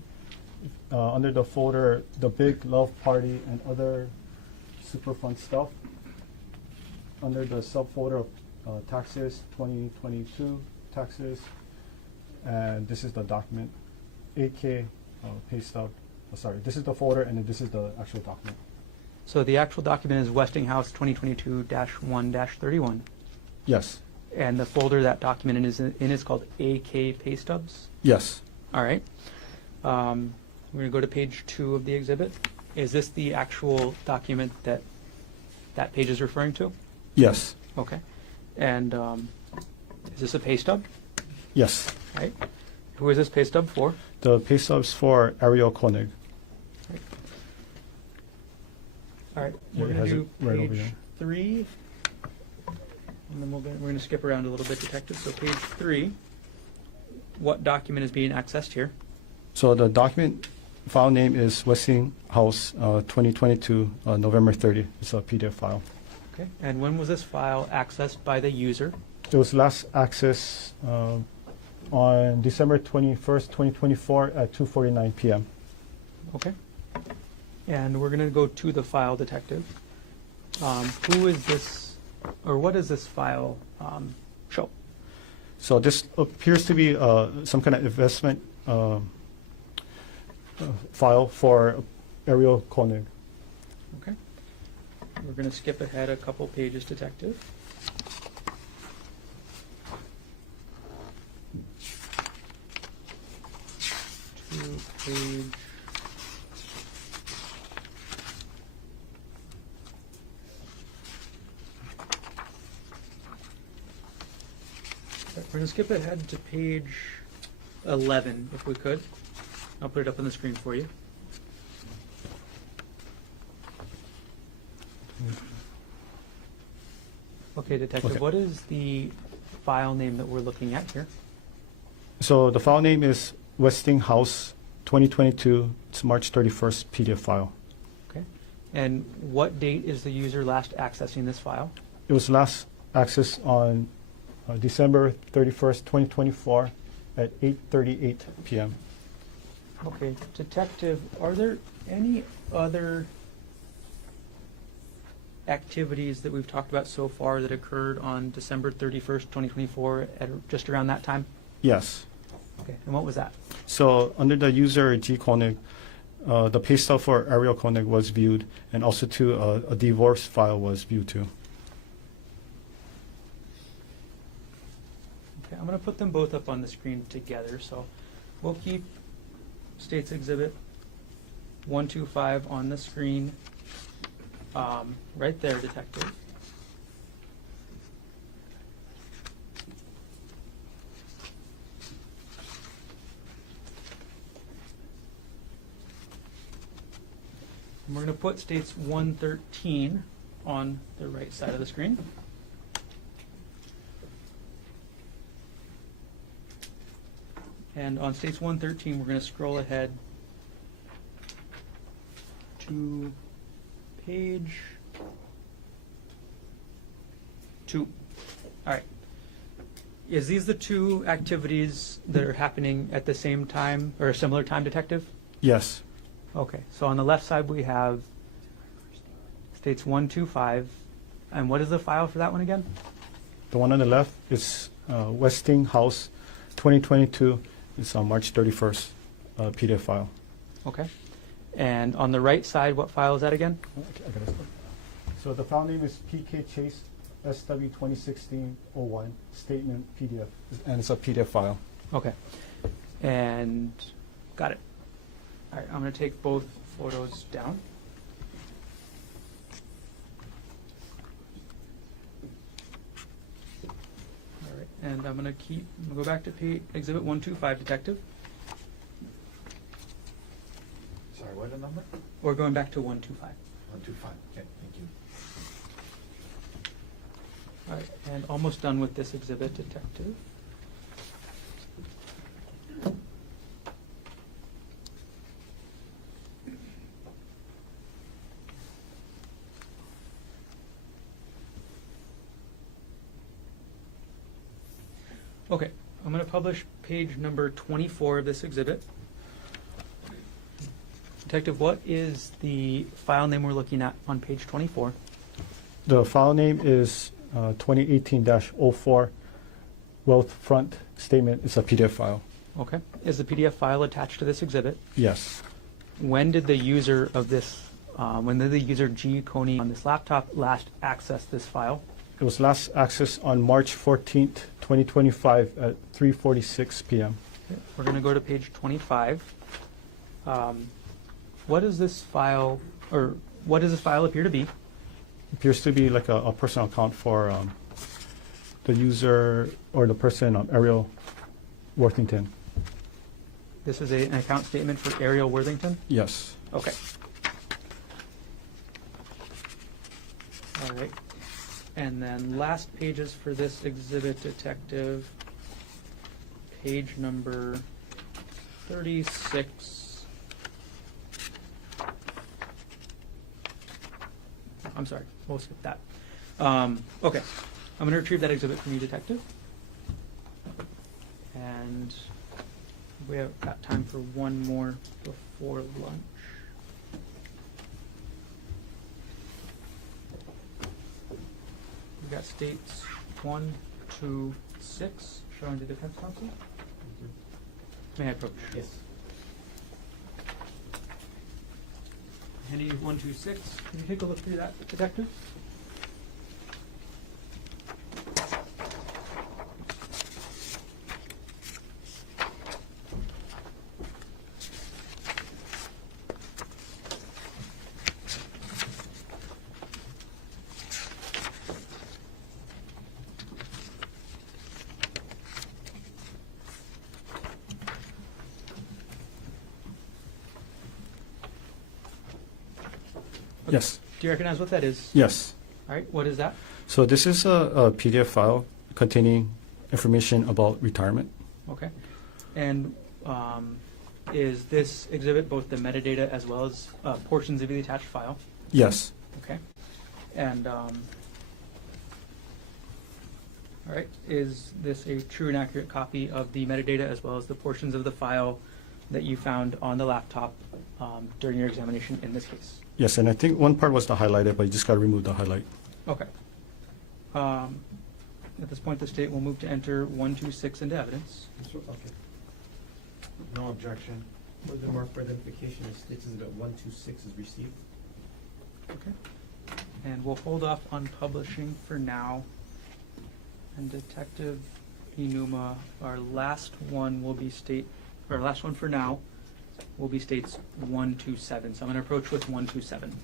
under the folder The Big Love Party and Other Super Fun Stuff, under the subfolder of taxes 2022 taxes, and this is the document AK pay stub. Sorry, this is the folder and then this is the actual document. So the actual document is Westinghouse 2022-1-31. Yes. And the folder that document is in is called AK pay stubs. Yes. All right. We're going to go to page 2 of the exhibit. Is this the actual document that that page is referring to? Yes. Okay. And is this a pay stub? Yes. Right. Who is this pay stub for? The pay stubs for Arielle Konig. All right. Yeah, We're it going has to it do right over page here. 3. And then we're going to skip around a little bit, Detective. So page 3. What document is being accessed here? So the document file name is Westinghouse 2022 November 30. It's a PDF file. Okay. And when was this file accessed by the user? It was last accessed on December 21st, 2024 at 2:49 p.m. Okay. And we're going to go to the file, Detective. Who is this, or what does this file show? So this appears to be some kind of investment file for Arielle Konig. Okay. We're going to skip ahead a couple pages, Detective. To page... We're going to skip ahead to page 11, if we could. I'll put it up on the screen for you. Okay, Detective, Okay. what is the file name that we're looking at here? So the file name is Westinghouse 2022. It's March 31st PDF file. Okay. And what date is the user last accessing this file? It was last accessed on December 31st, 2024 at 8:38 p.m. Okay, Detective, are there any other activities that we've talked about so far that occurred on December 31st, 2024 at just around that time? Yes. Okay, and what was that? So under the user G. Konig, the pay stub for Arielle Konig was viewed, and also too a divorce file was viewed too. Okay, I'm going to put them both up on the screen together, so we'll keep State's Exhibit 125 on the screen right there, Detective. And we're going to put States 113 on the right side of the screen. And on States 113, we're going to scroll ahead to page 2. All right. Is these the two activities that are happening at the same time or a similar time, Detective? Yes. Okay. So on the left side, we have States 125. And what is the file for that one again? The one on the left is Westinghouse 2022. It's on March 31st PDF file. Okay. And on the right side, what file is that again? Okay, I gotta start. So the file name is PK Chase SW 2016-01 Statement PDF, and it's a PDF file. Okay. And got it. All right, I'm going to take both photos down. All right, and I'm going to go back to Exhibit 125, Detective. Sorry, what the number? We're going back to 125. 125. Okay, thank you. All right, and almost done with this exhibit, Detective. Okay, I'm going to publish page number 24 of this exhibit. Detective, what is the file name we're looking at on page 24? The file name is 2018-04 Wealthfront Statement. It's a PDF file. Okay. Is the PDF file attached to this exhibit? Yes. When did the user of this, when did the user G. Konig on this laptop last access this file? It was last accessed on March 14th, 2025 at 3:46 p.m. Okay. We're going to go to page 25. What does this file, or what does this file appear to be? Appears to be like a personal account for the user or the person, Arielle Worthington. This is an account statement for Arielle Worthington? Yes. Okay. All right. And then last pages for this exhibit, Detective, page number 36. I'm sorry, we'll skip that. Okay, I'm going to retrieve that exhibit from you, Detective. And we have got time for one more before lunch. We've got states 1, 2, 6 showing the defense counsel. May I approach? Yes. Henny 1, 2, 6. Can you take a look through that, Detective? Yes. Do you recognize what that is? Yes. All right, what is that? So this is a PDF file containing information about retirement. Okay. And is this exhibit both the metadata as well as portions of the attached file? Yes. Okay. And all right, is this a true and accurate copy of the metadata as well as the portions of the file that you found on the laptop during your examination in this case? Yes, and I think one part was the highlighted, but you just got to remove the highlight. Okay. At this point, the state will move to enter 1, 2, 6 into evidence. Okay. No objection. Furthermore, for identification, it states that 126 is received. Okay. And we'll hold off on publishing for now. And Detective Iinuma, our last one for now will be states 1, 2, 7. So I'm going to approach with 1, 2, 7.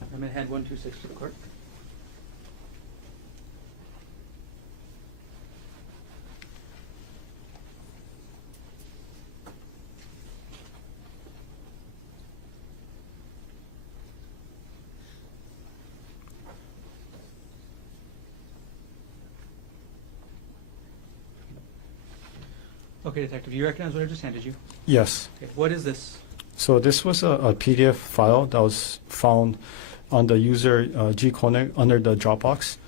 I'm going to hand 1, 2, 6 to the clerk. Okay, Detective, you recognize what I just handed you? Yes. Okay, what is this? So this was a PDF file that was found on the user G. Konig under the Dropbox.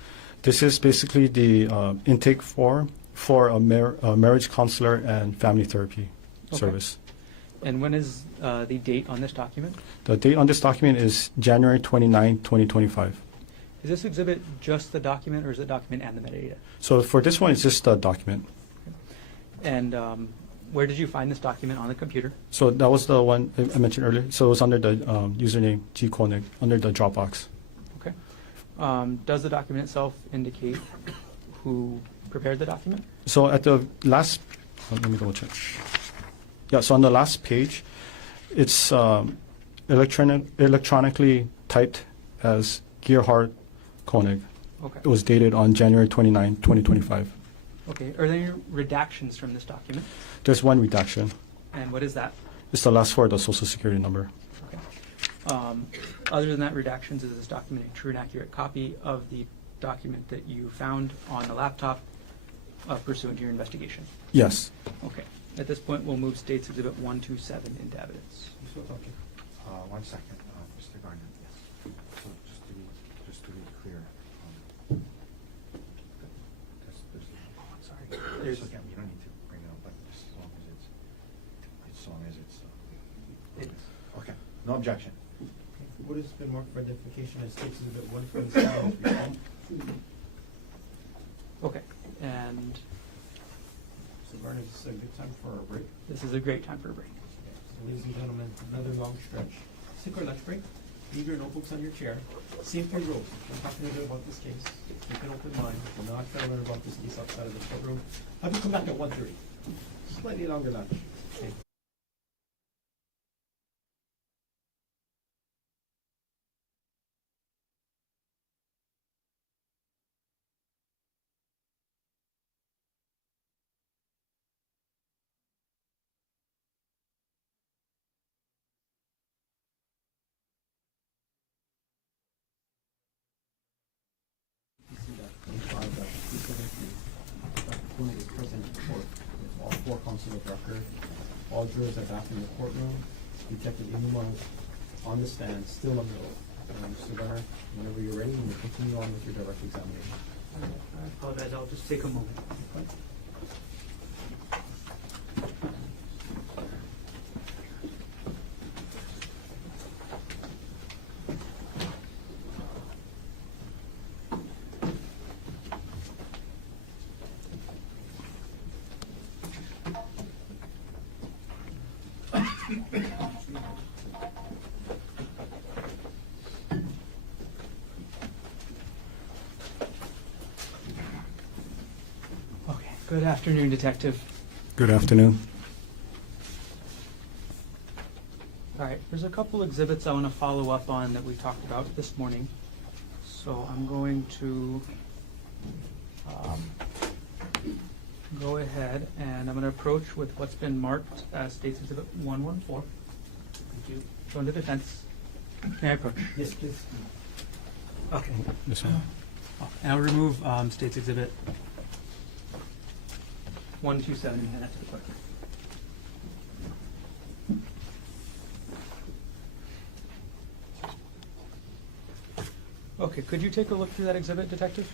This is basically the intake form for a marriage counselor and family therapy Okay. service. And when is the date on this document? The date on this document is January 29, 2025. Is this exhibit just the document, or is it document and the metadata? So for this one, it's just a document. And where did you find this document on the computer? So that was the one I mentioned earlier. So it was under the username G Konig, under the Dropbox. Okay. Does the document itself indicate who prepared the document? So at the last, let me double check. Yeah, so on the last page, it's electronically typed as Gerhardt Konig. Okay. It was dated on January 29, 2025. Okay. Are there any redactions from this document? There's one redaction. And what is that? It's the last four of the social security number. Okay. Other than that, redactions, is this document a true and accurate copy of the document that you found on the laptop pursuant to your investigation? Yes. Okay. At this point, we'll move States Exhibit 127 into evidence. Mr. Otake. 1 second, Mr. Garner. Yes. So just to be clear, There's- it's okay, you don't need to bring it up, but just as long as it's, okay, no objection. What has been marked for identification as States Exhibit 127? Okay. And So Garner, this is a good time for a break. this is a great time for a break. So ladies and gentlemen, another long stretch. Take our lunch break. Leave your notebooks on your chair. Safety rules. We're talking a bit about this case. Keep an open mind. We're not going to learn about this case outside of the courtroom. Have you come back at 1:30? Slightly longer lunch. Okay. Konig is present in court with all four counsel of record. All jurors are back in the courtroom. Detective Iinuma on the stand, still under oath. Mr. Garner, whenever you're ready, you may continue on with your direct examination. I apologize. I'll just take a moment. Okay. Good afternoon, Detective. Good afternoon. All right, there's a couple exhibits I want to follow up on that we talked about this morning. So I'm going to go ahead and I'm going to approach with what's been marked as States Exhibit 114. Thank you. Go into defense. May I approach? Yes, please. Okay. This one. And I'll remove States Exhibit 127 and hand that to the clerk. Okay, could you take a look through that exhibit, Detective?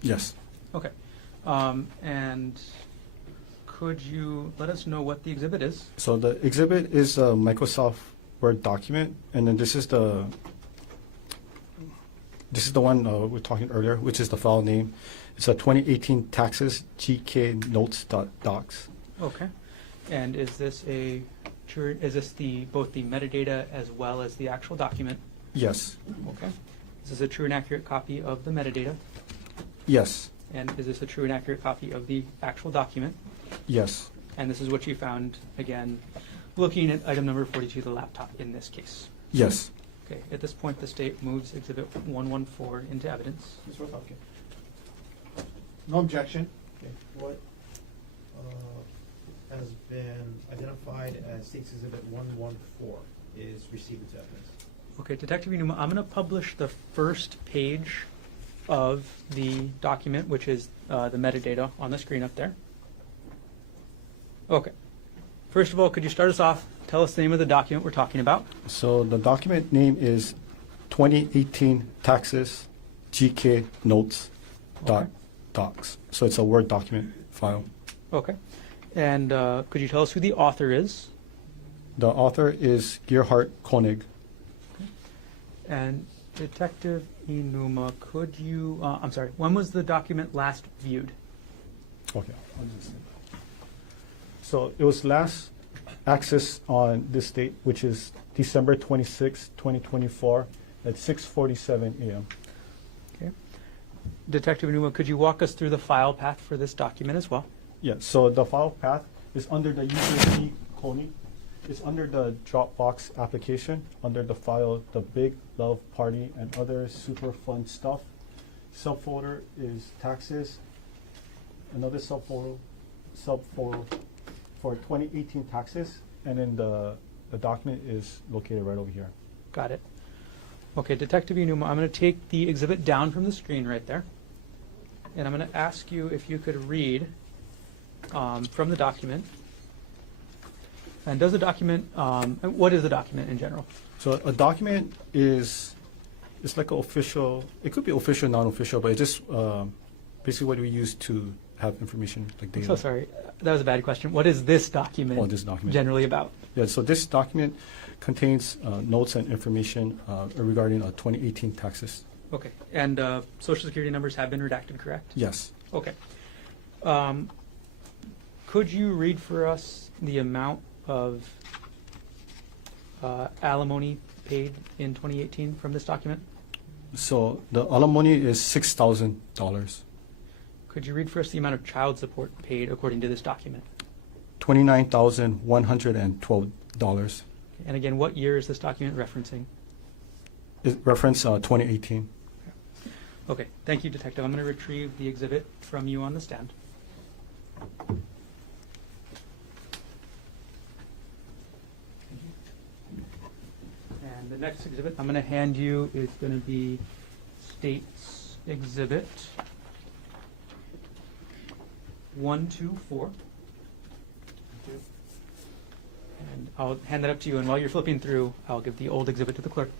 Yes. Okay. And could you let us know what the exhibit is? So the exhibit is a Microsoft Word document, and then this is the one we were talking earlier, which is the file name. It's a 2018 taxes gknotes.docs. Okay. And is this both the metadata as well as the actual document? Yes. Okay. Is this a true and accurate copy of the metadata? Yes. And is this a true and accurate copy of the actual document? Yes. And this is what you found, again, looking at item number 42, the laptop in this case. Yes. Okay. At this point, the state moves Exhibit 114 into evidence. Mr. Otake. No objection. Okay. What has been identified as States Exhibit 114 is received into evidence. Okay, Detective Iinuma, I'm going to publish the first page of the document, which is the metadata on the screen up there. Okay. First of all, could you start us off? Tell us the name of the document we're talking about. So the document name is 2018 Taxes GK Notes docs. So it's a Word document file. Okay. And could you tell us who the author is? The author is Gerhardt Konig. And Detective Iinuma, could you, I'm sorry, when was the document last viewed? Okay. So it was last accessed on this date, which is December 26, 2024 at 6:47 a.m. Okay. Detective Iinuma, could you walk us through the file path for this document as well? Yeah, so the file path is under the user key Konig. It's under the Dropbox application, under the file, the Big Love Party and other super fun stuff. Subfolder is taxes. Another subfolder for 2018 taxes, and then the document is located right over here. Got it. Okay, Detective Iinuma, I'm going to take the exhibit down from the screen right there, and I'm going to ask you if you could read from the document. And does the document, what is the document in general? So a document is, it's like an official, it could be official, non-official, but it's just basically what we use to have information like I'm data. so sorry, that was a bad question. What is this document, Oh, this document. generally about? Yeah, so this document contains notes and information regarding 2018 taxes. Okay, and Social Security numbers have been redacted, correct? Yes. Okay. Could you read for us the amount of alimony paid in 2018 from this document? So the alimony is $6,000. Could you read for us the amount of child support paid according to this document? $29,112. And again, what year is this document referencing? It reference 2018. Okay, thank you, Detective. I'm going to retrieve the exhibit from you on the stand. And the next exhibit I'm going to hand you is going to be State's Exhibit 124. And I'll hand that up to you, and while you're flipping through, I'll give the old exhibit to the clerk.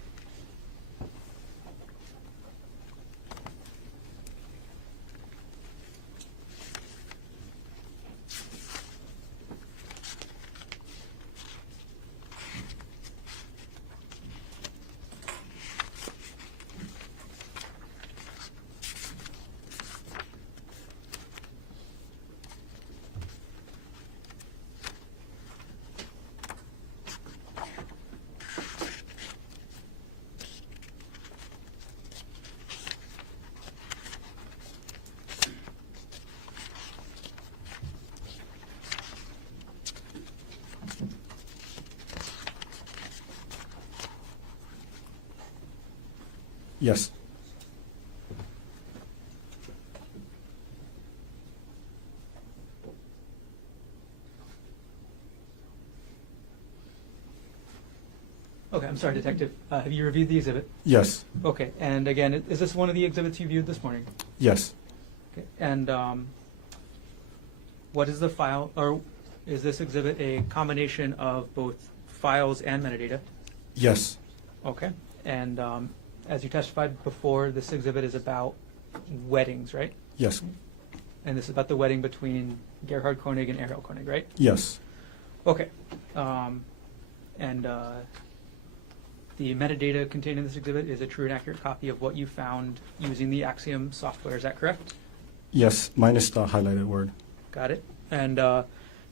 Yes. Okay, I'm sorry, Detective. Have you reviewed the exhibit? Yes. Okay, and again, is this one of the exhibits you viewed this morning? Yes. Okay, and what is the file, or is this exhibit a combination of both files and metadata? Yes. Okay, and as you testified before, this exhibit is about weddings, right? Yes. And this is about the wedding between Gerhardt Konig and Arielle Konig, right? Yes. Okay, and the metadata contained in this exhibit is a true and accurate copy of what you found using the Axiom software, is that correct? Yes, minus the highlighted word. Got it. And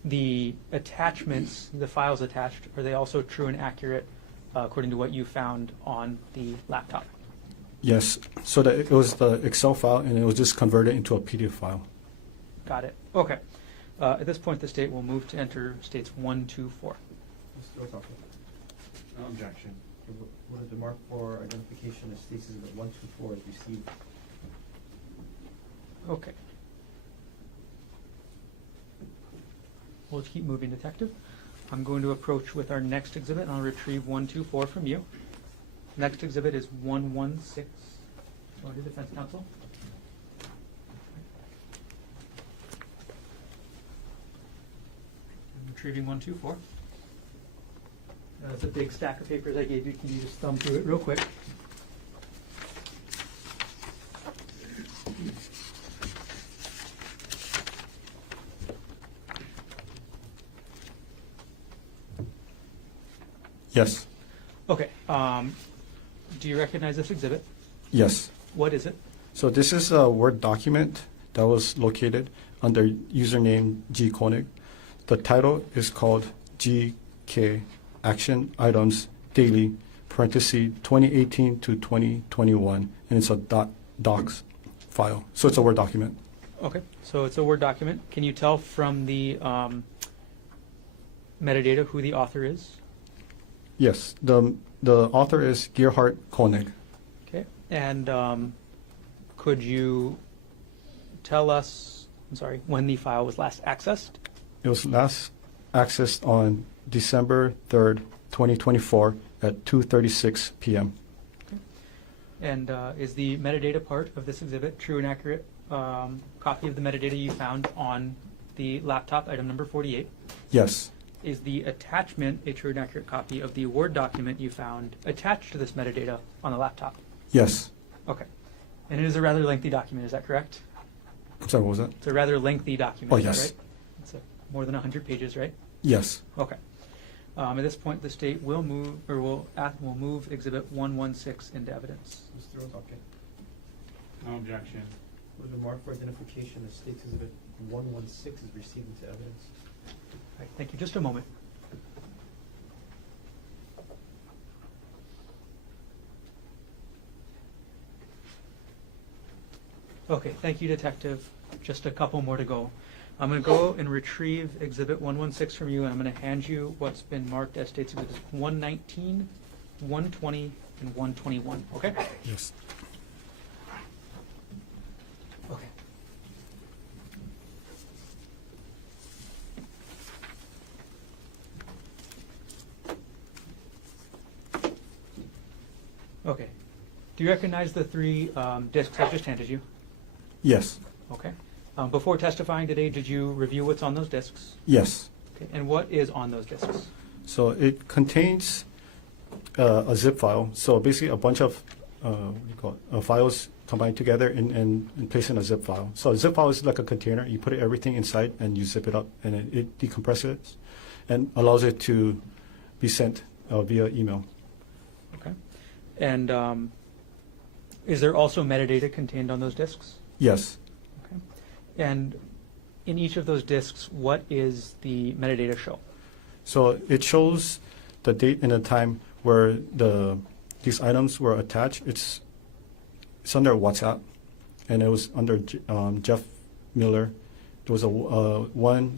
the attachments, the files attached, are they also true and accurate according to what you found on the laptop? Yes. So that it was the Excel file, and it was just converted into a PDF file. Got it. Okay. At this point, the state will move to enter states 1, 2, 4. Mr. Otake. No objection. Would the mark for identification of states exhibit 124 is received? Okay. We'll keep moving, Detective. I'm going to approach with our next exhibit, and I'll retrieve 1, 2, 4 from you. Next exhibit is 116. Go to defense counsel. I'm retrieving 124. That's a big stack of papers I gave you. Can you just thumb through it real quick? Yes. Okay. Do you recognize this exhibit? Yes. What is it? So this is a Word document that was located under username G Konig. The title is called GK Action Items Daily, parenthesis 2018 to 2021, and it's a docs file. So it's a Word document. Okay. So it's a Word document. Can you tell from the metadata who the author is? Yes. The author is Gerhardt Konig. Okay. And could you tell us, I'm sorry, when the file was last accessed? It was last accessed on December 3rd, 2024 at 2:36 p.m. And is the metadata part of this exhibit true and accurate copy of the metadata you found on the laptop, item number 48? Yes. Is the attachment a true and accurate copy of the Word document you found attached to this metadata on the laptop? Yes. Okay. And it is a rather lengthy document, is that correct? I'm sorry, what was that? It's a rather lengthy document, Oh, is yes. that right? It's more than 100 pages, right? Yes. Okay. At this point, the state will move, or will move Exhibit 116 into evidence. Mr. Otake. No objection. With the mark for identification, the state's exhibit 116 is received into evidence. All right, thank you. Just a moment. Okay, thank you, Detective. Just a couple more to go. I'm going to go and retrieve Exhibit 116 from you, and I'm going to hand you what's been marked as State's Exhibits 119, 120, and 121. Okay? Yes. Okay. Okay. Do you recognize the three discs I just handed you? Yes. Okay. Before testifying today, did you review what's on those discs? Yes. Okay. And what is on those discs? So it contains a zip file. So basically a bunch of files combined together and placed in a zip file. So a zip file is like a container. You put everything inside and you zip it up, and it decompresses and allows it to be sent via email. Okay. And is there also metadata contained on those discs? Yes. Okay. And in each of those discs, what is the metadata show? So it shows the date and the time where these items were attached. It's under WhatsApp, and it was under Jeff Miller. There was a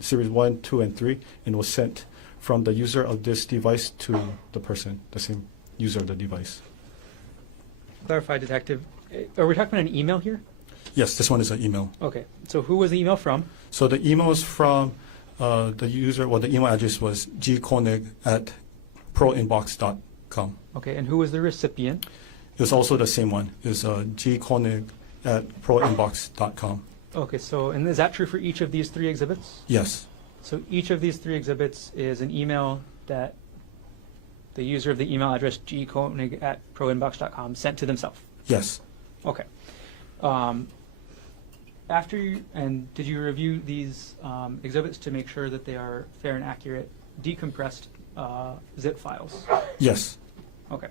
series 1, 2, and 3, and it was sent from the user of this device to the person, the same user of the device. Clarify, Detective. Are we talking about an email here? Yes, this one is an email. Okay. So who was the email from? So the email is from the user, well, the email address was gkonig@proinbox.com. Okay. And who was the recipient? It was also the same one. It's gkonig@proinbox.com. Okay. So, and is that true for each of these three exhibits? Yes. So each of these three exhibits is an email that the user of the email address gkonig@proinbox.com sent to themselves. Yes. Okay. Did you review these exhibits to make sure that they are fair and accurate, decompressed zip files? Yes. Okay.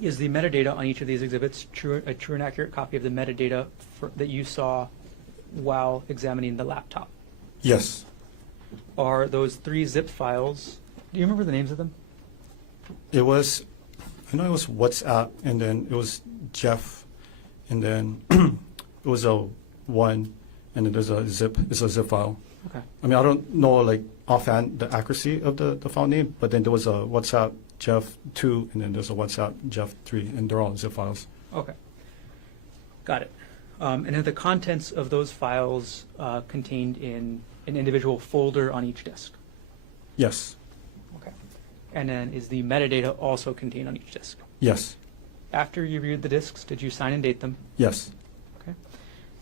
Is the metadata on each of these exhibits a true and accurate copy of the metadata that you saw while examining the laptop? Yes. Are those three zip files, do you remember the names of them? I know it was WhatsApp, and then it was Jeff, and then it was a 1, and then it's a zip file. Okay. I mean, I don't know like offhand the accuracy of the file name, but then there was a WhatsApp Jeff 2, and then there's a WhatsApp Jeff 3, and they're all zip files. Okay. Got it. And are the contents of those files contained in an individual folder on each disk? Yes. Okay. And then is the metadata also contained on each disk? Yes. after you reviewed the discs, did you sign and date them? Yes. Okay.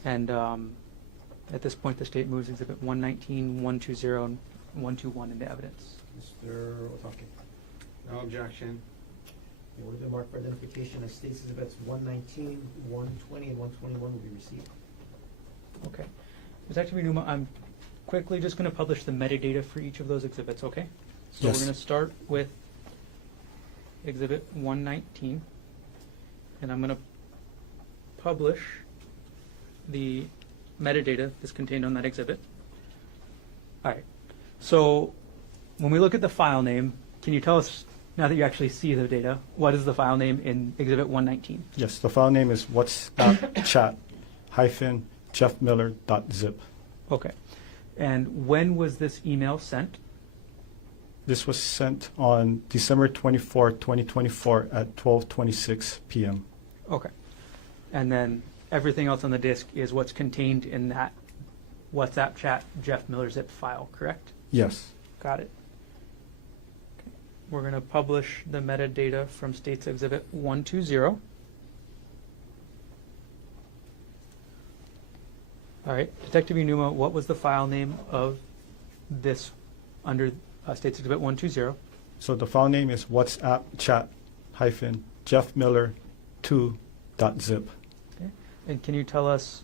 And at this point, the state moves Exhibit 119, 120, and 121 into evidence. Mr. Otake. No objection. The order to mark for identification as states exhibits 119, 120, and 121 will be received. Okay. Detective Iinuma, I'm quickly just going to publish the metadata for each of those exhibits, okay? So Yes. we're going to start with Exhibit 119, and I'm going to publish the metadata that's contained on that exhibit. All right. So when we look at the file name, can you tell us, now that you actually see the data, what is the file name in Exhibit 119? Yes, the file name is whatsapp-jeffmiller.zip. Okay. And when was this email sent? This was sent on December 24, 2024 at 12:26 p.m. Okay. And then everything else on the disk is what's contained in that WhatsApp chat Jeff Miller zip file, correct? Yes. Got it. Okay. We're going to publish the metadata from States Exhibit 120. All right. Detective Iinuma, what was the file name of this under States Exhibit 120? So the file name is whatsapp-jeffmiller2.zip. Okay. And can you tell us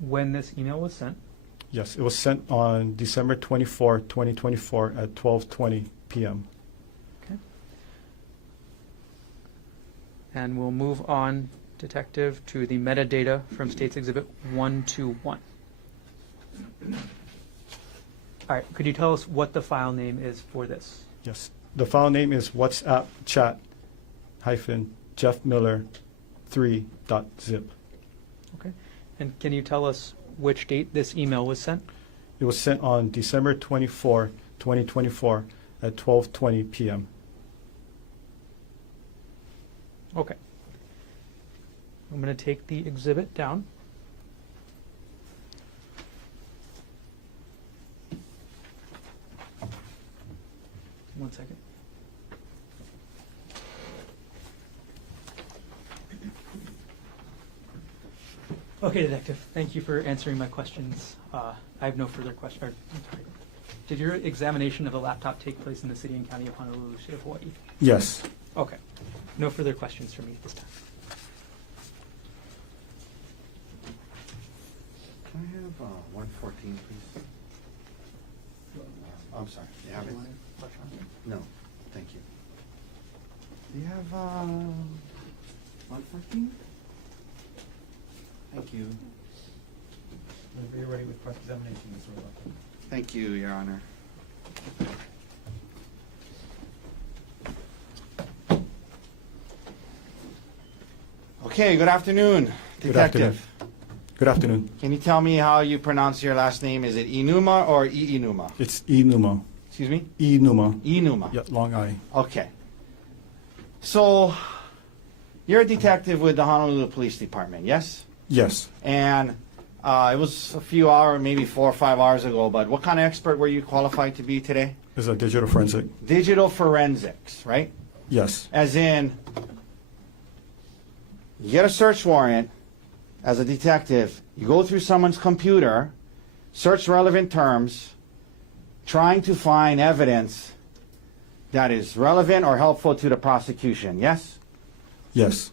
when this email was sent? Yes, it was sent on December 24, 2024 at 12:20 p.m. Okay. And we'll move on, Detective, to the metadata from States Exhibit 121. All right, could you tell us what the file name is for this? Yes, the file name is whatsapp-jeffmiller3.zip. Okay. And can you tell us which date this email was sent? It was sent on December 24, 2024 at 12:20 p.m. Okay. I'm going to take the exhibit down. One second. Okay, Detective, thank you for answering my questions. I have no further questions. Did your examination of the laptop take place in the city and county of Honolulu, state of Hawaii? Yes. Okay. No further questions for me at this time. Can I have 114, please? I'm sorry. Do you have it? No, thank you. Do you have 114? Thank you. Whenever you're ready with cross-examination, Mr. Otake. Thank you, Your Honor. Okay, good afternoon, Good Detective. afternoon. Good afternoon. Can you tell me how you pronounce your last name? Is it Iinuma or Iinuma? It's Iinuma. Excuse me? Iinuma. Iinuma. Yeah, long I. Okay. So, you're a detective with the Honolulu Police Department, yes? Yes. And it was a few hours, maybe 4 or 5 hours ago, but what kind of expert were you qualified to be today? It's a digital forensic. Digital forensics, right? Yes. As in, you get a search warrant as a detective, you go through someone's computer, search relevant terms, trying to find evidence that is relevant or helpful to the prosecution, yes? Yes.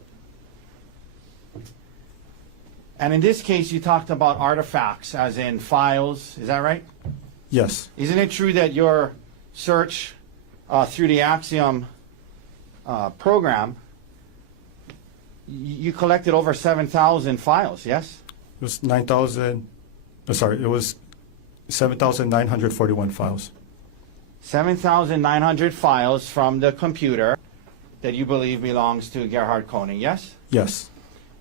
And in this case, you talked about artifacts, as in files, is that right? Yes. Isn't it true that your search through the Axiom program, you collected over 7,000 files, yes? It was 9,000. Sorry, it was 7,941 files. 7,900 files from the computer that you believe belongs to Gerhardt Konig, yes? Yes.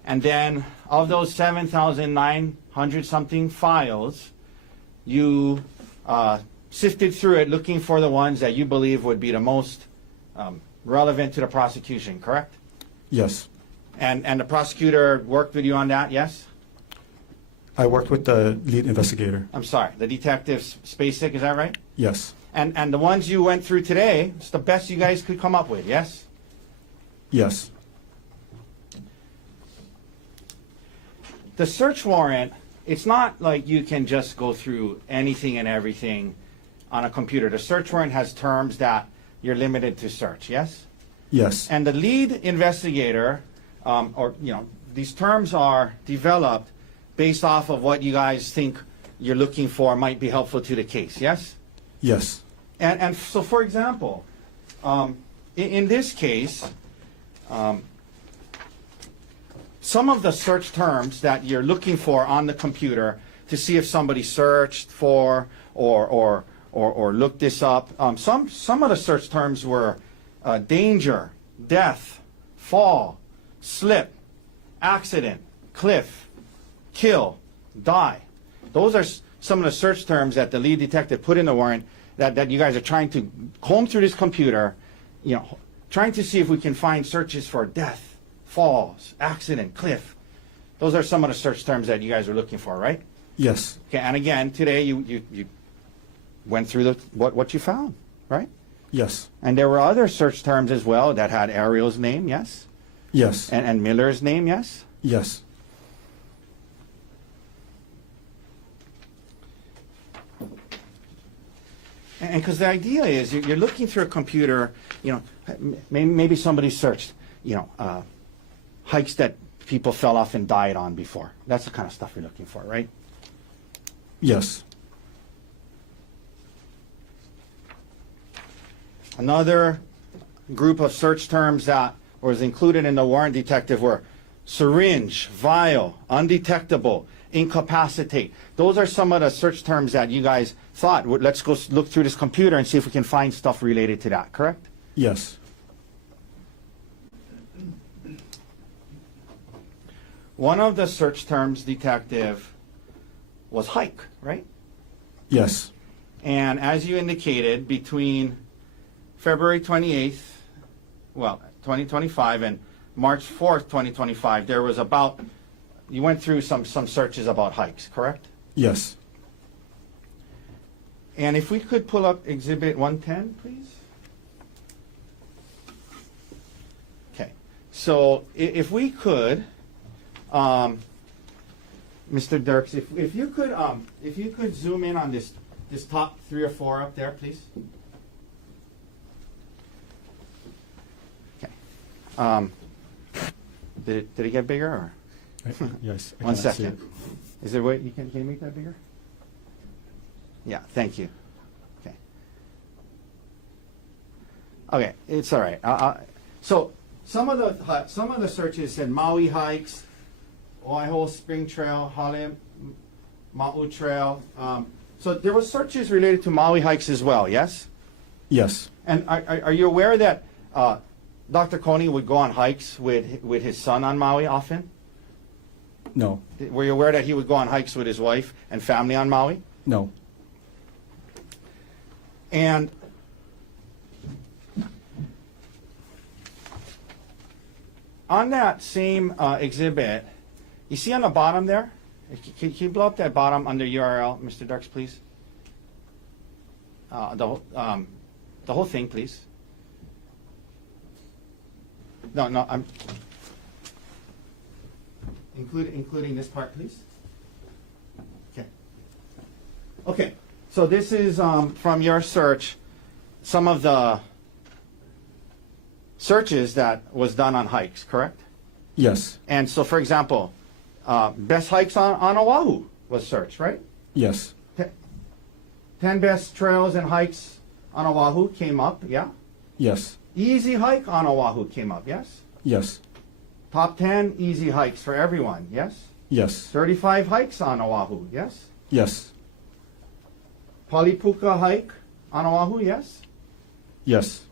And then of those 7,900 something files, you sifted through it looking for the ones that you believe would be the most relevant to the prosecution, correct? Yes. And the prosecutor worked with you on that, yes? I worked with the lead investigator. I'm sorry, the detective Spacek, is that right? Yes. And the ones you went through today, it's the best you guys could come up with, yes? Yes. the search warrant, it's not like you can just go through anything and everything on a computer. The search warrant has terms that you're limited to search, yes? Yes. And the lead investigator, these terms are developed based off of what you guys think you're looking for might be helpful to the case, yes? Yes. And so, for example, in this case, some of the search terms that you're looking for on the computer to see if somebody searched for or looked this up, some of the search terms were danger, death, fall, slip, accident, cliff, kill, die. Those are some of the search terms that the lead detective put in the warrant that you guys are trying to comb through this computer, trying to see if we can find searches for death, falls, accident, cliff. Those are some of the search terms that you guys are looking for, right? Yes. Okay, and again, today you went through what you found, right? Yes. And there were other search terms as well that had Arielle's name, yes? Yes. And Miller's name, yes? Yes. And because the idea is you're looking through a computer, maybe somebody searched, hikes that people fell off and died on before. That's the kind of stuff you're looking for, right? Yes. Another group of search terms that was included in the warrant detective were syringe, vial, undetectable, incapacitate. Those are some of the search terms that you guys thought, let's go look through this computer and see if we can find stuff related to that, correct? Yes. One of the search terms, detective, was hike, right? Yes. And as you indicated, between February 28th, 2025, and March 4th, 2025, there was you went through some searches about hikes, correct? Yes. And if we could pull up Exhibit 110, please. Okay. So if we could, Mr. Dirks, if you could zoom in on this top 3 or 4 up there, please. Okay. Did it get bigger or? Yes. I One cannot see second. it. Is there a way can you make that bigger? Yeah, thank you. Okay. Okay, it's all right. So some of the searches said Maui hikes, Oahu Spring Trail, Hale Maui Trail. So there were searches related to Maui hikes as well. Yes. Yes. And are you aware that Dr. Konig would go on hikes with his son on Maui often? No. Were you aware that he would go on hikes with his wife and family on Maui? No. And on that same exhibit, you see on the bottom there? Can you blow up that bottom under URL, Mr. Dirks, please? The whole thing, please. No, I'm including this part, please. Okay. Okay. So this is from your search, some of the searches that was done on hikes, correct? Yes. And so, for example, best hikes on Oahu was searched, right? Yes. 10 best trails and hikes on Oahu came up, yeah? Yes. Easy hike on Oahu came up, yes? Yes. Top 10 easy hikes for everyone, yes? Yes. 35 hikes on Oahu, yes? Yes. Pali Puka hike on Oahu, yes? Yes.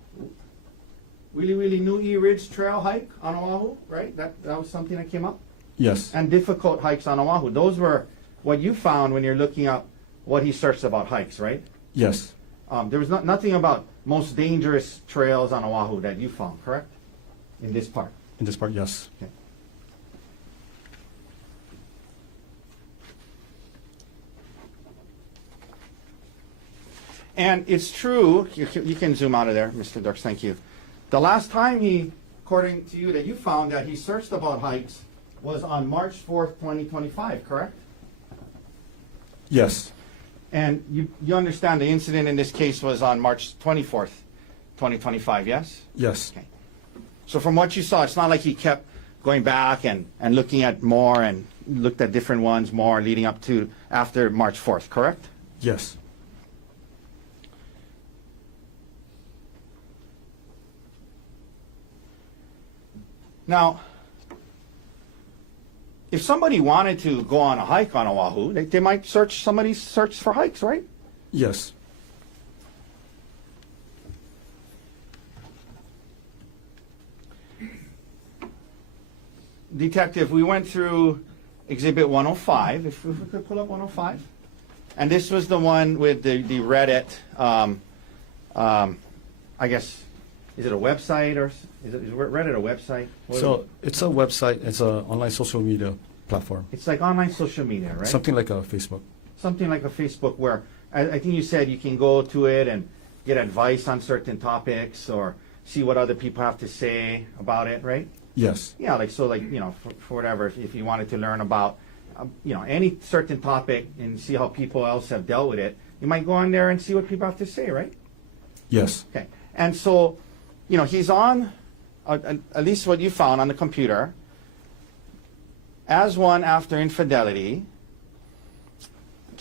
Wili Wili Nui Ridge Trail hike on Oahu, right? That was something that came up? Yes. And difficult hikes on Oahu. Those were what you found when you're looking up what he searched about hikes, right? Yes. There was nothing about most dangerous trails on Oahu that you found, correct? In this part. In this part, yes. Okay. And it's true, you can zoom out of there, Mr. Dirks, thank you. The last time according to you, that you found that he searched about hikes was on March 4th, 2025, correct? Yes. And you understand the incident in this case was on March 24th, 2025, yes? Yes. Okay. So from what you saw, it's not like he kept going back and looking at more and looked at different ones more leading up to after March 4th, correct? Yes. Now, if somebody wanted to go on a hike on Oahu, they might search for hikes, right? Yes. Detective, we went through Exhibit 105, if we could pull up 105. And this was the one with the Reddit, I guess, is it a website or is Reddit a website? So it's a website. It's an online social media platform. It's like online social media, right? Something like a Facebook. Something like a Facebook where I think you said you can go to it and get advice on certain topics or see what other people have to say about it, right? Yes. Yeah, for whatever, if you wanted to learn about, any certain topic and see how people else have dealt with it, you might go on there and see what people have to say, right? Yes. Okay. And so, he's on, at least what you found on the computer, as one after infidelity.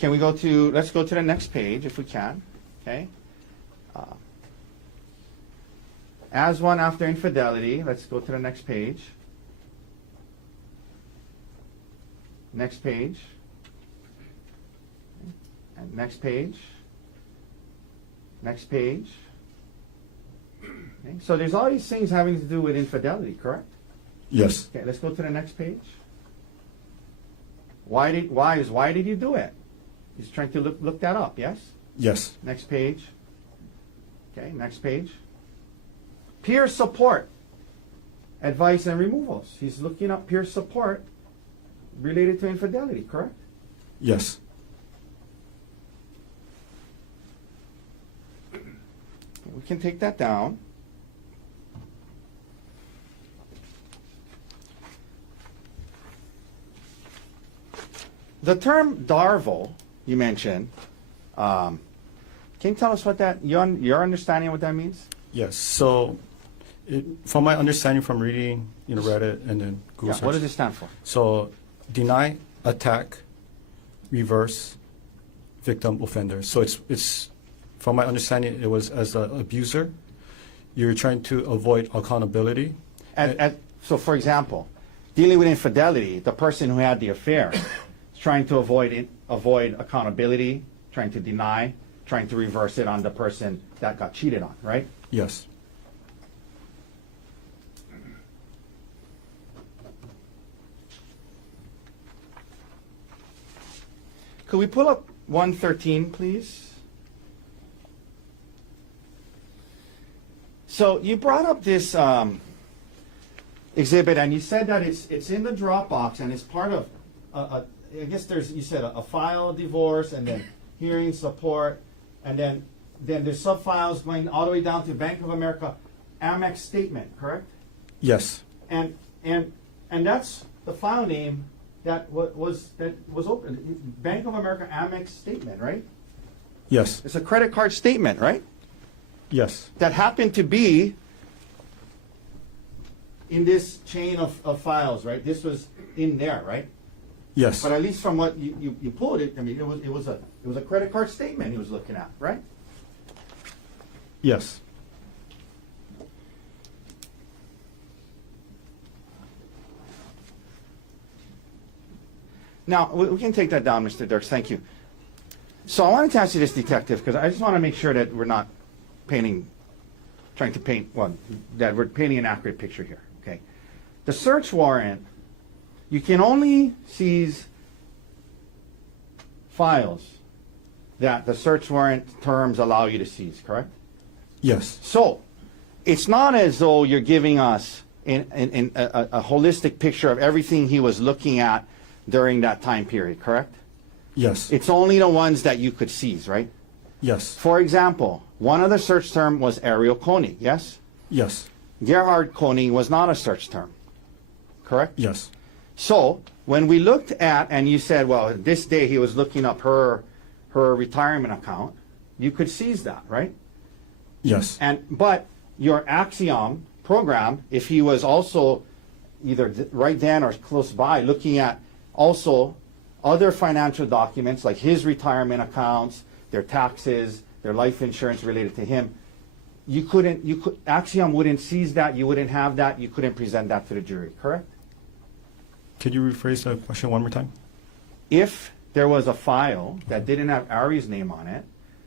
Let's go to the next page if we can, okay? As one after infidelity, let's go to the next page. Next page. And next page. Next page. Okay. So there's all these things having to do with infidelity, correct? Yes. Okay, let's go to the next page. Why did you do it? He's trying to look that up, yes? Yes. Next page. Okay, next page. Peer support, advice and removals. He's looking up peer support related to infidelity, correct? Yes. We can take that down. The term DARVO, you mentioned, can you tell us what your understanding of what that means? Yes. So, from my understanding from reading, Reddit and then Google Yeah, what does search. it stand for? So, deny, attack, reverse, victim, offender. So it's from my understanding, it was as an abuser, you're trying to avoid accountability. So, for example, dealing with infidelity, the person who had the affair is trying to avoid accountability, trying to deny, trying to reverse it on the person that got cheated on, right? Yes. Could we pull up 113, please? So you brought up this exhibit, and you said that it's in the Dropbox, and it's part of, I guess you said a file divorce, and then hearing support, and then there's sub-files going all the way down to Bank of America Amex statement, correct? Yes. And that's the file name that was open. Bank of America Amex statement, right? Yes. It's a credit card statement, right? Yes. That happened to be in this chain of files, right? This was in there, right? Yes. But at least from what you pulled it, I mean, it was a credit card statement he was looking at, right? Yes. Now, we can take that down, Mr. Dirks. Thank you. So I wanted to ask you this, Detective, because I just want to make sure that we're not trying to paint, that we're painting an accurate picture here, okay? The search warrant, you can only seize files that the search warrant terms allow you to seize, correct? Yes. So, it's not as though you're giving us a holistic picture of everything he was looking at during that time period, correct? Yes. It's only the ones that you could seize, right? Yes. For example, one of the search term was Arielle Konig, yes? Yes. Gerhardt Konig was not a search term, correct? Yes. So when we looked at, and you said, well, this day he was looking up her retirement account, you could seize that, right? Yes. But your Axiom program, if he was also either right then or close by looking at also other financial documents like his retirement accounts, their taxes, their life insurance related to him, Axiom wouldn't seize that, you wouldn't have that, you couldn't present that to the jury, correct? Could you rephrase the question one more time? If there was a file that didn't have Ari's name on it,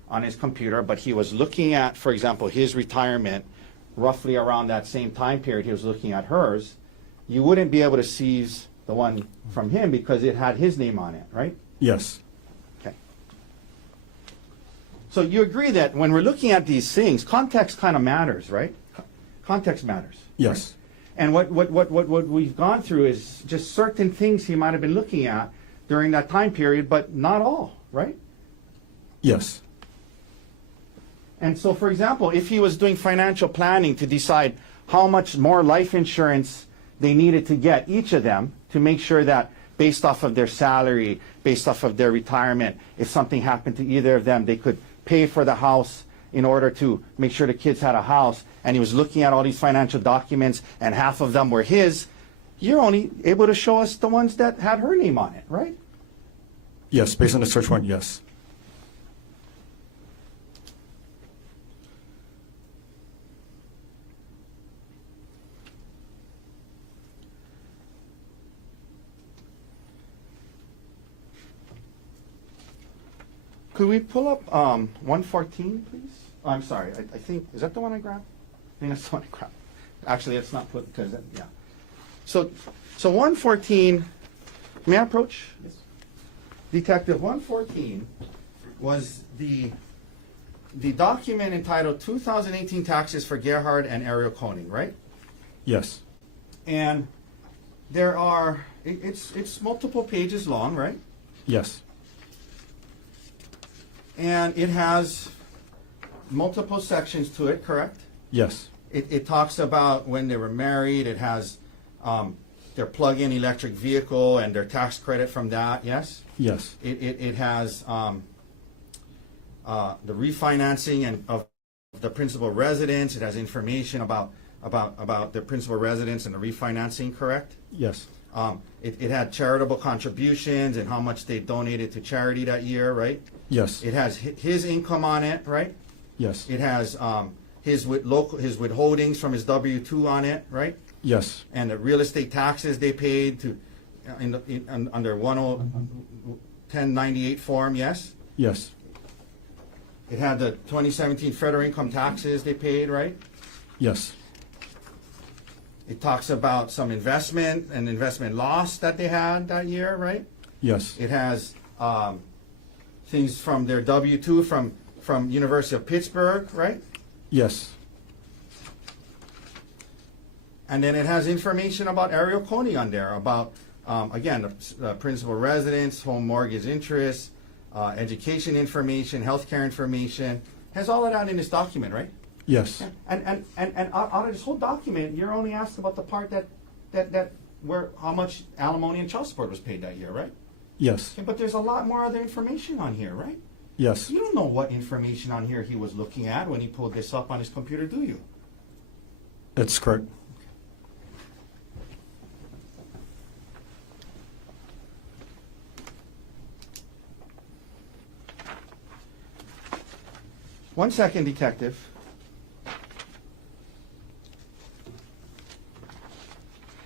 on his computer, but he was looking at, for example, his retirement roughly around that same time period he was looking at hers, you wouldn't be able to seize the one from him because it had his name on it, right? Yes. Okay. So you agree that when we're looking at these things, context kind of matters, right? Context matters. Yes. And what we've gone through is just certain things he might have been looking at during that time period, but not all, right? Yes. And so, for example, if he was doing financial planning to decide how much more life insurance they needed to get, each of them, to make sure that based off of their salary, based off of their retirement, if something happened to either of them, they could pay for the house in order to make sure the kids had a house, and he was looking at all these financial documents, and half of them were his, you're only able to show us the ones that had her name on it, right? Yes, based on the search warrant, yes. Could we pull up 114, please? Oh, I'm sorry. I think, is that the one I grabbed? I think that's the one I grabbed. Actually, it's not put, because, yeah. So 114, may I approach? Yes. Detective, 114 was the document entitled 2018 Taxes for Gerhardt and Arielle Konig, right? Yes. And there are, it's multiple pages long, right? Yes. And it has multiple sections to it, correct? Yes. It talks about when they were married. It has their plug-in electric vehicle and their tax credit from that, yes? Yes. It has the refinancing and of the principal residence. It has information about the principal residence and the refinancing, correct? Yes. It had charitable contributions and how much they donated to charity that year, right? Yes. It has his income on it, right? Yes. It has his withholdings from his W-2 on it, right? Yes. And the real estate taxes they paid to under 1098 form, yes? Yes. It had the 2017 federal income taxes they paid, right? Yes. It talks about some investment and investment loss that they had that year, right? Yes. It has things from their W-2 from University of Pittsburgh, right? Yes. And then it has information about Arielle Konig on there, about, again, the principal residence, home mortgage interest, education information, healthcare information. It has all of that in this document, right? Yes. And out of this whole document, you're only asked about the part that where how much alimony and child support was paid that year, right? Yes. Okay, but there's a lot more other information on here, right? Yes. You don't know what information on here he was looking at when he pulled this up on his computer, do you? That's correct. One second, detective.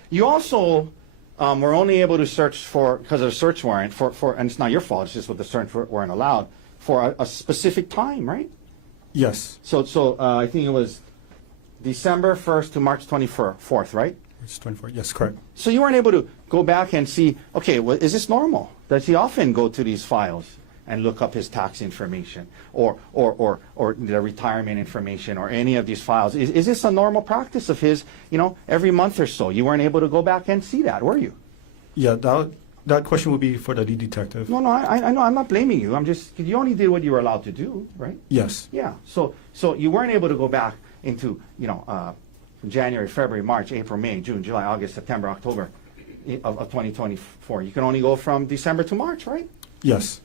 You also were only able to search for, because of a search warrant, and it's not your fault, it's just what the search warrant allowed, for a specific time, right? Yes. So I think it was December 1st to March 24th, right? It's 24. Yes, correct. So you weren't able to go back and see, okay, well, is this normal? Does he often go to these files and look up his tax information or the retirement information or any of these files? Is this a normal practice of his, every month or so? You weren't able to go back and see that, were you? Yeah, that question would be for the lead detective. No, I know, I'm not blaming you. I'm just, you only did what you were allowed to do, right? Yes. Yeah, so you weren't able to go back into, January, February, March, April, May, June, July, August, September, October, of 2024. You can only go from December to March, right? Yes.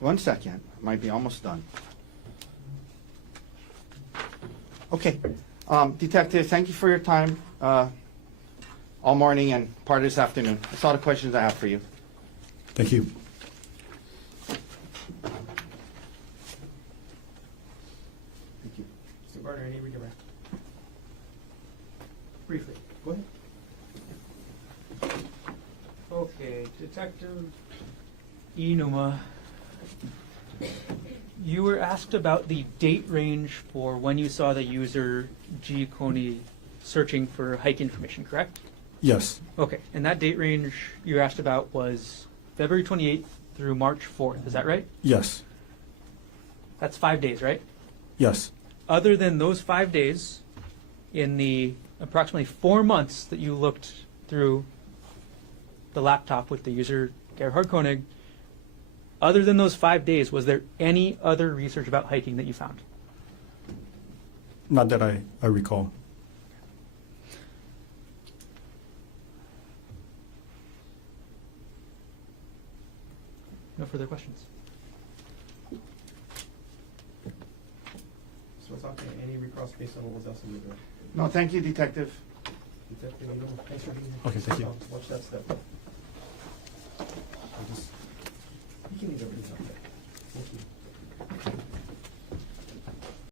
One second, might be almost done. Okay, Detective, thank you for your time all morning and part of this afternoon. That's all the questions I have for you. Thank you. Thank you. Mr. Gardner, any redirect? Briefly, go ahead. Okay, Detective Iinuma, you were asked about the date range for when you saw the user G. Konig searching for hike information, correct? Yes. Okay, and that date range you asked about was February 28th through March 4th, is that right? Yes. That's 5 days, right? Yes. Other than those 5 days, in the approximately 4 months that you looked through the laptop with the user Gerhardt Konig, other than those 5 days, was there any other research about hiking that you found? Not that I recall. No further questions. So it's okay, any recross based on what was asked in the bill? No, thank you, Detective. Detective, thanks for being here. Okay, thank you. Watch that step. You can leave everything out there. Thank you.